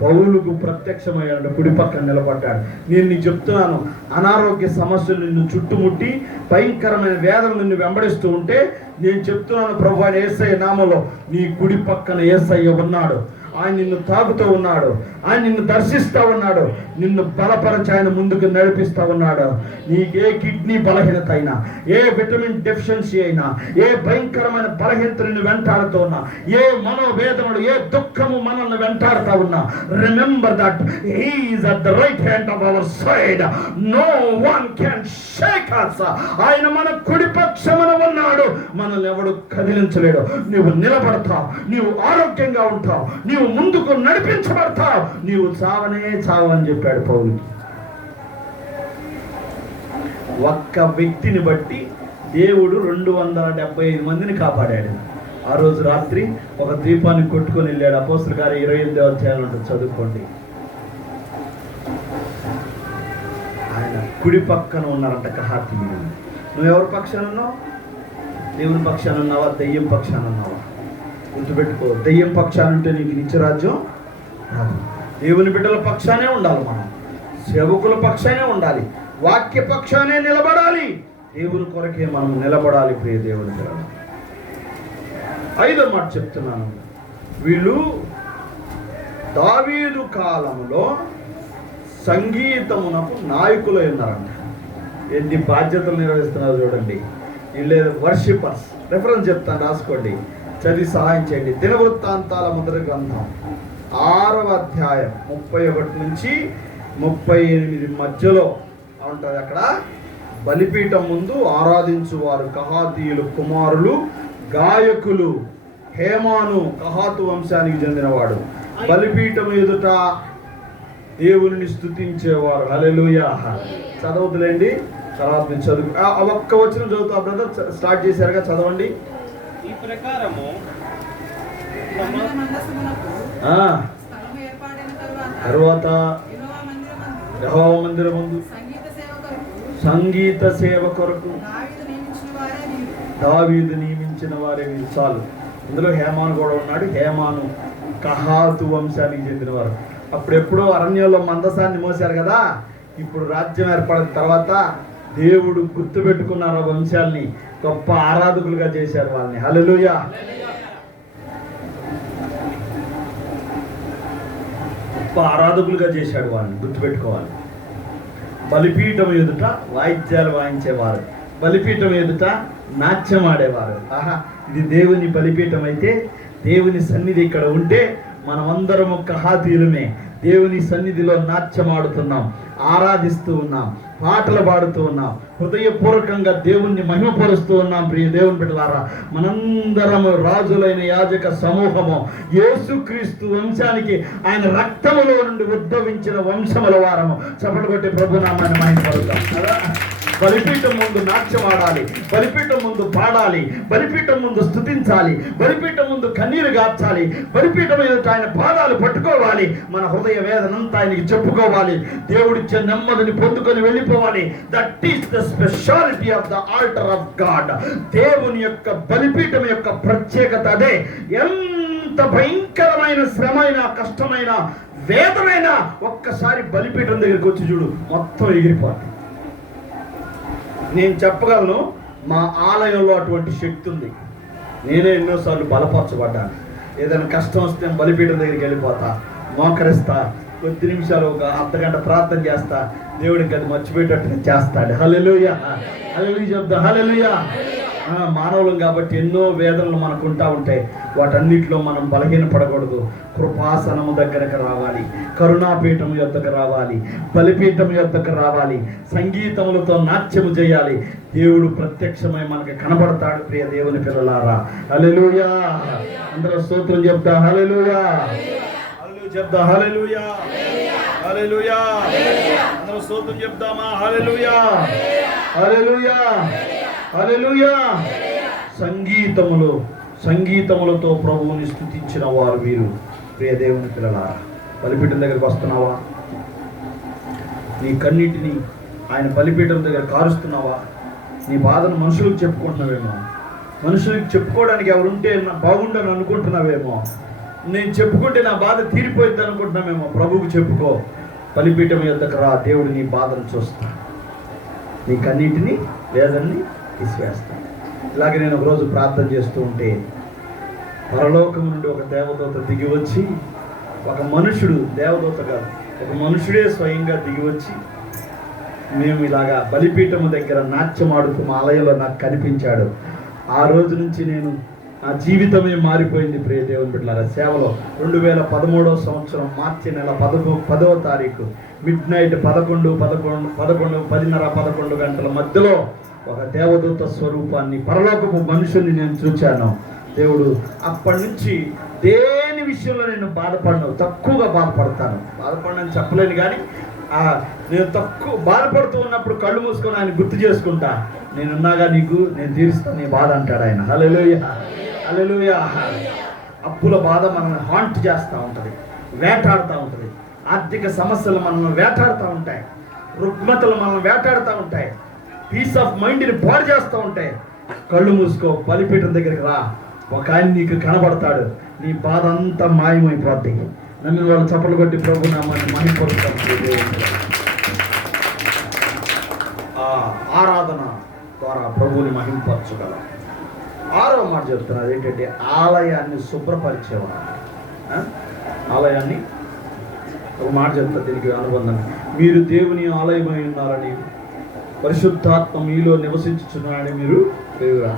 పౌలుకు ప్రత్యక్షమయ్యాడు. కుడి పక్కన నిలబడ్డాడు. నేను నీకు చెప్తున్నాను, అనారోగ్య సమస్యలు నిన్ను చుట్టుముట్టి భయంకరమైన వేదనలు నిన్ను వెంబడిస్తూ ఉంటే నేను చెప్తున్నాను, ప్రభువా యేసయ్య నామములో నీ కుడి పక్కన యేసయ్య ఉన్నాడు. ఆయన నిన్ను తాకుతూ ఉన్నాడు. ఆయన నిన్ను దర్శిస్తూ ఉన్నాడు. నిన్ను బలపరచి ఆయన ముందుకు నడిపిస్తూ ఉన్నాడు. నీకే కిడ్నీ బలహీనత అయినా, ఏ విటమిన్ డెఫిషియన్సీ అయినా, ఏ భయంకరమైన బలహీనత నిన్ను వెంటాడుతూ ఉన్నా, ఏ మనోవేదనలు, ఏ దుఃఖము మనల్ని వెంటాడుతూ ఉన్నా, remember that he is at the right hand of our side. No one can shake us. ఆయన మన కుడి పక్షమున ఉన్నాడు. మనల్ని ఎవడు కదిలించలేడు. నీవు నిలబడతావు. నీవు ఆరోగ్యంగా ఉంటావు. నీవు ముందుకు నడిపించబడతావు. నీవు చావనే చావు అని చెప్పాడు పౌలుకి. ఒక్క వ్యక్తిని బట్టి దేవుడు 275 మందిని కాపాడాడు. ఆ రోజు రాత్రి ఒక దీపాన్ని కొట్టుకొని వెళ్ళాడు. అపోస్తలుల కార్యం 28వ అధ్యాయం ఉంటుంది, చదువుకోండి. ఆయన కుడి పక్కన ఉన్నారంట కహాతీయులు. నువ్వు ఎవరి పక్షాన ఉన్నావు? దేవుని పక్షాన ఉన్నావా? దెయ్యం పక్షాన ఉన్నావా? గుర్తుపెట్టుకో. దెయ్యం పక్షాన ఉంటే నీకు నిత్యరాజ్యం రాదు. దేవుని బిడ్డల పక్షానే ఉండాలి. మనం సేవకుల పక్షానే ఉండాలి. వాక్య పక్షానే నిలబడాలి. దేవుని కొరకే మనం నిలబడాలి. ప్రియ దేవుని బిడ్డలు, 5వ మాట చెప్తున్నాను. వీళ్ళు దావీదు కాలంలో సంగీతమునకు నాయకులై ఉన్నారంట. ఎన్ని బాధ్యతలు నిర్వహిస్తున్నారు చూడండి. వీళ్ళే వర్షిపర్స్. రెఫరెన్స్ చెప్తాను, రాసుకోండి, చదివి సహాయం చేయండి. దినవృత్తాంతాల మొదటి గ్రంథం 6వ అధ్యాయం 31 నుంచి 38 మధ్యలో ఉంటుంది. అక్కడ బలిపీఠం ముందు ఆరాధించువారు కహాతీయులు కుమారులు, గాయకులు. హేమాను కహాతు వంశానికి చెందినవాడు. బలిపీఠం ఎదుట దేవుని స్తుతించేవారు. హల్లెలూయా. చదవదులేండి, తర్వాత మీరు చదువు. ఒక్క వచనం చదువుతా బ్రదర్. స్టార్ట్ చేశారుగా, చదవండి. ఈ ప్రకారము తర్వాత యెహోవా మందిరమందు సంగీత సేవ కొరకు దావీదు నియమించిన వారే వీరు. చాలు. ఇందులో హేమాను కూడా ఉన్నాడు. హేమాను కహాతు వంశానికి చెందినవారు. అప్పుడెప్పుడో అరణ్యంలో మందసాన్ని మోసారు కదా. ఇప్పుడు రాజ్యం ఏర్పడిన తర్వాత దేవుడు గుర్తుపెట్టుకున్నారు ఆ వంశాల్ని. గొప్ప ఆరాధకులుగా చేశారు వాళ్ళని. హల్లెలూయా. గొప్ప ఆరాధకులుగా చేశాడు వాళ్ళని. గుర్తుపెట్టుకోవాలి. బలిపీఠం ఎదుట వాయిద్యాలు వాయించేవారు. బలిపీఠం ఎదుట నాట్యం ఆడేవారు. ఆహా, ఇది దేవుని బలిపీఠం అయితే, దేవుని సన్నిధి ఇక్కడ ఉంటే మనమందరం ఒక్క హాతీలమే. దేవుని సన్నిధిలో నాట్యం ఆడుతున్నాం, ఆరాధిస్తూ ఉన్నాం, పాటలు పాడుతూ ఉన్నాం, హృదయపూర్వకంగా దేవుణ్ణి మహిమపరుస్తూ ఉన్నాం. ప్రియ దేవుని బిడ్డలారా, మనందరము రాజులైన యాజక సమూహము, యేసుక్రీస్తు వంశానికి ఆయన రక్తములో నుండి ఉద్భవించిన వంశముల వారము. చప్పట్లు కొట్టి ప్రభునామాన్ని మహిమపరుద్దాం కదా. బలిపీఠం ముందు నాట్యం ఆడాలి, బలిపీఠం ముందు పాడాలి, బలిపీఠం ముందు స్తుతించాలి, బలిపీఠం ముందు కన్నీరు గార్చాలి, బలిపీఠం ఎదుట ఆయన పాదాలు పట్టుకోవాలి, మన హృదయ వేదనంతా ఆయనకి చెప్పుకోవాలి, దేవుడిచ్చే నెమ్మదిని పొందుకొని వెళ్ళిపోవాలి. That is the speciality of the altar of God. దేవుని యొక్క బలిపీఠం యొక్క ప్రత్యేకత అదే. ఎంత భయంకరమైన శ్రమైన, కష్టమైన, వేదమైన ఒక్కసారి బలిపీఠం దగ్గరికి వచ్చి చూడు, మొత్తం ఎగిరిపోతుంది. నేను చెప్పగలను, మా ఆలయంలో అటువంటి శక్తి ఉంది. నేనే ఎన్నోసార్లు బలపరచబడ్డాను. ఏదైనా కష్టం వస్తే బలిపీఠం దగ్గరికి వెళ్ళిపోతా, మోకరిస్తా, కొద్ది నిమిషాలు ఒక అర్ధగంట ప్రార్థన చేస్తా, దేవుడికి అది మర్చిపోయేటట్టు చేస్తాడు. హల్లెలూయా, హల్లెలూయా చెప్తా, హల్లెలూయా. మానవులం కాబట్టి ఎన్నో వేదనలు మనకు ఉంటాయి. వాటన్నిటిలో మనం బలహీనపడకూడదు. కృపాసనము దగ్గరకు రావాలి, కరుణాపీఠం యొద్దకు రావాలి, బలిపీఠం యొద్దకు రావాలి, సంగీతములతో నాట్యము చేయాలి. దేవుడు ప్రత్యక్షమై మనకి కనబడతాడు. ప్రియ దేవుని పిల్లలారా, హల్లెలూయా. అందరూ స్తోత్రం చెప్తా, హల్లెలూయా, హల్లెలూయా చెప్తా, హల్లెలూయా, హల్లెలూయా. అందరూ స్తోత్రం చెప్తామా, హల్లెలూయా, హల్లెలూయా, హల్లెలూయా. సంగీతములతో ప్రభువుని స్తుతించిన వారు వీరు. ప్రియ దేవుని పిల్లలారా, బలిపీఠం దగ్గరికి వస్తున్నావా? నీ కన్నీటిని ఆయన బలిపీఠం దగ్గర కారుస్తున్నావా? నీ బాధను మనుషులకు చెప్పుకుంటున్నావేమో, మనుషులకు చెప్పుకోవడానికి ఎవరుంటే బాగుండని అనుకుంటున్నావేమో, నేను చెప్పుకుంటే నా బాధ తీరిపోయింది అనుకుంటున్నామేమో. ప్రభువుకు చెప్పుకో, బలిపీఠం యొద్దకు రా, దేవుడు నీ బాధను చూస్తా, నీ కన్నీటిని, వేదన్ని తీసివేస్తాను. ఇలాగే నేను ఒకరోజు ప్రార్థన చేస్తూ ఉంటే పరలోకం నుండి ఒక దేవదూత దిగి వచ్చి, ఒక మనుషుడు, దేవదూత కాదు, ఒక మనుషుడే స్వయంగా దిగి వచ్చి, మేము ఇలాగా బలిపీఠం దగ్గర నాట్యం ఆడుతూ మా ఆలయంలో నాకు కనిపించాడు. ఆ రోజు నుంచి నా జీవితమే మారిపోయింది. ప్రియ దేవుని బిడ్డలారా, సేవలో 2013వ సంవత్సరం మార్చి నెల 10వ తారీఖు మిడ్నైట్ 10:11 గంటల మధ్యలో ఒక దేవదూత స్వరూపాన్ని, పరలోకపు మనుషుల్ని నేను చూచాను. దేవుడు అప్పటి నుంచి దేని విషయంలో నేను తక్కువగా బాధపడనని చెప్పలేను, కానీ నేను తక్కువ బాధపడుతూ ఉన్నప్పుడు కళ్ళు మూసుకొని ఆయన గుర్తు చేసుకుంటా, నేనున్నాగా నీకు, నేను తీరుస్తాను నీ బాధ అంటాడు ఆయన. హల్లెలూయా, హల్లెలూయా. అప్పుల బాధ మనల్ని హాంట్ చేస్తూ ఉంటుంది, వేటాడుతూ ఉంటుంది. ఆర్థిక సమస్యలు మనల్ని వేటాడుతూ ఉంటాయి, రుగ్మతలు మనల్ని వేటాడుతూ ఉంటాయి, పీస్ ఆఫ్ మైండ్ని పాడు చేస్తూ ఉంటాయి. కళ్ళు మూసుకో, బలిపీఠం దగ్గరికి రా, ఒక ఆయన నీకు కనబడతాడు, నీ బాధ అంతా మాయమైపోద్ది. నన్ను వాళ్ళు చప్పలు కొట్టి ప్రభు నామాన్ని మహిమపరుస్తాం. ఆరాధన ద్వారా ప్రభువుని మహిమపరచగలం. 6వ మాట చెప్తున్నారు ఏంటంటే, ఆలయాన్ని శుభ్రపరిచేవారు. ఆలయాన్ని ఒక మాట చెప్తారు దీనికి అనుబంధం, మీరు దేవుని ఆలయమై ఉన్నారని, పరిశుద్ధాత్మ మీలో నివసించుచున్నాడని మీరు దేవుడా.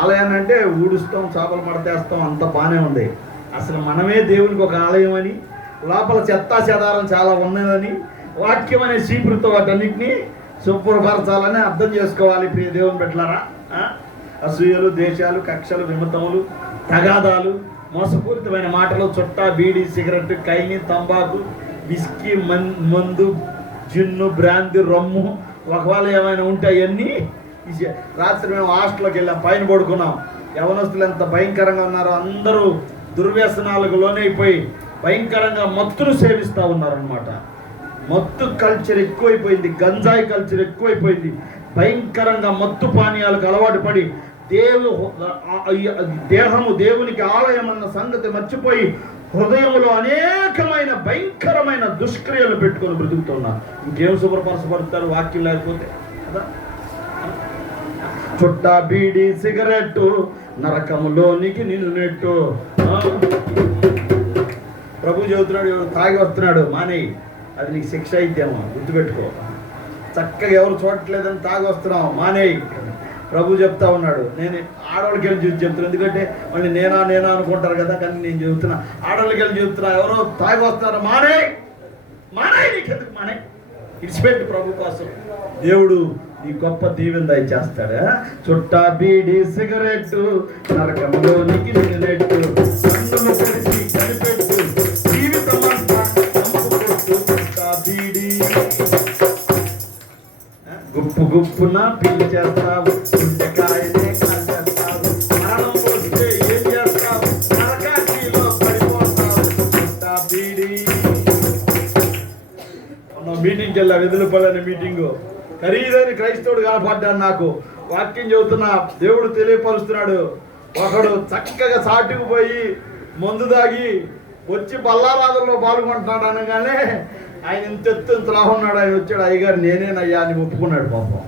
ఆలయాన్ని అంటే ఊడుస్తాం, చేపలు మడతేస్తాం, అంత బాగానే ఉంది. అసలు మనమే దేవునికి ఒక ఆలయం అని, లోపల చెత్తా చెదారం చాలా ఉన్నదని, వాక్యం అనే చీపురుతో వాటన్నిటినీ శుభ్రపరచాలని అర్థం చేసుకోవాలి. ప్రియ దేవుని బిడ్డలారా, అసూయలు, ద్వేషాలు, కక్షలు, విమతములు, తగాదాలు, మోసపూరితమైన మాటలు, చుట్టా, బీడీ, సిగరెట్, కైని, తంబాకు, విస్కీ, మందు, జిన్ను, బ్రాంతి, రమ్ము, ఒకవేళ ఏమైనా ఉంటాయి అన్నీ. రాత్రి మేము హాస్టల్లోకి వెళ్ళాం, పైన పడుకున్నాం. యవనస్తులు ఎంత భయంకరంగా ఉన్నారో, అందరూ దుర్వ్యసనాలకు లోనైపోయి భయంకరంగా మత్తును సేవిస్తూ ఉన్నారనమాట. మత్తు కల్చర్ ఎక్కువైపోయింది, గంజాయి కల్చర్ ఎక్కువైపోయింది. భయంకరంగా మత్తు పానీయాలకు అలవాటు పడి దేహము దేవునికి ఆలయం అన్న సంగతి మర్చిపోయి హృదయంలో అనేకమైన భయంకరమైన దుష్క్రియలు పెట్టుకొని బ్రతుకుతున్నారు. ఇంకేం శుభ్రపరచబడతారు వాక్యం లేకపోతే కదా. చుట్టా, బీడి, సిగరెట్టు నరకములోనికి నిన్ను నెట్టు. ప్రభు చెబుతున్నాడు, తాగి వస్తున్నాడు మానేయి, అది నీకు శిక్ష అయితేమో గుర్తుపెట్టుకో. చక్కగా ఎవరు చూడట్లేదని తాగి వస్తున్నావు మానేయి. ప్రభు చెప్తా ఉన్నాడు. నేను ఆడవాళ్ళకి వెళ్ళి చెప్తున్నాను, ఎందుకంటే మళ్ళీ నేనా అనుకుంటారు కదా, కానీ నేను చెబుతున్నా, ఆడవాళ్ళకి వెళ్ళి చెబుతున్నా, ఎవరో తాగి వస్తున్నారు, మానే నీకెందుకు మానే, ఇడిచిపెట్టు ప్రభు కోసం. దేవుడు నీ గొప్ప దీవెన దయచేస్తాడా. చుట్టా బీడి సిగరెట్ నరకంలో నీకు నెట్టు కనిపెట్టు జీవితం అంతా చుట్టా బీడి గుప్పున పీల్చేస్తావు, గుండెకాయనే కాల్చేస్తావు, మరణం వస్తే ఏం చేస్తావు, నరకాగ్నిలో పడిపోతావు, చుట్టా బీడి. మీటింగ్కి వెళ్ళా, వెదులుపల్లి మీటింగు, ఖరీదైన క్రైస్తవుడు కనపడ్డాడు నాకు. వాక్యం చెబుతున్నా, దేవుడు తెలియపరుస్తున్నాడు. ఒకడు చక్కగా సాటుకు పోయి మందు దాగి వచ్చి బల్లారాధనలో పాల్గొంటున్నాడు అనగానే ఆయన ఇంతలా ఉన్నాడు. ఆయన వచ్చాడు, అయ్యగారు నేనేనయ్యా అని ఒప్పుకున్నాడు. పాపం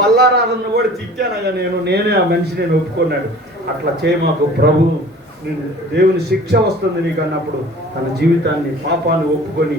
బల్లారాధనను కూడా తిట్టానయ్యా నేనే ఆ మనిషి నేను ఒప్పుకున్నాడు. అట్లా చేయమాకు, ప్రభు దేవుని శిక్ష వస్తుంది నీకు అన్నప్పుడు తన జీవితాన్ని పాపాన్ని ఒప్పుకొని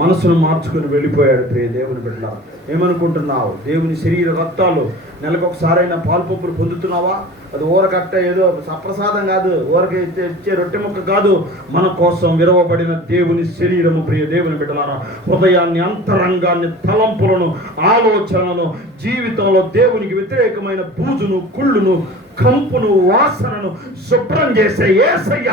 మనసును మార్చుకొని వెళ్ళిపోయాడు. ప్రియ దేవుని బిడ్డ, ఏమనుకుంటున్నావు? దేవుని శరీర రక్తాలు నెలకొకసారైనా పాల్పొప్పులు పొందుతున్నావా? అది ఊరకట్ట ఏదో సప్రసాదం కాదు, ఊరక ఇచ్చే రొట్టె ముక్క కాదు, మన కోసం విరవబడిన దేవుని శరీరము. ప్రియ దేవుని బిడ్డలారా, హృదయాన్ని, అంతరంగాన్ని, తలంపులను, ఆలోచనలను, జీవితంలో దేవునికి వ్యతిరేకమైన బూజును, కుళ్ళును, కంపును, వాసనను శుభ్రం చేసే యేసయ్య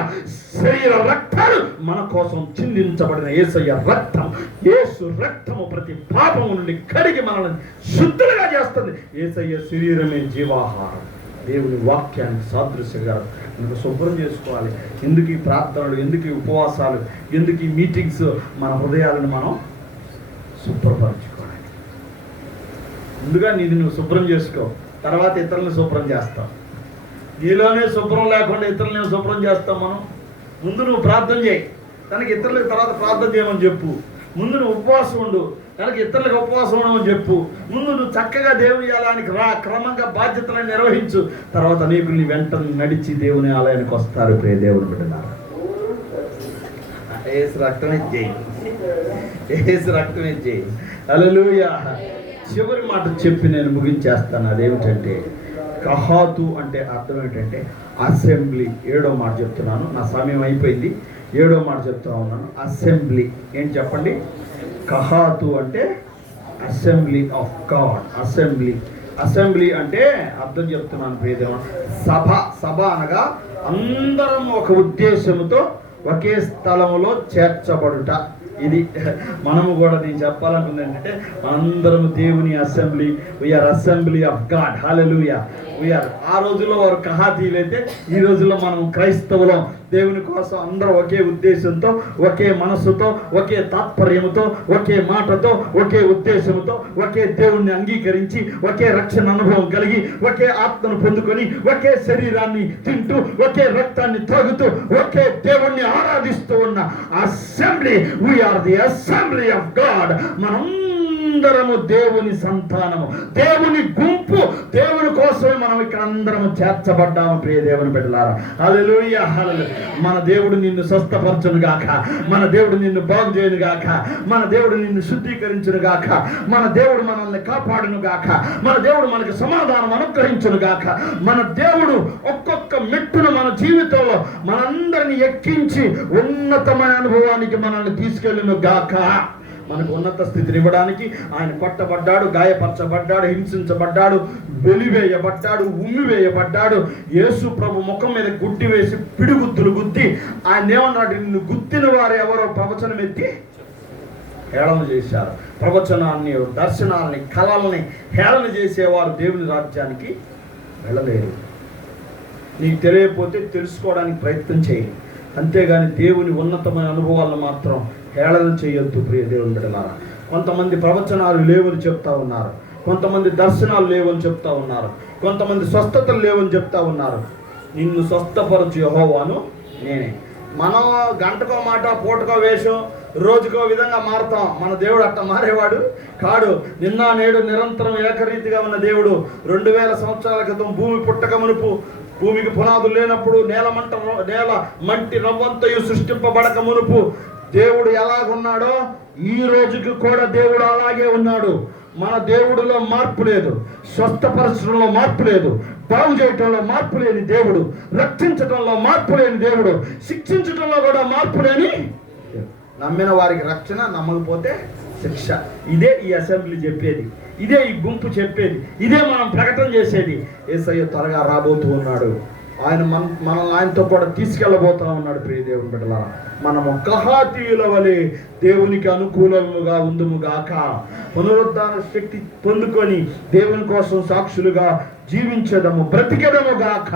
శరీర రక్తాలు మన కోసం చిందించబడిన యేసయ్య రక్తం, యేసు రక్తము ప్రతి పాపము నుండి కడిగి మనల్ని శుద్ధులుగా చేస్తుంది. యేసయ్య శరీరమే జీవాహారం. దేవుని వాక్యాన్ని సాదృశ్యంగా మనకు శుభ్రం చేసుకోవాలి. ఎందుకు ఈ ప్రార్థనలు, ఎందుకు ఈ ఉపవాసాలు, ఎందుకు ఈ మీటింగ్స్? మన హృదయాలను మనం శుభ్రపరచుకోవాలి. ముందుగా నువ్వు శుభ్రం చేసుకో, తర్వాత ఇతరులను శుభ్రం చేస్తావు. నీలోనే శుభ్రం లేకుండా ఇతరులను శుభ్రం చేస్తాం మనం. ముందు నువ్వు ప్రార్థన చేయి, తనకి ఇతరులకు తర్వాత ప్రార్థన చేయమని చెప్పు. ముందు నువ్వు ఉపవాసం ఉండు, తనకి ఇతరులకు ఉపవాసం ఉండమని చెప్పు. ముందు నువ్వు చక్కగా దేవుని ఆలయానికి రా, క్రమంగా బాధ్యతలను నిర్వహించు. తర్వాత అనేకుల్ని వెంట నడిచి దేవుని ఆలయానికి వస్తారు. ప్రియ దేవుని బిడ్డలారా, యేసు రక్తమే చేయి, యేసు రక్తమే చేయి. హల్లెలూయా. చివరి మాట చెప్పి నేను ముగించేస్తాను. అదేమిటంటే, కహాతు అంటే అర్థం ఏంటంటే అసెంబ్లీ. 7వ మాట చెప్తున్నాను, నా సమయం అయిపోయింది. 7వ మాట చెప్తా ఉన్నాను. అసెంబ్లీ ఏంటి చెప్పండి? కహాతు అంటే అసెంబ్లీ ఆఫ్ గాడ్. అసెంబ్లీ అంటే అర్థం చెప్తున్నాను ప్రియదేవ, సభ అనగా అందరం ఒక ఉద్దేశంతో ఒకే స్థలములో చేర్చబడుట. ఇది మనము కూడా నేను చెప్పాలనుకుంది ఏంటంటే, అందరం దేవుని assembly, we are assembly of God. Hallelujah. We are. ఆ రోజుల్లో వారు కహాతీలైతే, ఈ రోజుల్లో మనం క్రైస్తవులం. దేవుని కోసం అందరూ ఒకే ఉద్దేశంతో, ఒకే మనస్సుతో, ఒకే తాత్పర్యంతో, ఒకే మాటతో, ఒకే ఉద్దేశంతో, ఒకే దేవుణ్ణి అంగీకరించి, ఒకే రక్షణ అనుభవం కలిగి, ఒకే ఆత్మను పొందుకొని, ఒకే శరీరాన్ని తింటూ, ఒకే రక్తాన్ని త్రాగుతూ, ఒకే దేవుణ్ణి ఆరాధిస్తూ ఉన్న assembly. We are the assembly of God. మనందరము దేవుని సంతానము, దేవుని గుంపు. దేవుని కోసమే మనం ఇక్కడ అందరము చేర్చబడ్డాము. ప్రియ దేవుని బిడ్డలారా, హల్లెలూయా, హల్లెలూయా. మన దేవుడు నిన్ను స్వస్థపరచును గాక, మన దేవుడు నిన్ను బాగు చేయను గాక, మన దేవుడు నిన్ను శుద్ధీకరించును గాక, మన దేవుడు మనల్ని కాపాడును గాక, మన దేవుడు మనకి సమాధానం అనుగ్రహించును గాక. మన దేవుడు ఒక్కొక్క మెట్టును మన జీవితంలో మనందరిని ఎక్కించి ఉన్నతమైన అనుభవానికి మనల్ని తీసుకెళ్ళును గాక. మనకు ఉన్నత స్థితిని ఇవ్వడానికి ఆయన కొట్టబడ్డాడు, గాయపరచబడ్డాడు, హింసించబడ్డాడు, వెలివేయబడ్డాడు, ఉమ్మివేయబడ్డాడు. యేసు ప్రభు ముఖం మీద గుడ్డి వేసి పిడిగుద్దులు గుద్ది ఆయన ఏమన్నాడు? నిన్ను గుద్దిన వారు ఎవరో ప్రవచనం ఎత్తి హేళన చేశారు. ప్రవచనాన్ని, దర్శనాల్ని, కళల్ని హేళన చేసేవారు దేవుని రాజ్యానికి వెళ్ళలేరు. నీకు తెలియకపోతే తెలుసుకోవడానికి ప్రయత్నం చేయి, అంతేగాని దేవుని ఉన్నతమైన అనుభవాలను మాత్రం హేళన చేయొద్దు. ప్రియ దేవుని బిడ్డలారా, కొంతమంది ప్రవచనాలు లేవని చెప్తా ఉన్నారు, కొంతమంది దర్శనాలు లేవని చెప్తా ఉన్నారు, కొంతమంది స్వస్థతలు లేవని చెప్తా ఉన్నారు. నిన్ను స్వస్థపరచు యెహోవాను నేనే. మనం గంటకో మాట, పూటకో వేషం, రోజుకో విధంగా మారుతాం. మన దేవుడు అట్ట మారేవాడు కాడు. నిన్న నేడు నిరంతరం ఏకరీతిగా ఉన్న దేవుడు. 2000 సంవత్సరాల క్రితం భూమి పుట్టక మునుపు, భూమికి పునాదులు లేనప్పుడు, నేల మంటి నవ్వంతయు సృష్టింపబడక మునుపు దేవుడు ఎలాగున్నాడో ఈ రోజుకి కూడా దేవుడు అలాగే ఉన్నాడు. మన దేవుడిలో మార్పు లేదు, స్వస్థపరచడంలో మార్పు లేదు, బాగు చేయటంలో మార్పు లేని దేవుడు, రక్షించడంలో మార్పు లేని దేవుడు, శిక్షించడంలో కూడా మార్పు లేని. నమ్మిన వారికి రక్షణ, నమ్మకపోతే శిక్ష. ఇదే ఈ అసెంబ్లీ చెప్పేది, ఇదే ఈ గుంపు చెప్పేది, ఇదే మనం ప్రకటన చేసేది. యేసయ్య త్వరగా రాబోతూ ఉన్నాడు. ఆయన మనల్ని ఆయనతో కూడా తీసుకెళ్ళబోతా ఉన్నాడు. ప్రియ దేవుని బిడ్డలారా, మనము కహాతీయుల వలె దేవునికి అనుకూలముగా ఉందుముగాక. పునరుద్ధాన శక్తి పొందుకొని దేవుని కోసం సాక్షులుగా జీవించదము, బ్రతికెదము గాక.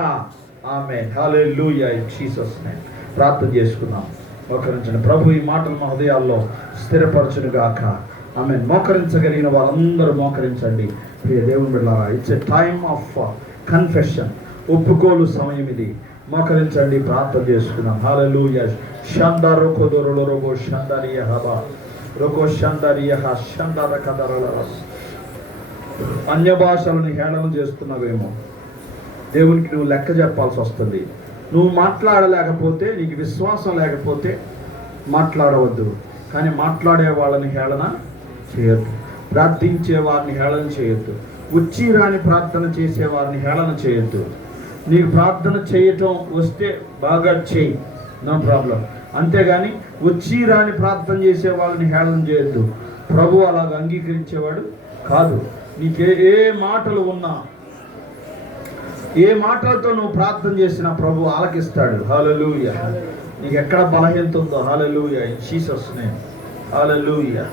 ఆమేన్. హల్లెలూయా. ఇన్ జీసస్ నేమ్ ప్రార్థన చేసుకుందాం. మోకరించండి. ప్రభు ఈ మాటలు మా హృదయాల్లో స్థిరపరచును గాక. ఆమేన్. మోకరించగలిగిన వారందరూ మోకరించండి. ప్రియ దేవుని బిడ్డలారా, it's a time of confession. ఒప్పుకోలు సమయం ఇది. మోకరించండి, ప్రార్థన చేసుకున్నాం. హల్లెలూయా. షందారో కొదరులో రోగో షందారియా హబా రోగో షందారియా షందార కదరలస్. అన్య భాషలను హేళన చేస్తున్నావేమో, దేవునికి నువ్వు లెక్క చెప్పాల్సి వస్తుంది. నువ్వు మాట్లాడలేకపోతే, నీకు విశ్వాసం లేకపోతే మాట్లాడవద్దు. కానీ మాట్లాడే వాళ్ళని హేళన చేయొద్దు, ప్రార్థించే వారిని హేళన చేయొద్దు, వచ్చి రాని ప్రార్థన చేసే వారిని హేళన చేయొద్దు. నీకు ప్రార్థన చేయటం వస్తే బాగా చేయి, నో ప్రాబ్లం. అంతేగాని వచ్చి రాని ప్రార్థన చేసే వాళ్ళని హేళన చేయొద్దు. ప్రభు అలాగ అంగీకరించేవాడు కాదు. నీకే ఏ మాటలు ఉన్నా, ఏ మాటలతో నువ్వు ప్రార్థన చేసినా ప్రభు ఆలకిస్తాడు. హల్లెలూయా. నీకు ఎక్కడ బలహీనత ఉందో, హల్లెలూయా, ఇన్ జీసస్ నేమ్, హల్లెలూయా.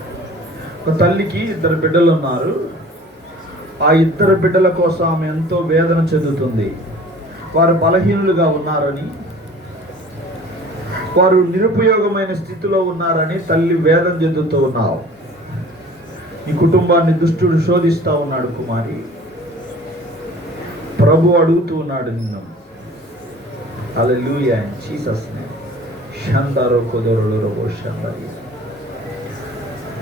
ఒక తల్లికి 2 బిడ్డలు ఉన్నారు. ఆ 2 బిడ్డల కోసం ఆమె ఎంతో వేదన చెందుతుంది. వారు బలహీనులుగా ఉన్నారని, వారు నిరుపయోగమైన స్థితిలో ఉన్నారని తల్లి వేదన చెందుతూ ఉన్నావు. నీ కుటుంబాన్ని దుష్టుడు శోధిస్తూ ఉన్నాడు. కుమారి, ప్రభు అడుగుతూ ఉన్నాడు నిన్ను. హల్లెలూయా. In Jesus name. షందారో కొదరులో షందారి.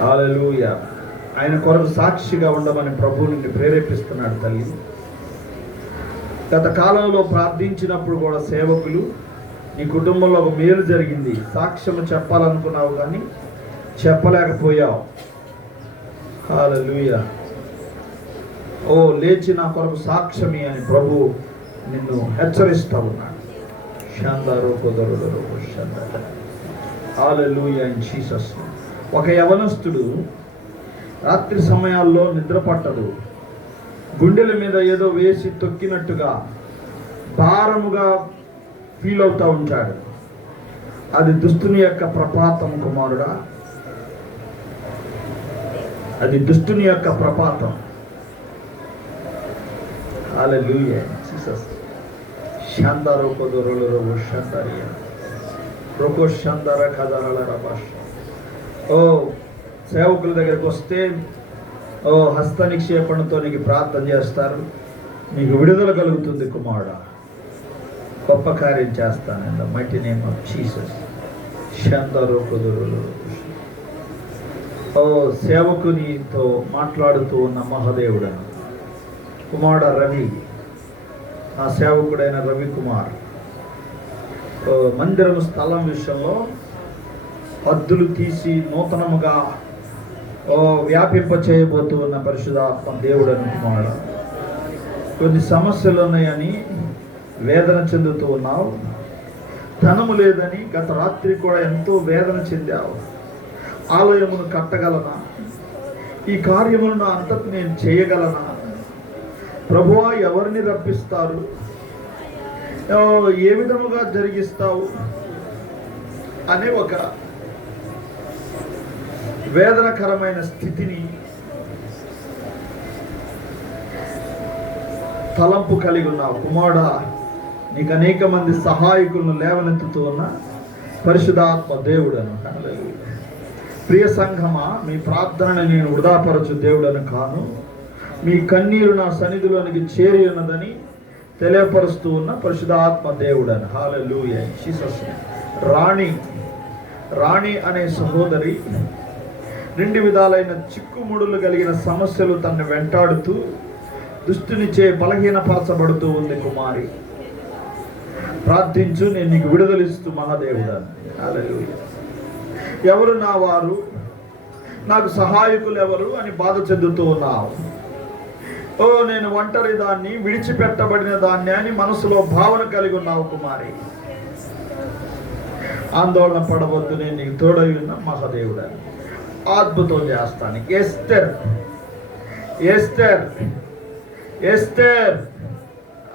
హల్లెలూయా. ఆయన కొరకు సాక్షిగా ఉండమని ప్రభువు నిన్ను ప్రేరేపిస్తున్నాడు తల్లి. గత కాలంలో ప్రార్థించినప్పుడు కూడా సేవకులు, నీ కుటుంబంలో ఒక మేలు జరిగింది, సాక్ష్యం చెప్పాలనుకున్నావు కానీ చెప్పలేకపోయావు. హల్లెలూయా. ఓ లేచి నా కొరకు సాక్ష్యమి అని ప్రభు నిన్ను హెచ్చరిస్తూ ఉన్నాడు. షందారో కొదరులో షందారి. హల్లెలూయా. In Jesus. ఒక యవనస్తుడు రాత్రి సమయాల్లో నిద్ర పట్టదు, గుండెల మీద ఏదో వేసి తొక్కినట్టుగా భారముగా ఫీల్ అవుతూ ఉంటాడు. అది దుష్టుని యొక్క ప్రపాతం కుమారుడా, అది దుష్టుని యొక్క ప్రపాతం. హల్లెలూయా. జీసస్. షందారో కొదరులో షందారియా రోకో షందార కదరల రబాష్. ఓ సేవకుల దగ్గరికి వస్తే ఓ హస్త నిక్షేపణతో నీకు ప్రార్థన చేస్తారు, నీకు విడుదల కలుగుతుంది కుమారుడా. గొప్ప కార్యం చేస్తాను in the mighty name of Jesus. షందారో కొదరులో. ఓ సేవకునితో మాట్లాడుతూ ఉన్న మహాదేవుడను కుమారుడు రవి, ఆ సేవకుడైన రవి కుమార్ మందిరం స్థలం విషయంలో హద్దులు తీసి నూతనముగా వ్యాపింప చేయబోతూ ఉన్న పరిశుద్ధాత్మ దేవుడు అనుకున్నాడు. కొన్ని సమస్యలు ఉన్నాయని వేదన చెందుతూ ఉన్నావు. ధనము లేదని గత రాత్రి కూడా ఎంతో వేదన చెందావు. ఆలయమును కట్టగలనా, ఈ కార్యములను అంతటి నేను చేయగలనా, ప్రభువా ఎవరిని రప్పిస్తారు, ఏ విధముగా జరిగిస్తావు అనే ఒక వేదనకరమైన స్థితిని తలంపు కలిగి ఉన్నావు. కుమారుడా, నీకు అనేక మంది సహాయకులను లేవనెత్తుతూ ఉన్న పరిశుద్ధాత్మ దేవుడను. ప్రియ సంఘమా, మీ ప్రార్థనని నేను వృధాపరచు దేవుడను కాను, మీ కన్నీరు నా సన్నిధిలోనికి చేరి ఉన్నదని తెలియపరుస్తూ ఉన్న పరిశుద్ధాత్మ దేవుడను. హల్లెలూయా. జీసస్. రాణి అనే సహోదరి 2 విధాలైన చిక్కుముడులు కలిగిన సమస్యలు తనను వెంటాడుతూ దుష్టునిచే బలహీనపరచబడుతూ ఉంది. కుమారి, ప్రార్థించు, నేను నీకు విడుదలిస్తూ మహాదేవుడా. హల్లెలూయా. ఎవరు నా వారు, నాకు సహాయకులు ఎవరు అని బాధ చెందుతూ ఉన్నావు. ఓ నేను ఒంటరి దాన్ని, విడిచిపెట్టబడిన దాన్ని అని మనసులో భావన కలిగి ఉన్నావు కుమారి. ఆందోళన పడవద్దు, నేను నీకు తోడై ఉన్న మహాదేవుడు అని అద్భుతం చేస్తాను. ఎస్తేర్ ఎస్తేర్ ఎస్తేర్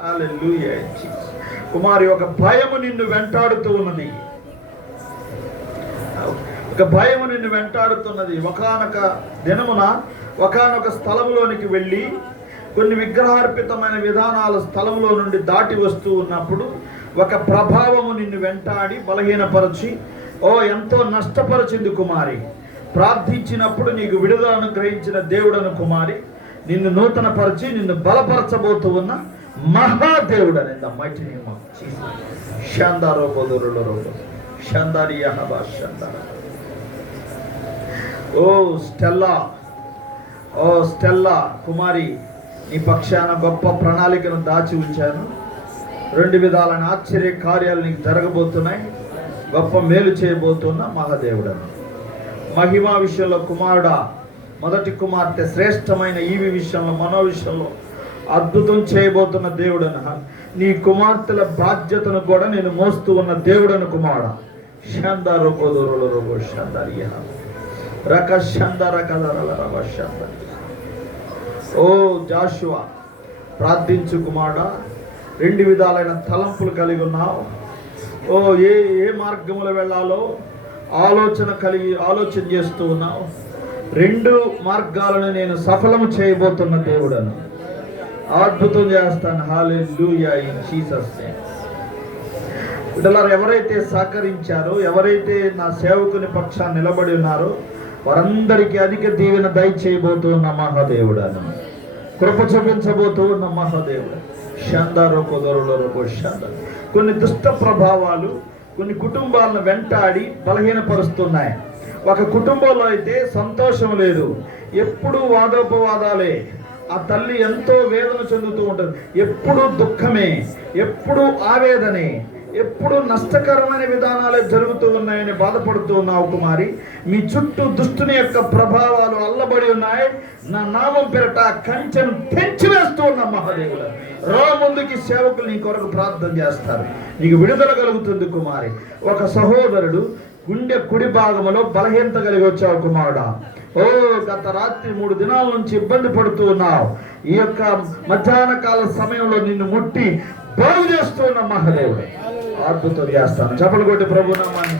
హల్లెలూయా. కుమారి, ఒక భయము నిన్ను వెంటాడుతూ ఉన్నది, ఒక భయము నిన్ను వెంటాడుతున్నది. ఒకానొక దినమున ఒకానొక స్థలంలోనికి వెళ్ళి కొన్ని విగ్రహార్పితమైన విధానాల స్థలంలో నుండి దాటి వస్తూ ఉన్నప్పుడు ఒక ప్రభావము నిన్ను వెంటాడి బలహీనపరచి ఎంతో నష్టపరిచింది కుమారి. ప్రార్థించినప్పుడు నీకు విడుదలను గ్రహించిన దేవుడను కుమారి, నిన్ను నూతన పరిచి నిన్ను బలపరచబోతూ ఉన్న మహాదేవుడు అని మైటి స్టెల్లా కుమారి, నీ పక్షాన గొప్ప ప్రణాళికను దాచి ఉంచాను. 2 విధాలైన ఆశ్చర్య కార్యాలు నీకు జరగబోతున్నాయి. గొప్ప మేలు చేయబోతున్న మహాదేవుడను. మహిమా విషయంలో కుమారుడా, మొదటి కుమార్తె శ్రేష్టమైన ఈవి విషయంలో, మనో విషయంలో అద్భుతం చేయబోతున్న దేవుడను. నీ కుమార్తెల బాధ్యతను కూడా నేను మోస్తూ ఉన్న దేవుడను కుమారుడా. ఓ జాషువా, ప్రార్థించు కుమారుడా. 2 విధాలైన తలంపులు కలిగి ఉన్నావు. ఏ మార్గములో వెళ్ళాలో ఆలోచన చేస్తూ ఉన్నావు. 2 మార్గాలను నేను సఫలము చేయబోతున్న దేవుడను. అద్భుతం చేస్తాను. హల్లెలూయా ఇన్ జీసస్ నేమ్. బిడ్డలారా, ఎవరైతే సహకరించారో, ఎవరైతే నా సేవకుని పక్షాన్ని నిలబడి ఉన్నారో వారందరికీ అధిక దీవెన దయచేయబోతూ ఉన్న మహాదేవుడను, కృప చూపించబోతూ ఉన్న మహాదేవుడు. కొన్ని దుష్ట ప్రభావాలు కొన్ని కుటుంబాలను వెంటాడి బలహీనపరుస్తున్నాయి. ఒక కుటుంబంలో అయితే సంతోషం లేదు, ఎప్పుడూ వాదోపవాదాలే. ఆ తల్లి ఎంతో వేదన చెందుతూ ఉంటుంది, ఎప్పుడూ దుఃఖమే, ఎప్పుడూ ఆవేదనే, ఎప్పుడు నష్టకరమైన విధానాలే జరుగుతూ ఉన్నాయని బాధపడుతూ ఉన్నావు కుమారి. మీ చుట్టూ దుష్టుని యొక్క ప్రభావాలు అల్లబడి ఉన్నాయి. నా నామం పేరట కంచెను తెంచివేస్తూ ఉన్న మహాదేవుడు. ముందుకి సేవకులు నీ కొరకు ప్రార్థన చేస్తారు, నీకు విడుదల కలుగుతుంది కుమారి. ఒక సహోదరుడు గుండె కుడి భాగంలో బలహీనత కలిగి వచ్చావు కుమారుడా. గత రాత్రి 3 దినాల నుంచి ఇబ్బంది పడుతూ ఉన్నావు. ఈ యొక్క మధ్యాహ్న కాల సమయంలో నిన్ను ముట్టి బాగు చేస్తూ ఉన్న మహాదేవుడు అద్భుతం చేస్తాను. చప్పలు కొట్టి ప్రభు నామాన్ని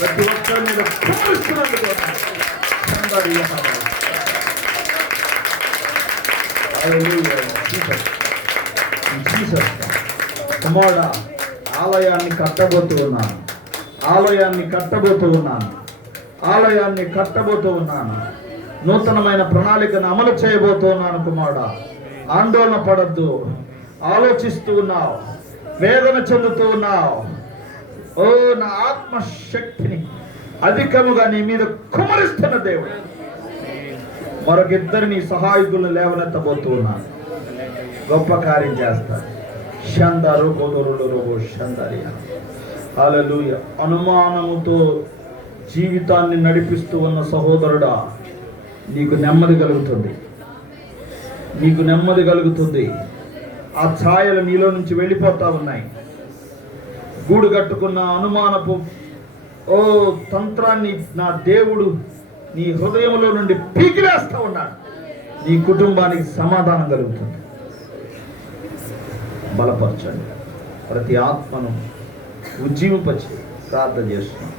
ప్రతి ఒక్కరి మీద కుమారుడా, ఆలయాన్ని కట్టబోతూ ఉన్నాను. నూతనమైన ప్రణాళికను అమలు చేయబోతూ ఉన్నాను కుమారుడా. ఆందోళన పడద్దు. ఆలోచిస్తూ ఉన్నావు, వేదన చెందుతూ ఉన్నావు. నా ఆత్మశక్తిని అధికముగా నీ మీద కుమరిస్తున్న దేవుడు మరొక 2 నీ సహాయకులను లేవనెత్తబోతూ ఉన్నాను. గొప్ప కార్యం చేస్తాను. హల్లెలూయా. అనుమానముతో జీవితాన్ని నడిపిస్తూ ఉన్న సహోదరుడా, నీకు నెమ్మది కలుగుతుంది. ఆ ఛాయలు నీలో నుంచి వెళ్ళిపోతా ఉన్నాయి. గూడు కట్టుకున్న అనుమానపు తంత్రాన్ని నా దేవుడు నీ హృదయంలో నుండి పీకివేస్తా ఉన్నాడు. నీ కుటుంబానికి సమాధానం కలుగుతుంది. బలపరచండి. ప్రతి ఆత్మను ఉజ్జీవింపచి ప్రార్థన చేస్తున్నాం.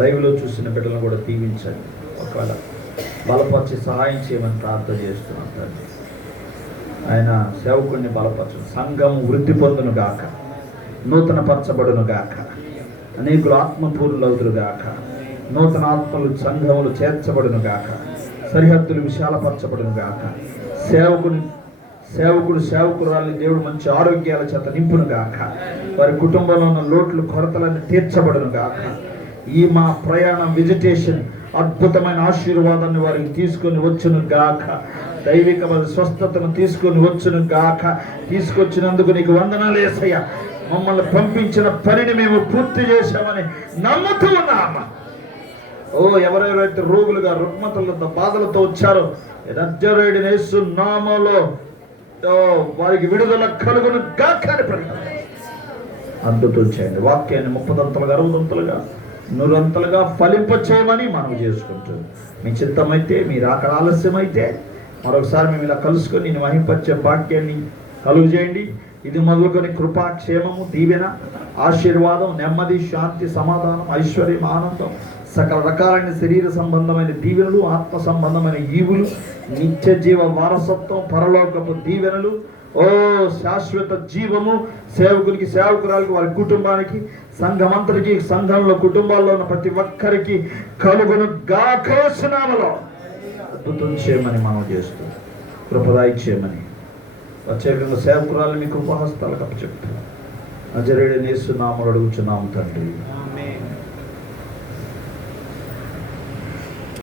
లైవ్లో చూసిన బిడ్డలను కూడా దీవించండి. ఒకవేళ బలపరిచి సహాయం చేయమని ప్రార్థన చేస్తున్నాం తండ్రి. ఆయన సేవకుడిని బలపరచండి. సంఘం వృద్ధి పొందును గాక, నూతన పరచబడును గాక, అనేకులు ఆత్మపూర్ణులవుదురు గాక, నూతన ఆత్మలు సంఘములు చేర్చబడును గాక, సరిహద్దులు విశాలపరచబడును గాక, సేవకురాలని దేవుడు మంచి ఆరోగ్యాల చేత నింపును గాక, వారి కుటుంబంలో ఉన్న లోట్లు కొరతలన్నీ తీర్చబడును గాక. ఈ మా ప్రయాణం విజిటేషన్ అద్భుతమైన ఆశీర్వాదాన్ని వారికి తీసుకొని వచ్చును గాక. దైవికమైన స్వస్థతను తీసుకొని వచ్చును గాక. తీసుకొచ్చినందుకు నీకు వందనాలు యేసయ్య. మమ్మల్ని పంపించిన పనిని మేము పూర్తి చేశామని నమ్ముతూ ఉన్నామా. ఓ ఎవరెవరైతే రోగులుగా రుగ్మతలతో బాధలతో వచ్చారో నజరేయుడైన యేసు నామములో వారికి విడుదల కలుగును గాక అని ప్రకటన అద్భుతం చేయండి. వాక్యాన్ని 30 దంతలుగా 60 దంతలుగా 100 దంతలుగా ఫలింప చేయమని మనం చేసుకుంటుంది. మీ చిత్తమైతే మీరు అక్కడ ఆలస్యమైతే మరొకసారి మేము ఇలా కలుసుకొని నేను మహింపచ్చే భాగ్యాన్ని కలుగు చేయండి. ఇది మొదలుకొని కృపా, క్షేమము, దీవెన, ఆశీర్వాదం, నెమ్మది, శాంతి, సమాధానం, ఐశ్వర్యం, ఆనందం, సకల రకాలైన శరీర సంబంధమైన దీవెనలు, ఆత్మ సంబంధమైన ఈవులు, నిత్య జీవ వారసత్వం, పరలోకపు దీవెనలు, ఓ శాశ్వత జీవము సేవకునికి, సేవకురాలకి, వారి కుటుంబానికి, సంఘమంతరికి, సంఘంలో కుటుంబాల్లో ఉన్న ప్రతి ఒక్కరికి కలుగును గాక యేసునామములో. అద్భుతం చేయమని మనం చేస్తూ కృపదాయి చేయమని ప్రత్యేకంగా సేవకురాలు మీ కృపాహస్తాలకు అప్పచెప్తాం. నజరేయుడైన యేసు నామములో అడుగుచున్నాము తండ్రి.